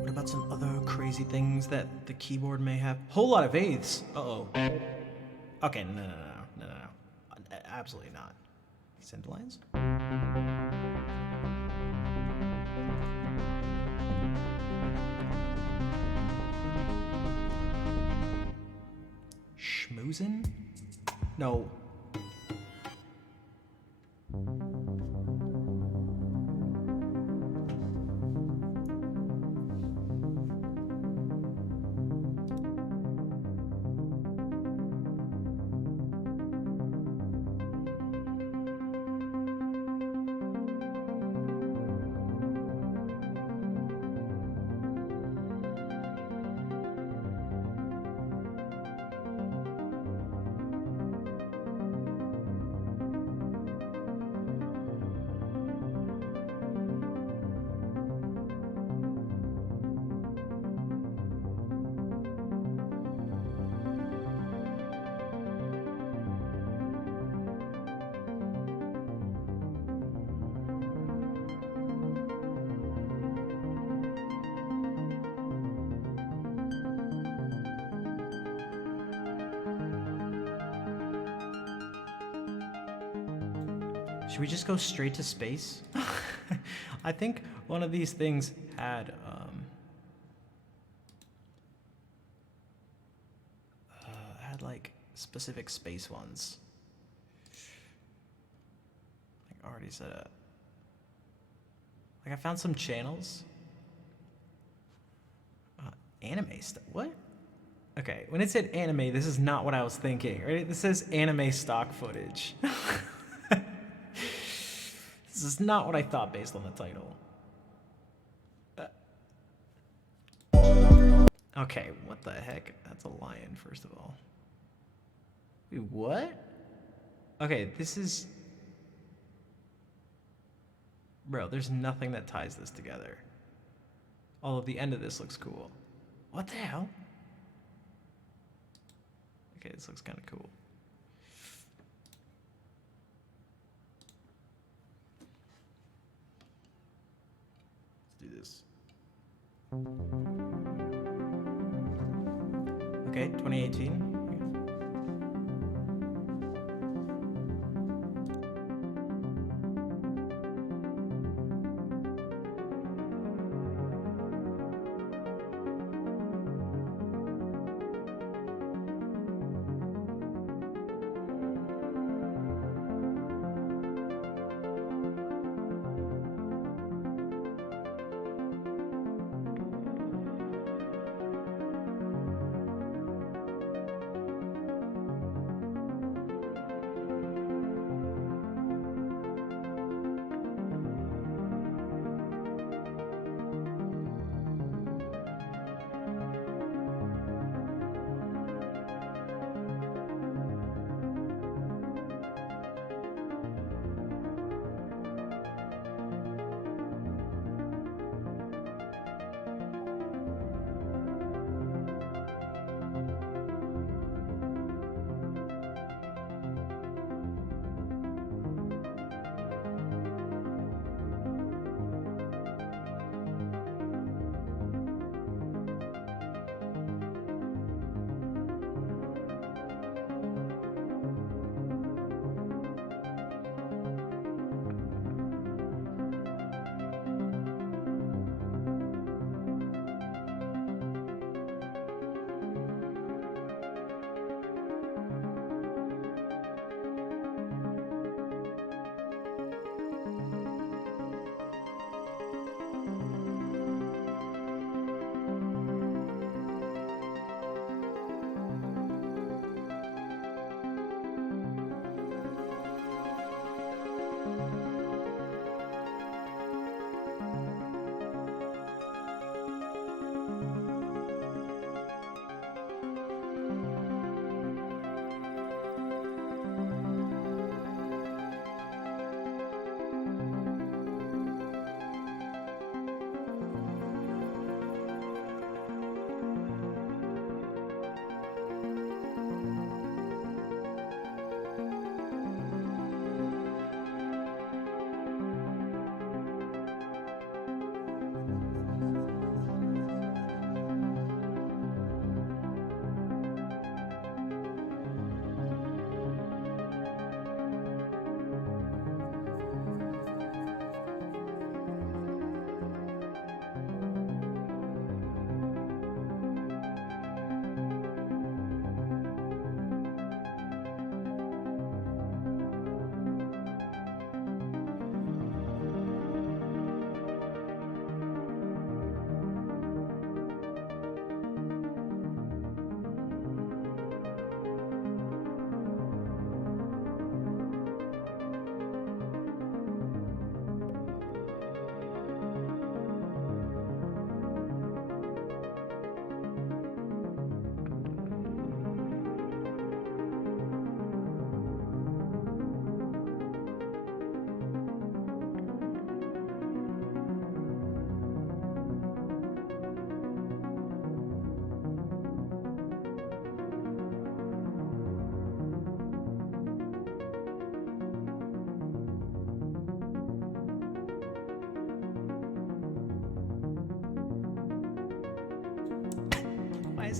What about some other crazy things that the keyboard may have? Whole lot of eighths. Uh-oh. Okay, no. Absolutely not. Send lines? Schmoozin? No. Should we just go straight to space? I think one of these things had like specific space ones. Like already set up. Like I found some channels. Anime stuff. What? Okay, when it said anime, this is not what I was thinking, right? This says anime stock footage. This is not what I thought based on the title. Okay, what the heck? That's a lion, first of all. Wait, what? Okay, this is... Bro, there's nothing that ties this together. Although the end of this looks cool. What the hell? Okay, this looks kind of cool. Let's do this. Okay, 2018.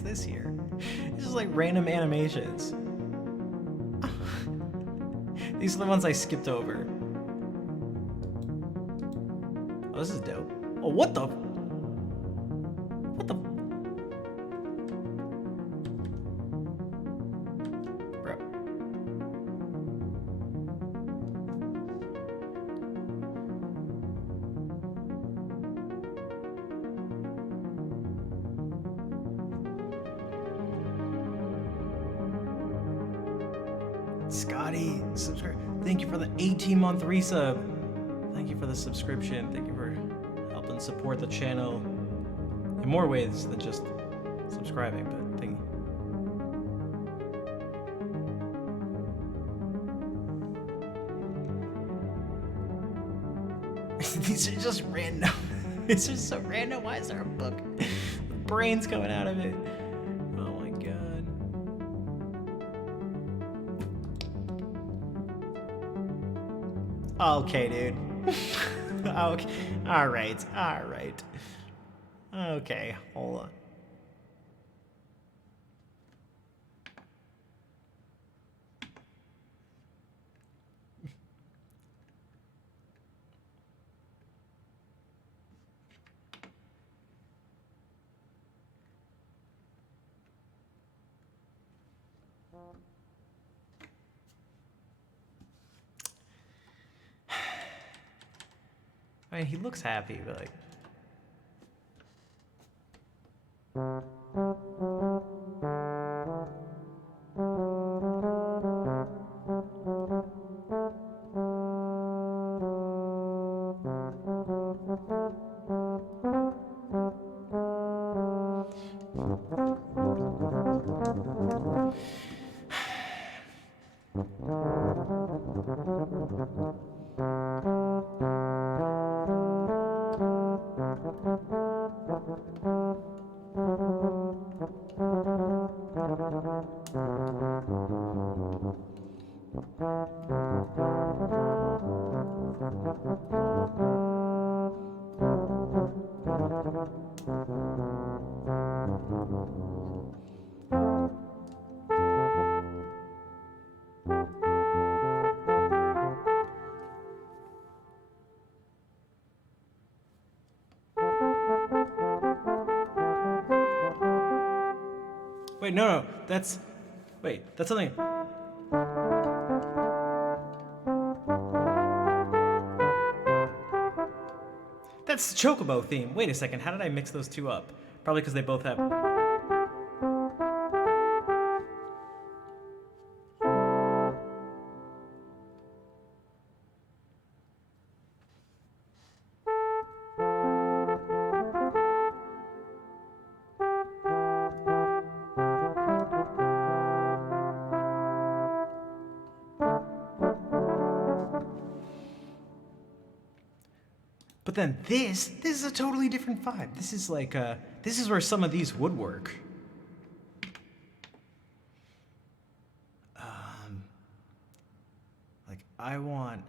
this here? It's just like random animations. These are the ones I skipped over. Oh, this is dope. Oh, what the? What the? Bro. Scotty, subscribe. Thank you for the 18-month resub. Thank you for the subscription. Thank you for helping support the channel in more ways than just subscribing, but thank you. These are just random. It's just so random. Why is there a book with brains coming out of it? Oh my god. Okay, dude. Okay. All right. All right. Okay. Hold on. I mean, he looks happy, but like. Wait, no, that's. Wait, that's something. That's the Chocobo theme. Wait a second, how did I mix those two up? Probably because they both have. But then this is a totally different vibe. This is like, this is where some of these would work. Like, I want,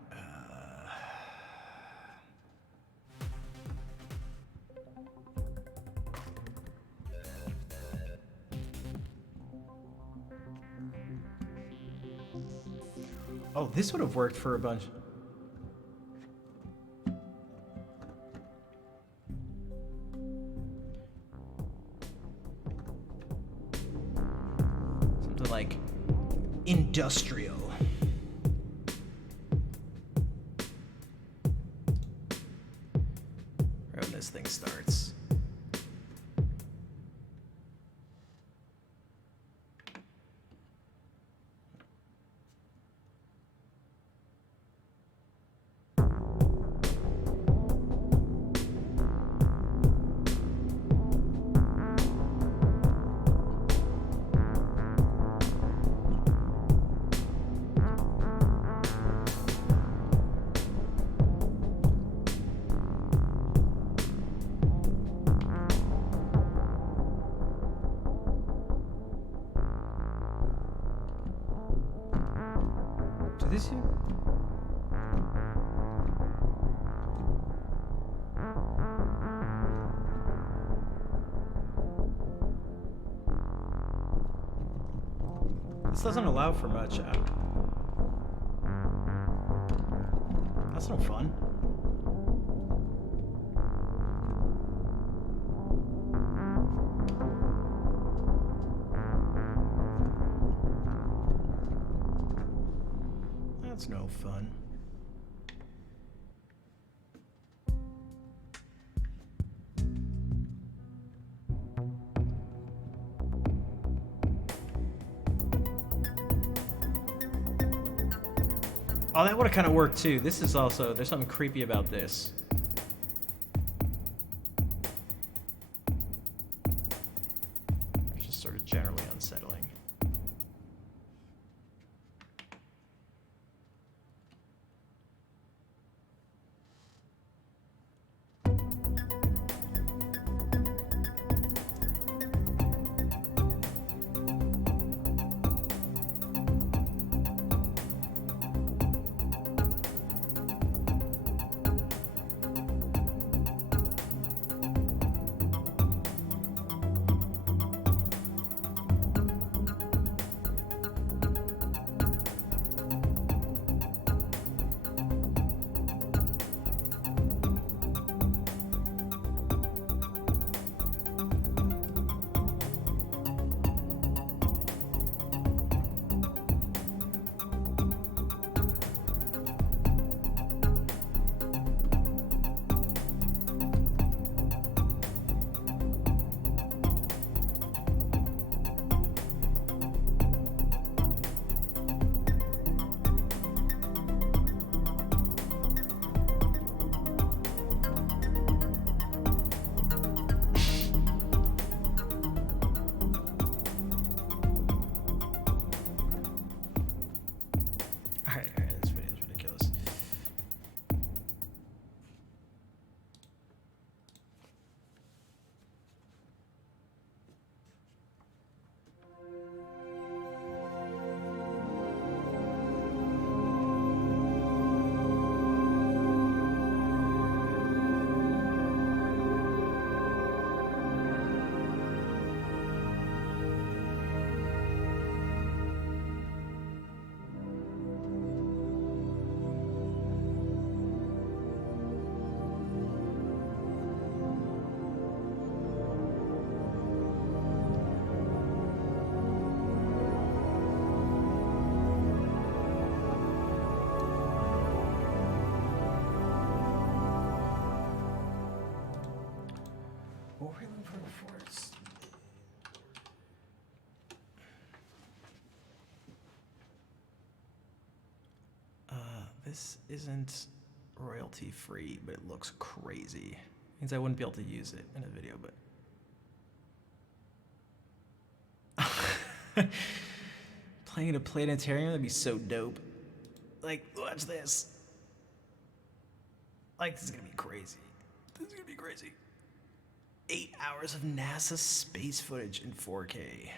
oh, this would have worked for a bunch. Something like industrial. Right when this thing starts. So this here? This doesn't allow for much. That's no fun. That's no fun. Oh, that would have kind of worked too. This is also, there's something creepy about this. It's just sort of generally unsettling. This video is ridiculous. What were we looking for before? This isn't royalty free, but it looks crazy. Means I wouldn't be able to use it in a video, but playing in a planetarium, that'd be so dope. Like, watch this. Like, this is gonna be crazy. This is gonna be crazy. 8 hours of NASA space footage in 4K.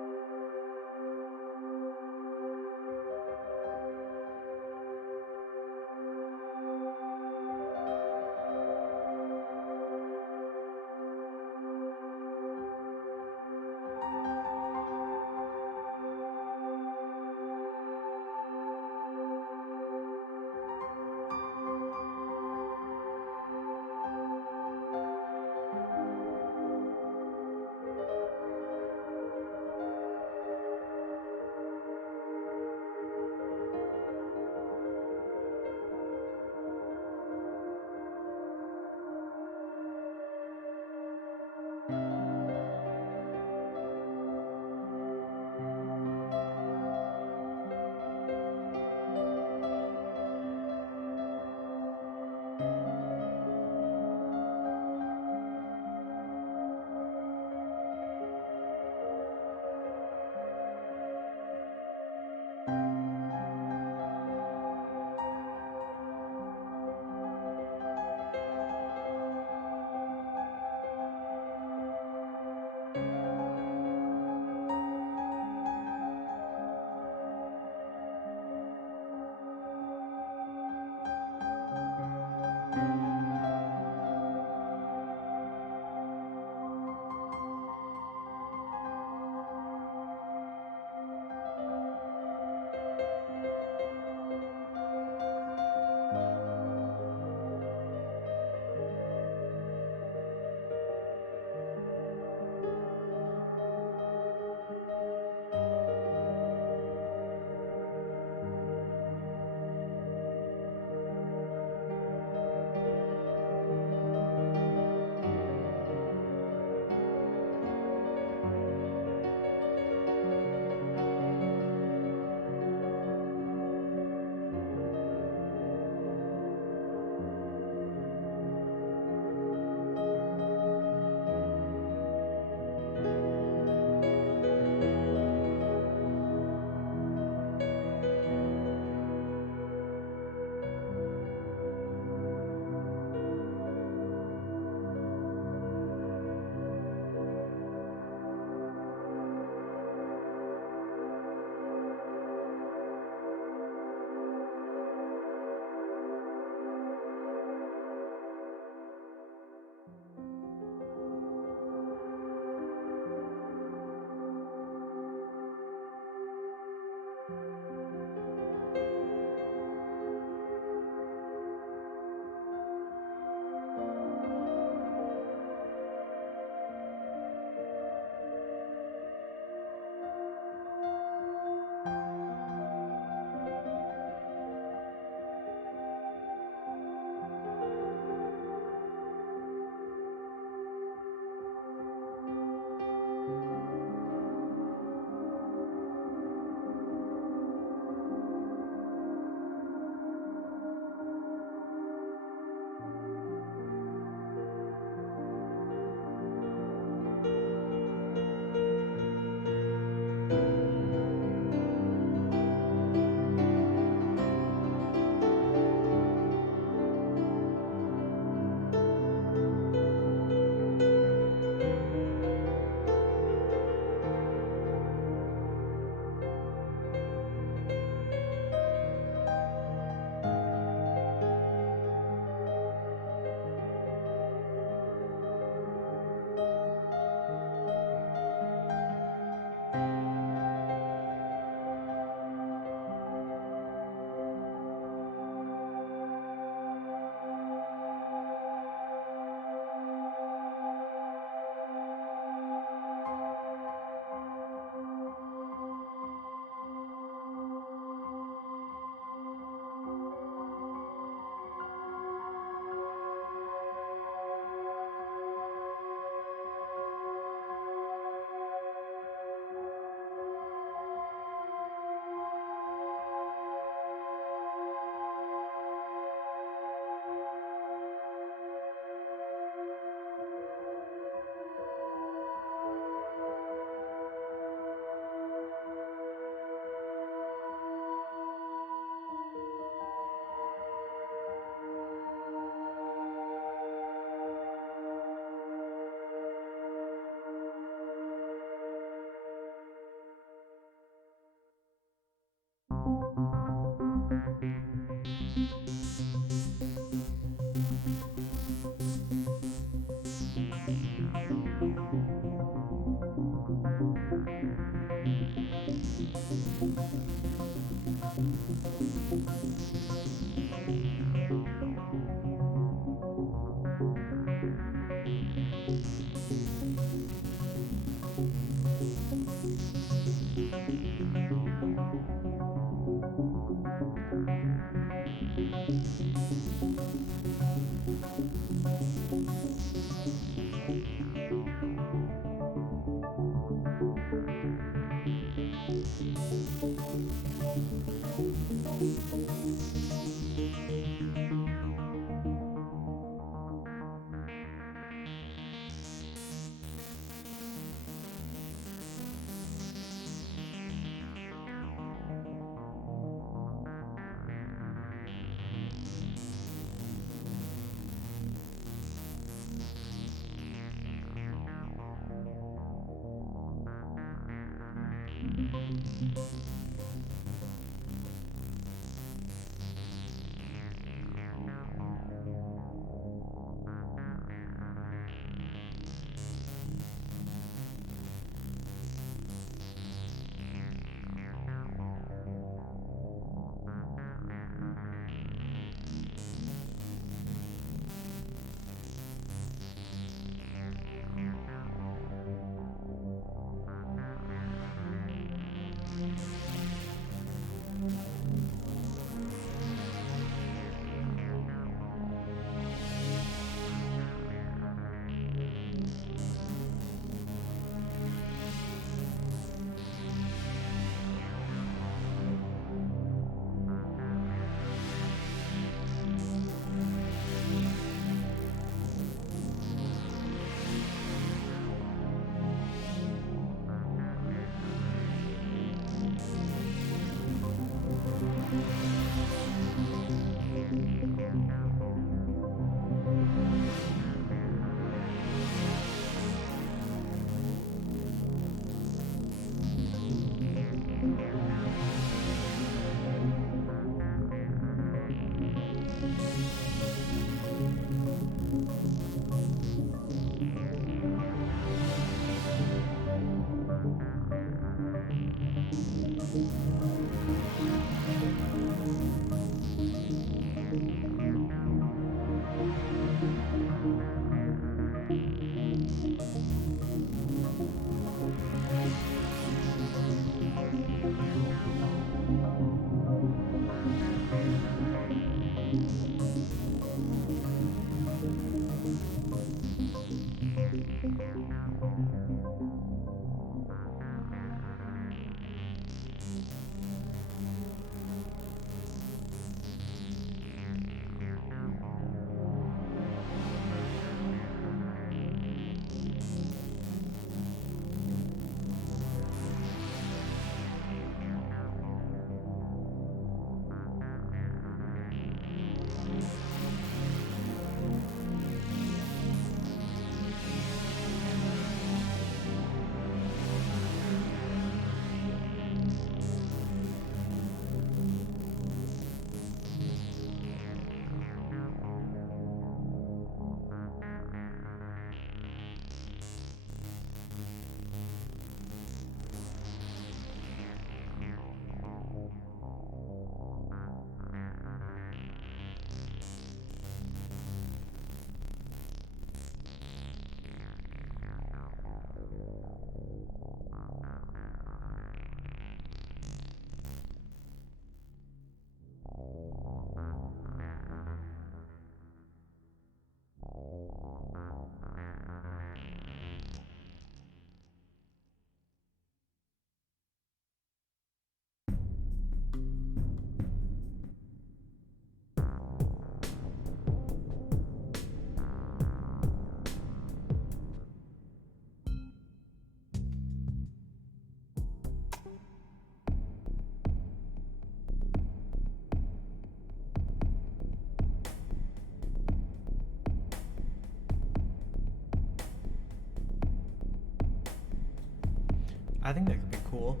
I think that could be cool.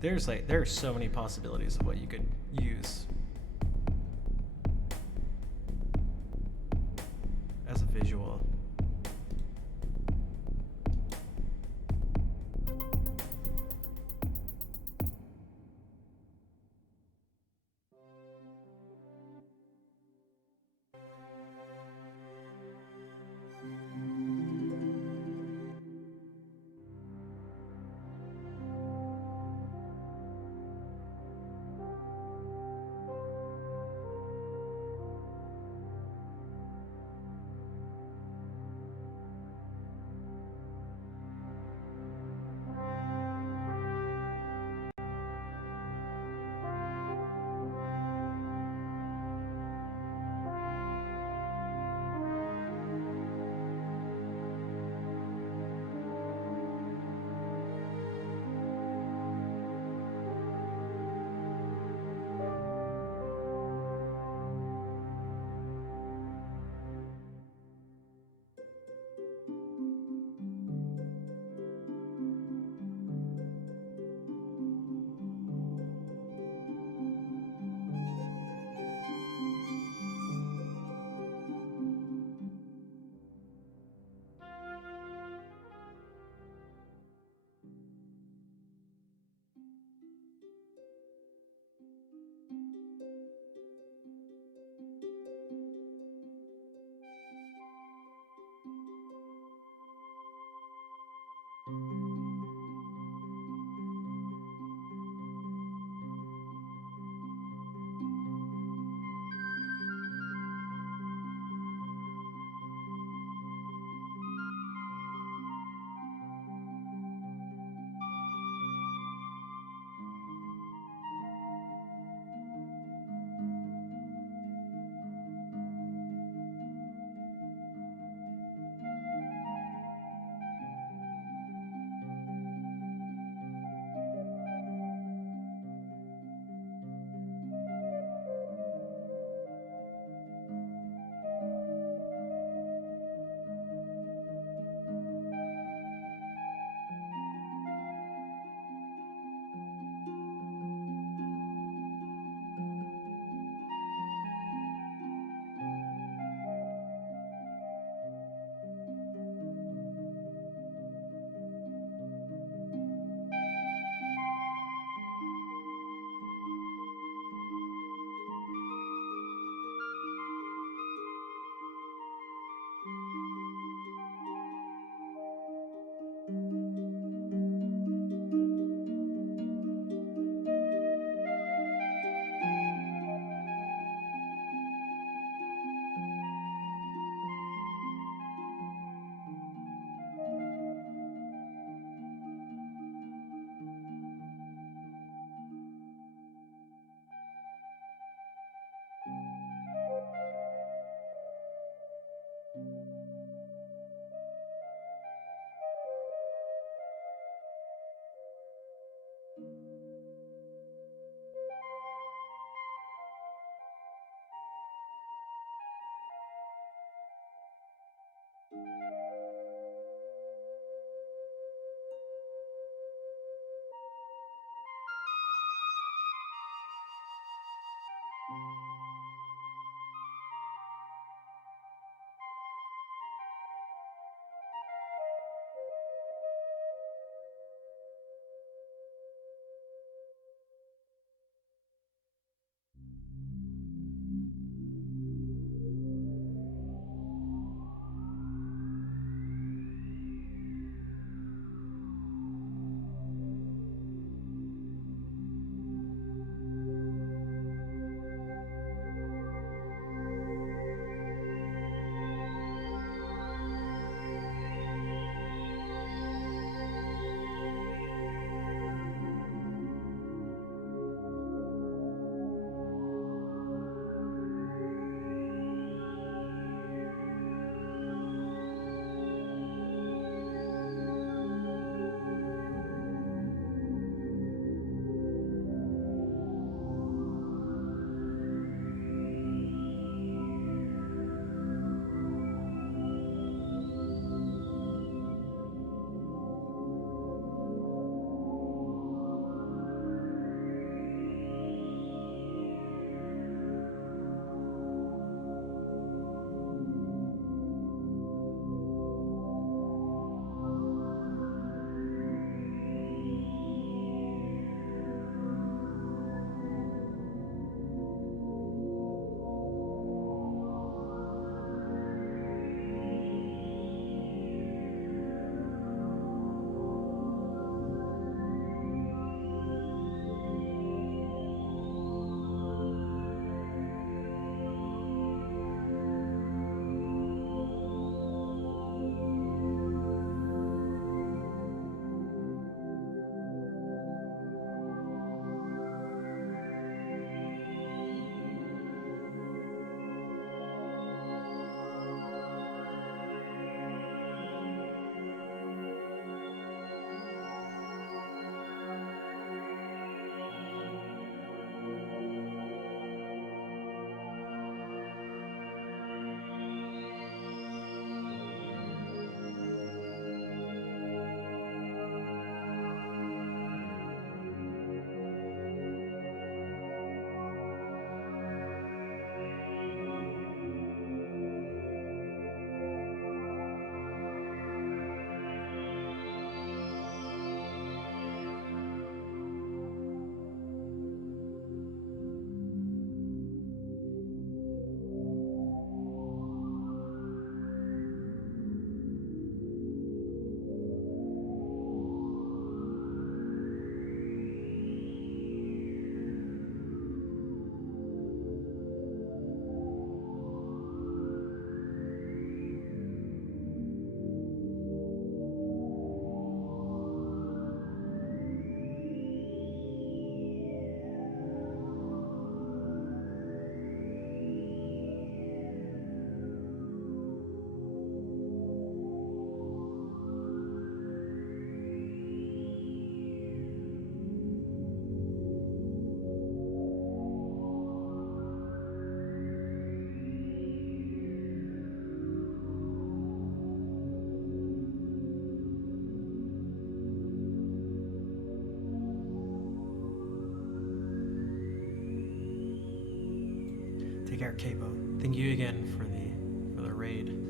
There are so many possibilities of what you could use as a visual. care, Capo. Thank you again for the raid.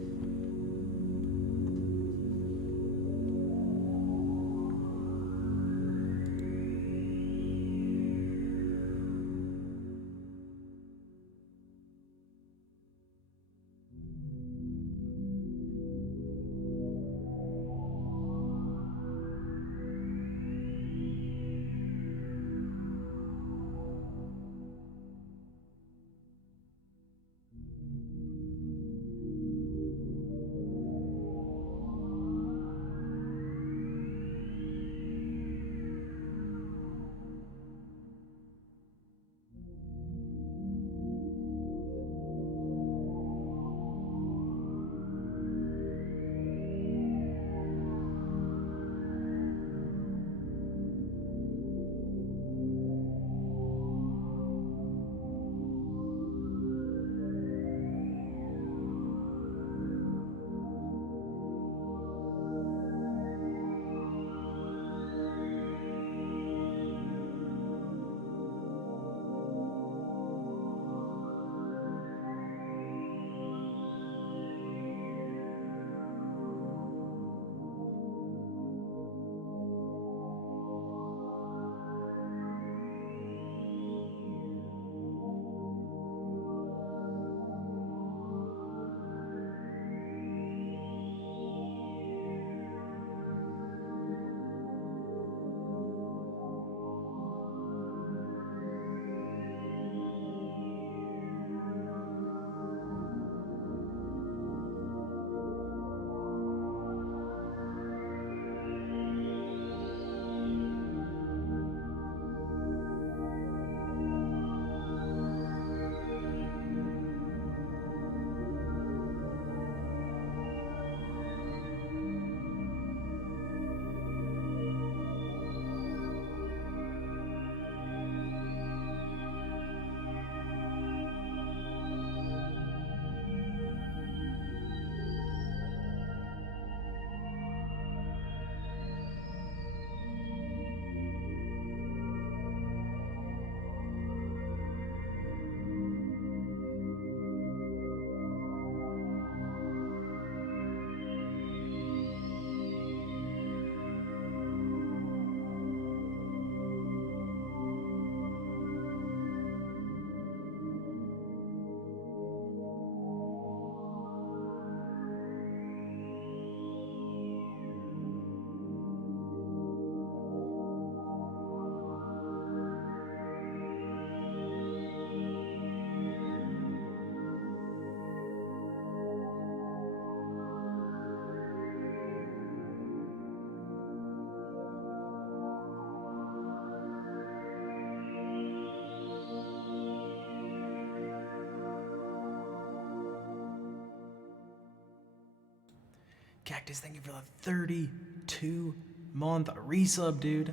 Cactus, thank you for the 32-month resub, dude.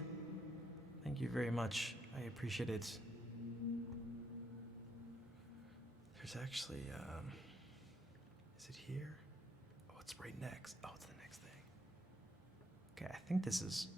Thank you very much. I appreciate it. There's actually, is it here? Oh, it's right next. Oh, it's the next thing. Okay, I think this is...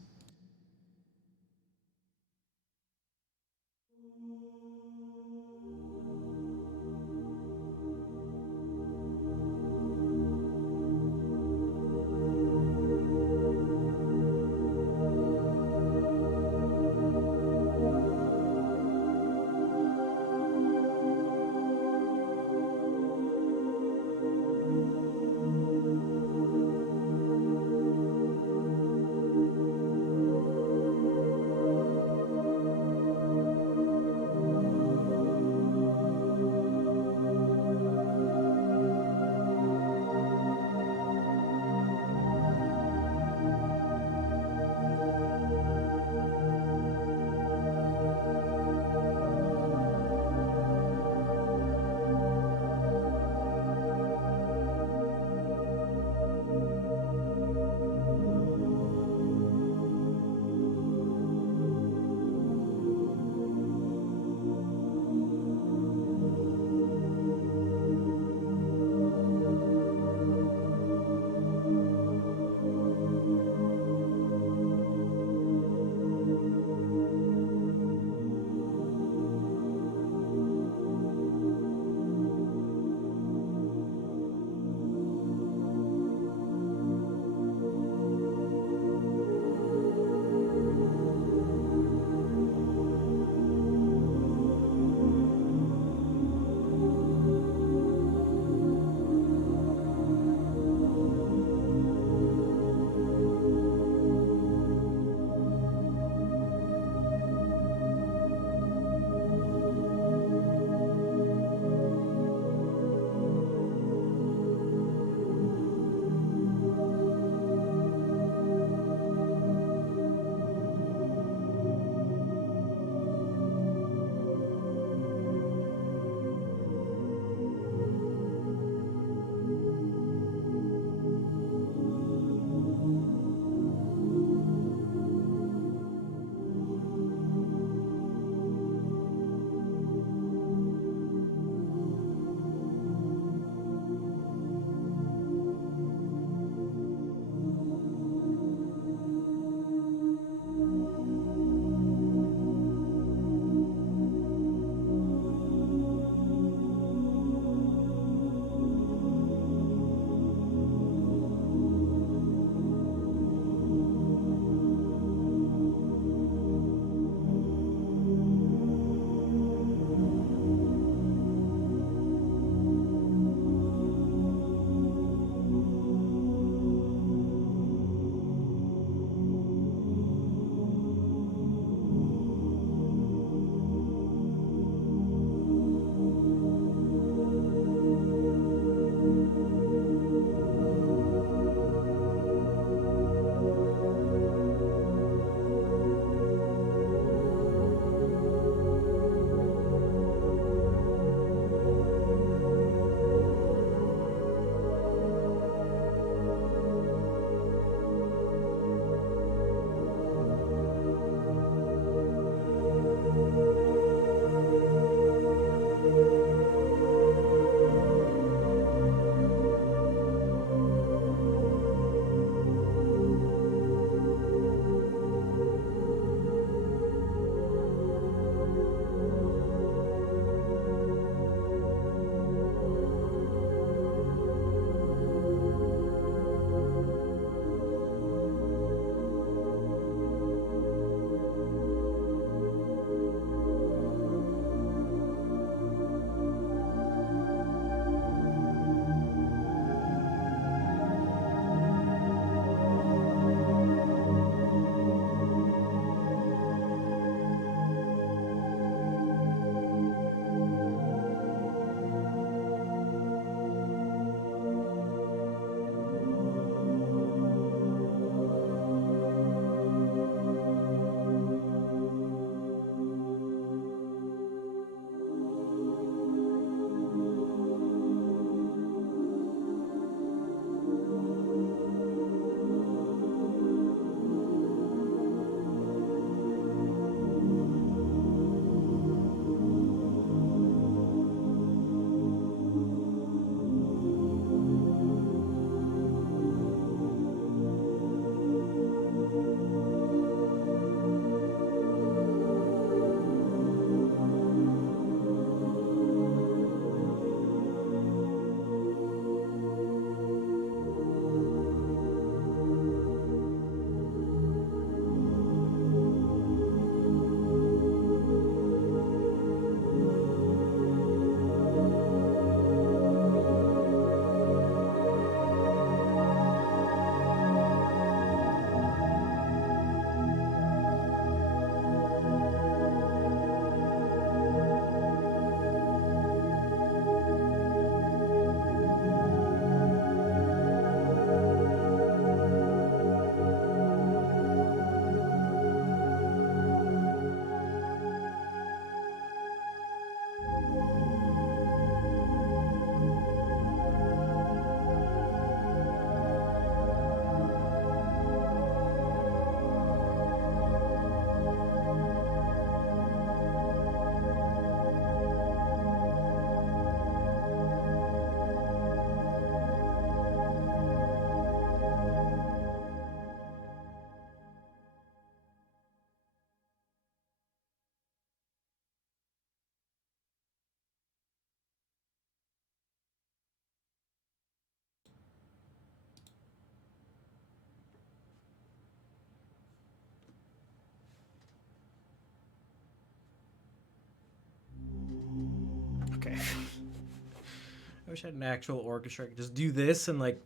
wish I had an actual orchestra. I could just do this and like,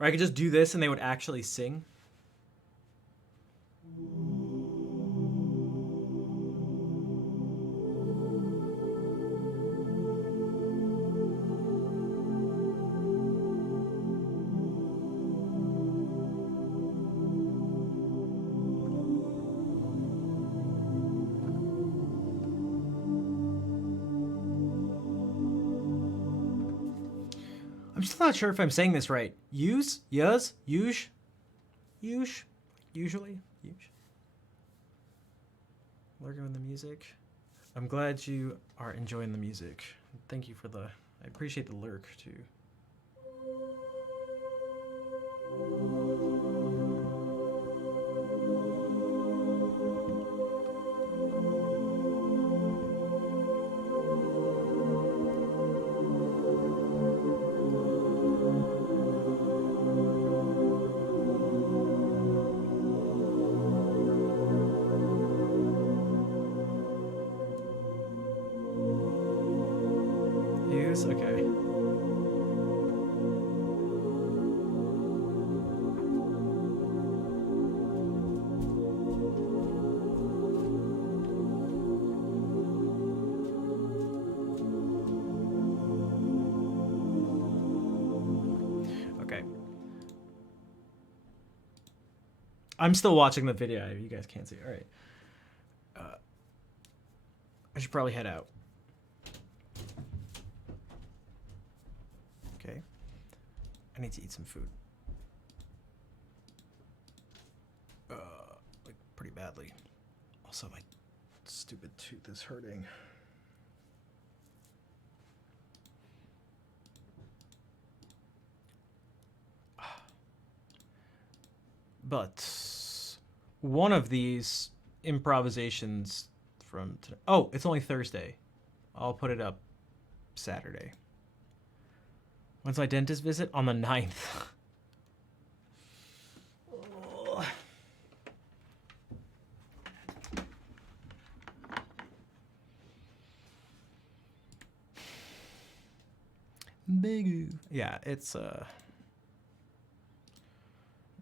or I could just do this and they would actually sing. I'm still not sure if I'm saying this right. Use? Yuz? Usually? Lurking with the music. I'm glad you are enjoying the music. Thank you for the... I appreciate the lurk, too. Use? Okay. Okay. I'm still watching the video. You guys can't see. All right. I should probably head out. Okay. I need to eat some food. Like pretty badly. Also, my stupid tooth is hurting. But one of these improvisations from today. Oh, it's only Thursday. I'll put it up Saturday. When's my dentist visit? On the 9th. Big. Yeah, it's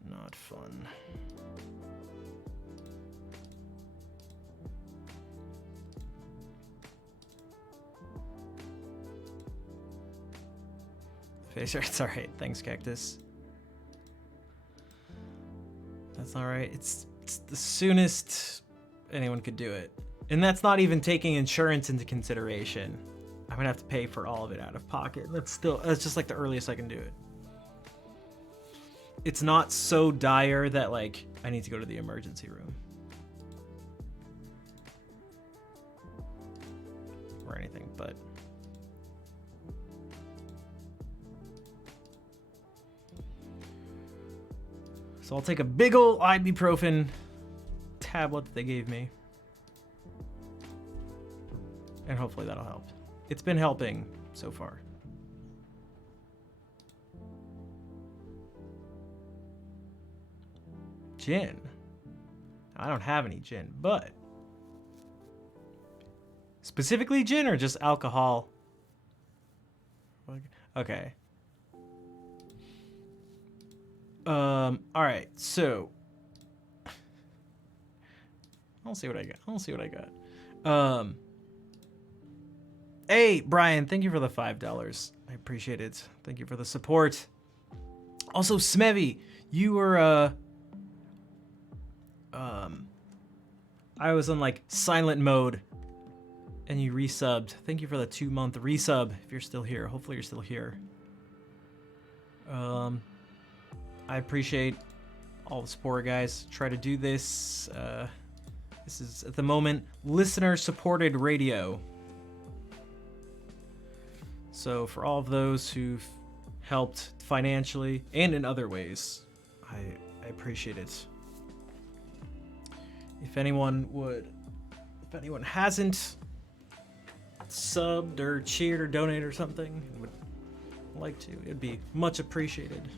not fun. It's alright. Thanks, Cactus. That's alright. It's the soonest anyone could do it. And that's not even taking insurance into consideration. I'm gonna have to pay for all of it out of pocket. That's just like the earliest I can do it. It's not so dire that like I need to go to the emergency room. Or anything, but so I'll take a big ol' ibuprofen tablet that they gave me. And hopefully that'll help. It's been helping so far. Gin. I don't have any gin, but specifically gin or just alcohol? Okay. All right, so I'll see what I got. Hey, Brian, thank you for the $5. I appreciate it. Thank you for the support. Also, Smevy, you were, I was on like silent mode and you resubbed. Thank you for the 2-month resub if you're still here. Hopefully you're still here. I appreciate all the support, guys. Try to do this. This is, at the moment, listener-supported radio. So for all of those who've helped financially and in other ways, I appreciate it. If anyone hasn't subbed or cheered or donated or something, and would like to, it'd be much appreciated.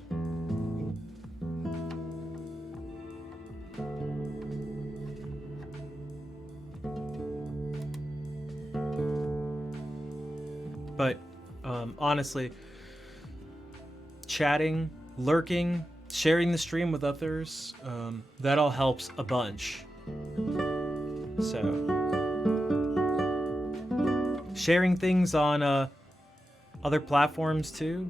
But honestly, chatting, lurking, sharing the stream with others. That all helps a bunch. So, sharing things on other platforms too.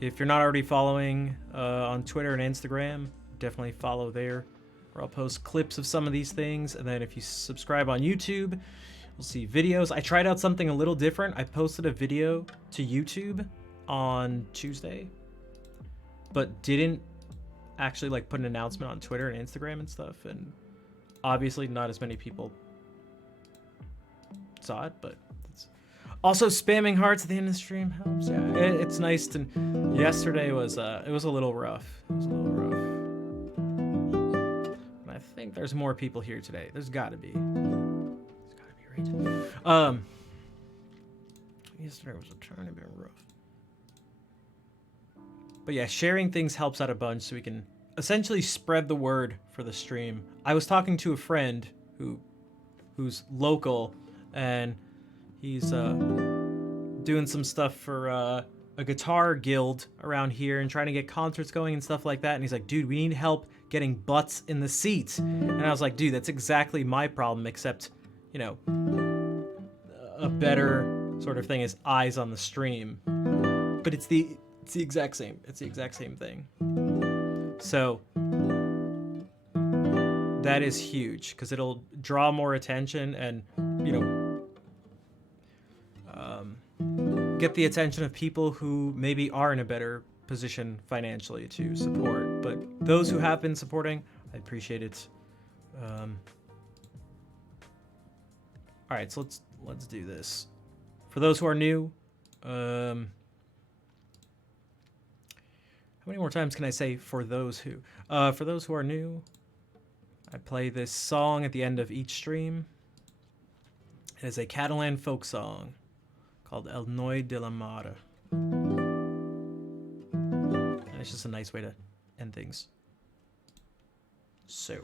If you're not already following on Twitter and Instagram, definitely follow there, where I'll post clips of some of these things. And then if you subscribe on YouTube, you'll see videos. I tried out something a little different. I posted a video to YouTube on Tuesday, but didn't actually like put an announcement on Twitter and Instagram and stuff. And obviously not as many people saw it, but it's also spamming hearts at the end of the stream helps. Yeah, it's nice to. Yesterday was it was a little rough. It was a little rough. And I think there's more people here today. There's gotta be. There's gotta be, right? Yesterday was a tiny bit rough. But yeah, sharing things helps out a bunch, so we can essentially spread the word for the stream. I was talking to a friend who's local, and he's doing some stuff for a guitar guild around here and trying to get concerts going and stuff like that. And he's like, dude, we need help getting butts in the seats. And I was like, dude, that's exactly my problem, except, you know, a better sort of thing is eyes on the stream. But it's the exact same. It's the exact same thing. So that is huge because it'll draw more attention and, you know, get the attention of people who maybe are in a better position financially to support. But those who have been supporting, I appreciate it. All right, so let's do this. For those who are new, how many more times can I say for those who? For those who are new, I play this song at the end of each stream. It is a Catalan folk song called El Noi de la Mare. And it's just a nice way to end things. So.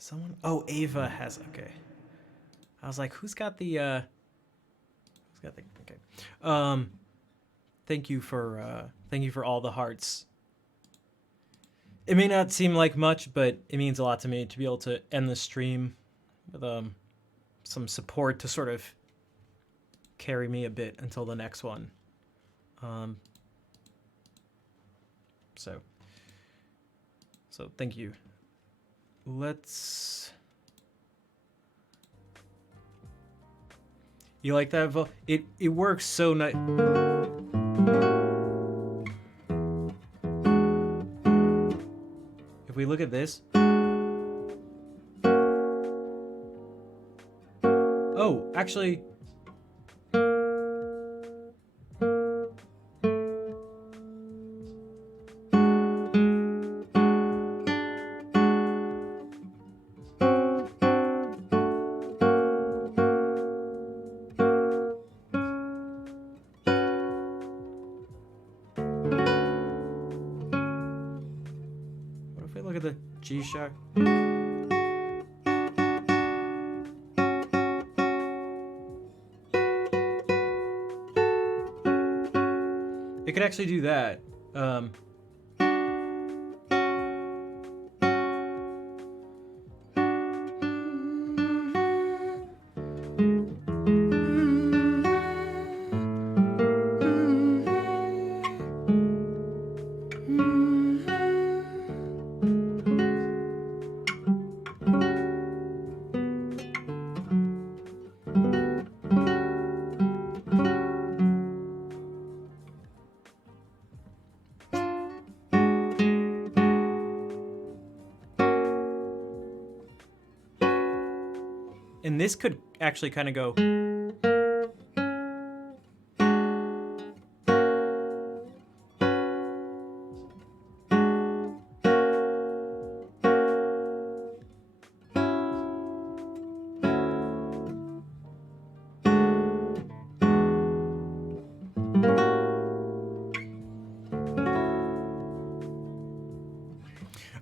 Someone? Oh, Ava has. Okay. I was like, who's got the? Okay. Thank you for all the hearts It may not seem like much, but it means a lot to me to be able to end the stream with some support to sort of carry me a bit until the next one. So thank you. You like that? It works so nice. If we look at this. Oh, actually. Look at the G-Shock. It could actually do that. And this could actually kind of go.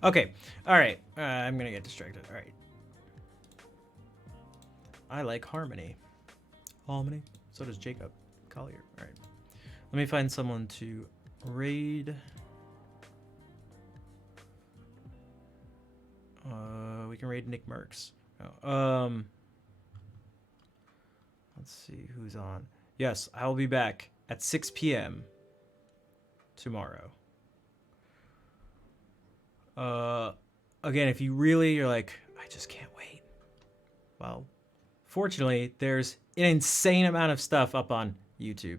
Okay, all right. I'm gonna get distracted. All right. I like harmony. Harmony. So does Jacob Collier. All right. Let me find someone to raid. We can raid Nick Merckx. Oh, let's see who's on. Yes, I will be back at 6 p.m. tomorrow. Again, if you're like, I just can't wait. Well, fortunately, there's an insane amount of stuff up on YouTube.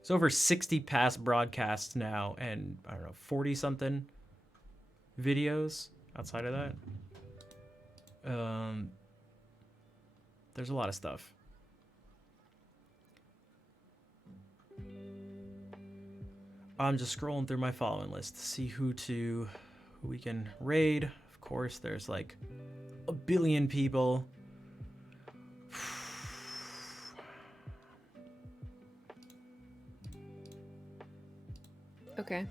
It's over 60 past broadcasts now, and I don't know, 40-something videos outside of that. There's a lot of stuff. I'm just scrolling through my following list to see who we can raid. Of course, there's like a billion people. Okay,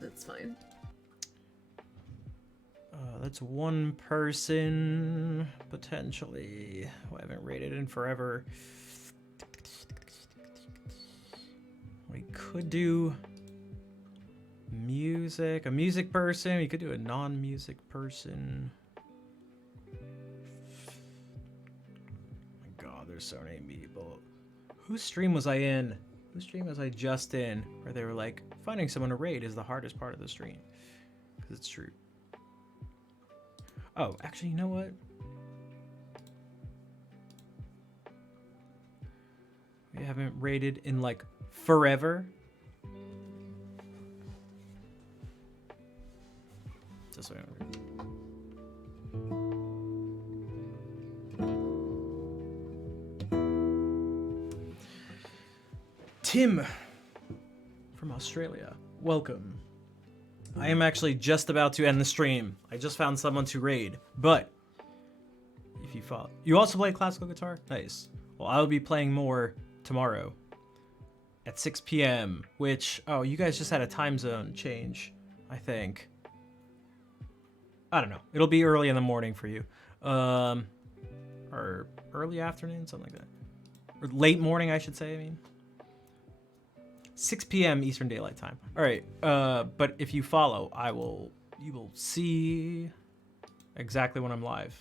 that's fine. That's one person, potentially, who I haven't raided in forever. We could do music, a music person. We could do a non-music person. Oh my god, there's so many people. Whose stream was I in? Whose stream was I just in? Where they were like, finding someone to raid is the hardest part of the stream. Because it's true. Oh, actually, you know what? We haven't raided in like forever. Just so Tim from Australia, welcome. I am actually just about to end the stream. I just found someone to raid, but if you follow, you also play classical guitar? Nice. Well, I'll be playing more tomorrow at 6 p.m., which, oh, you guys just had a time zone change, I think. I don't know. It'll be early in the morning for you. Or early afternoon, something like that. Or late morning, I should say, I mean. 6 p.m. Eastern Daylight Time. All right. But if you follow, you will see exactly when I'm live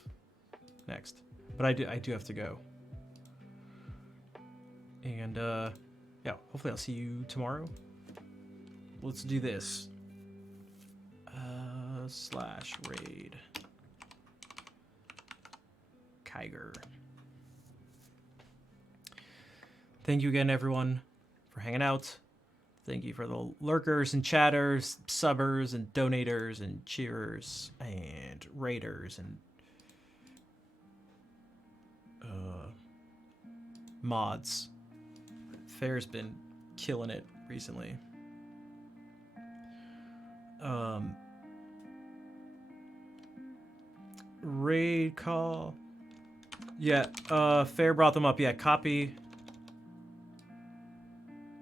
next. But I do have to go. And yeah, hopefully I'll see you tomorrow. Let's do this. /raid Kyger. Thank you again, everyone, for hanging out. Thank you for the lurkers and chatters, subbers and donators and cheerers and raiders and mods. Fair's been killing it recently. Raid call. Yeah, Fair brought them up. Yeah, copy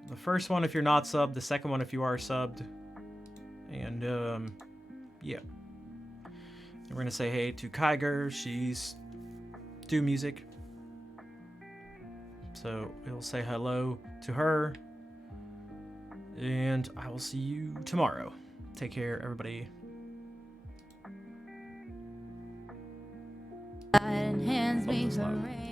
the first one if you're not subbed, the second one if you are subbed. And yeah. And we're gonna say hey to Kyger. She's do music. So we'll say hello to her. And I will see you tomorrow. Take care, everybody. God hands me for rain.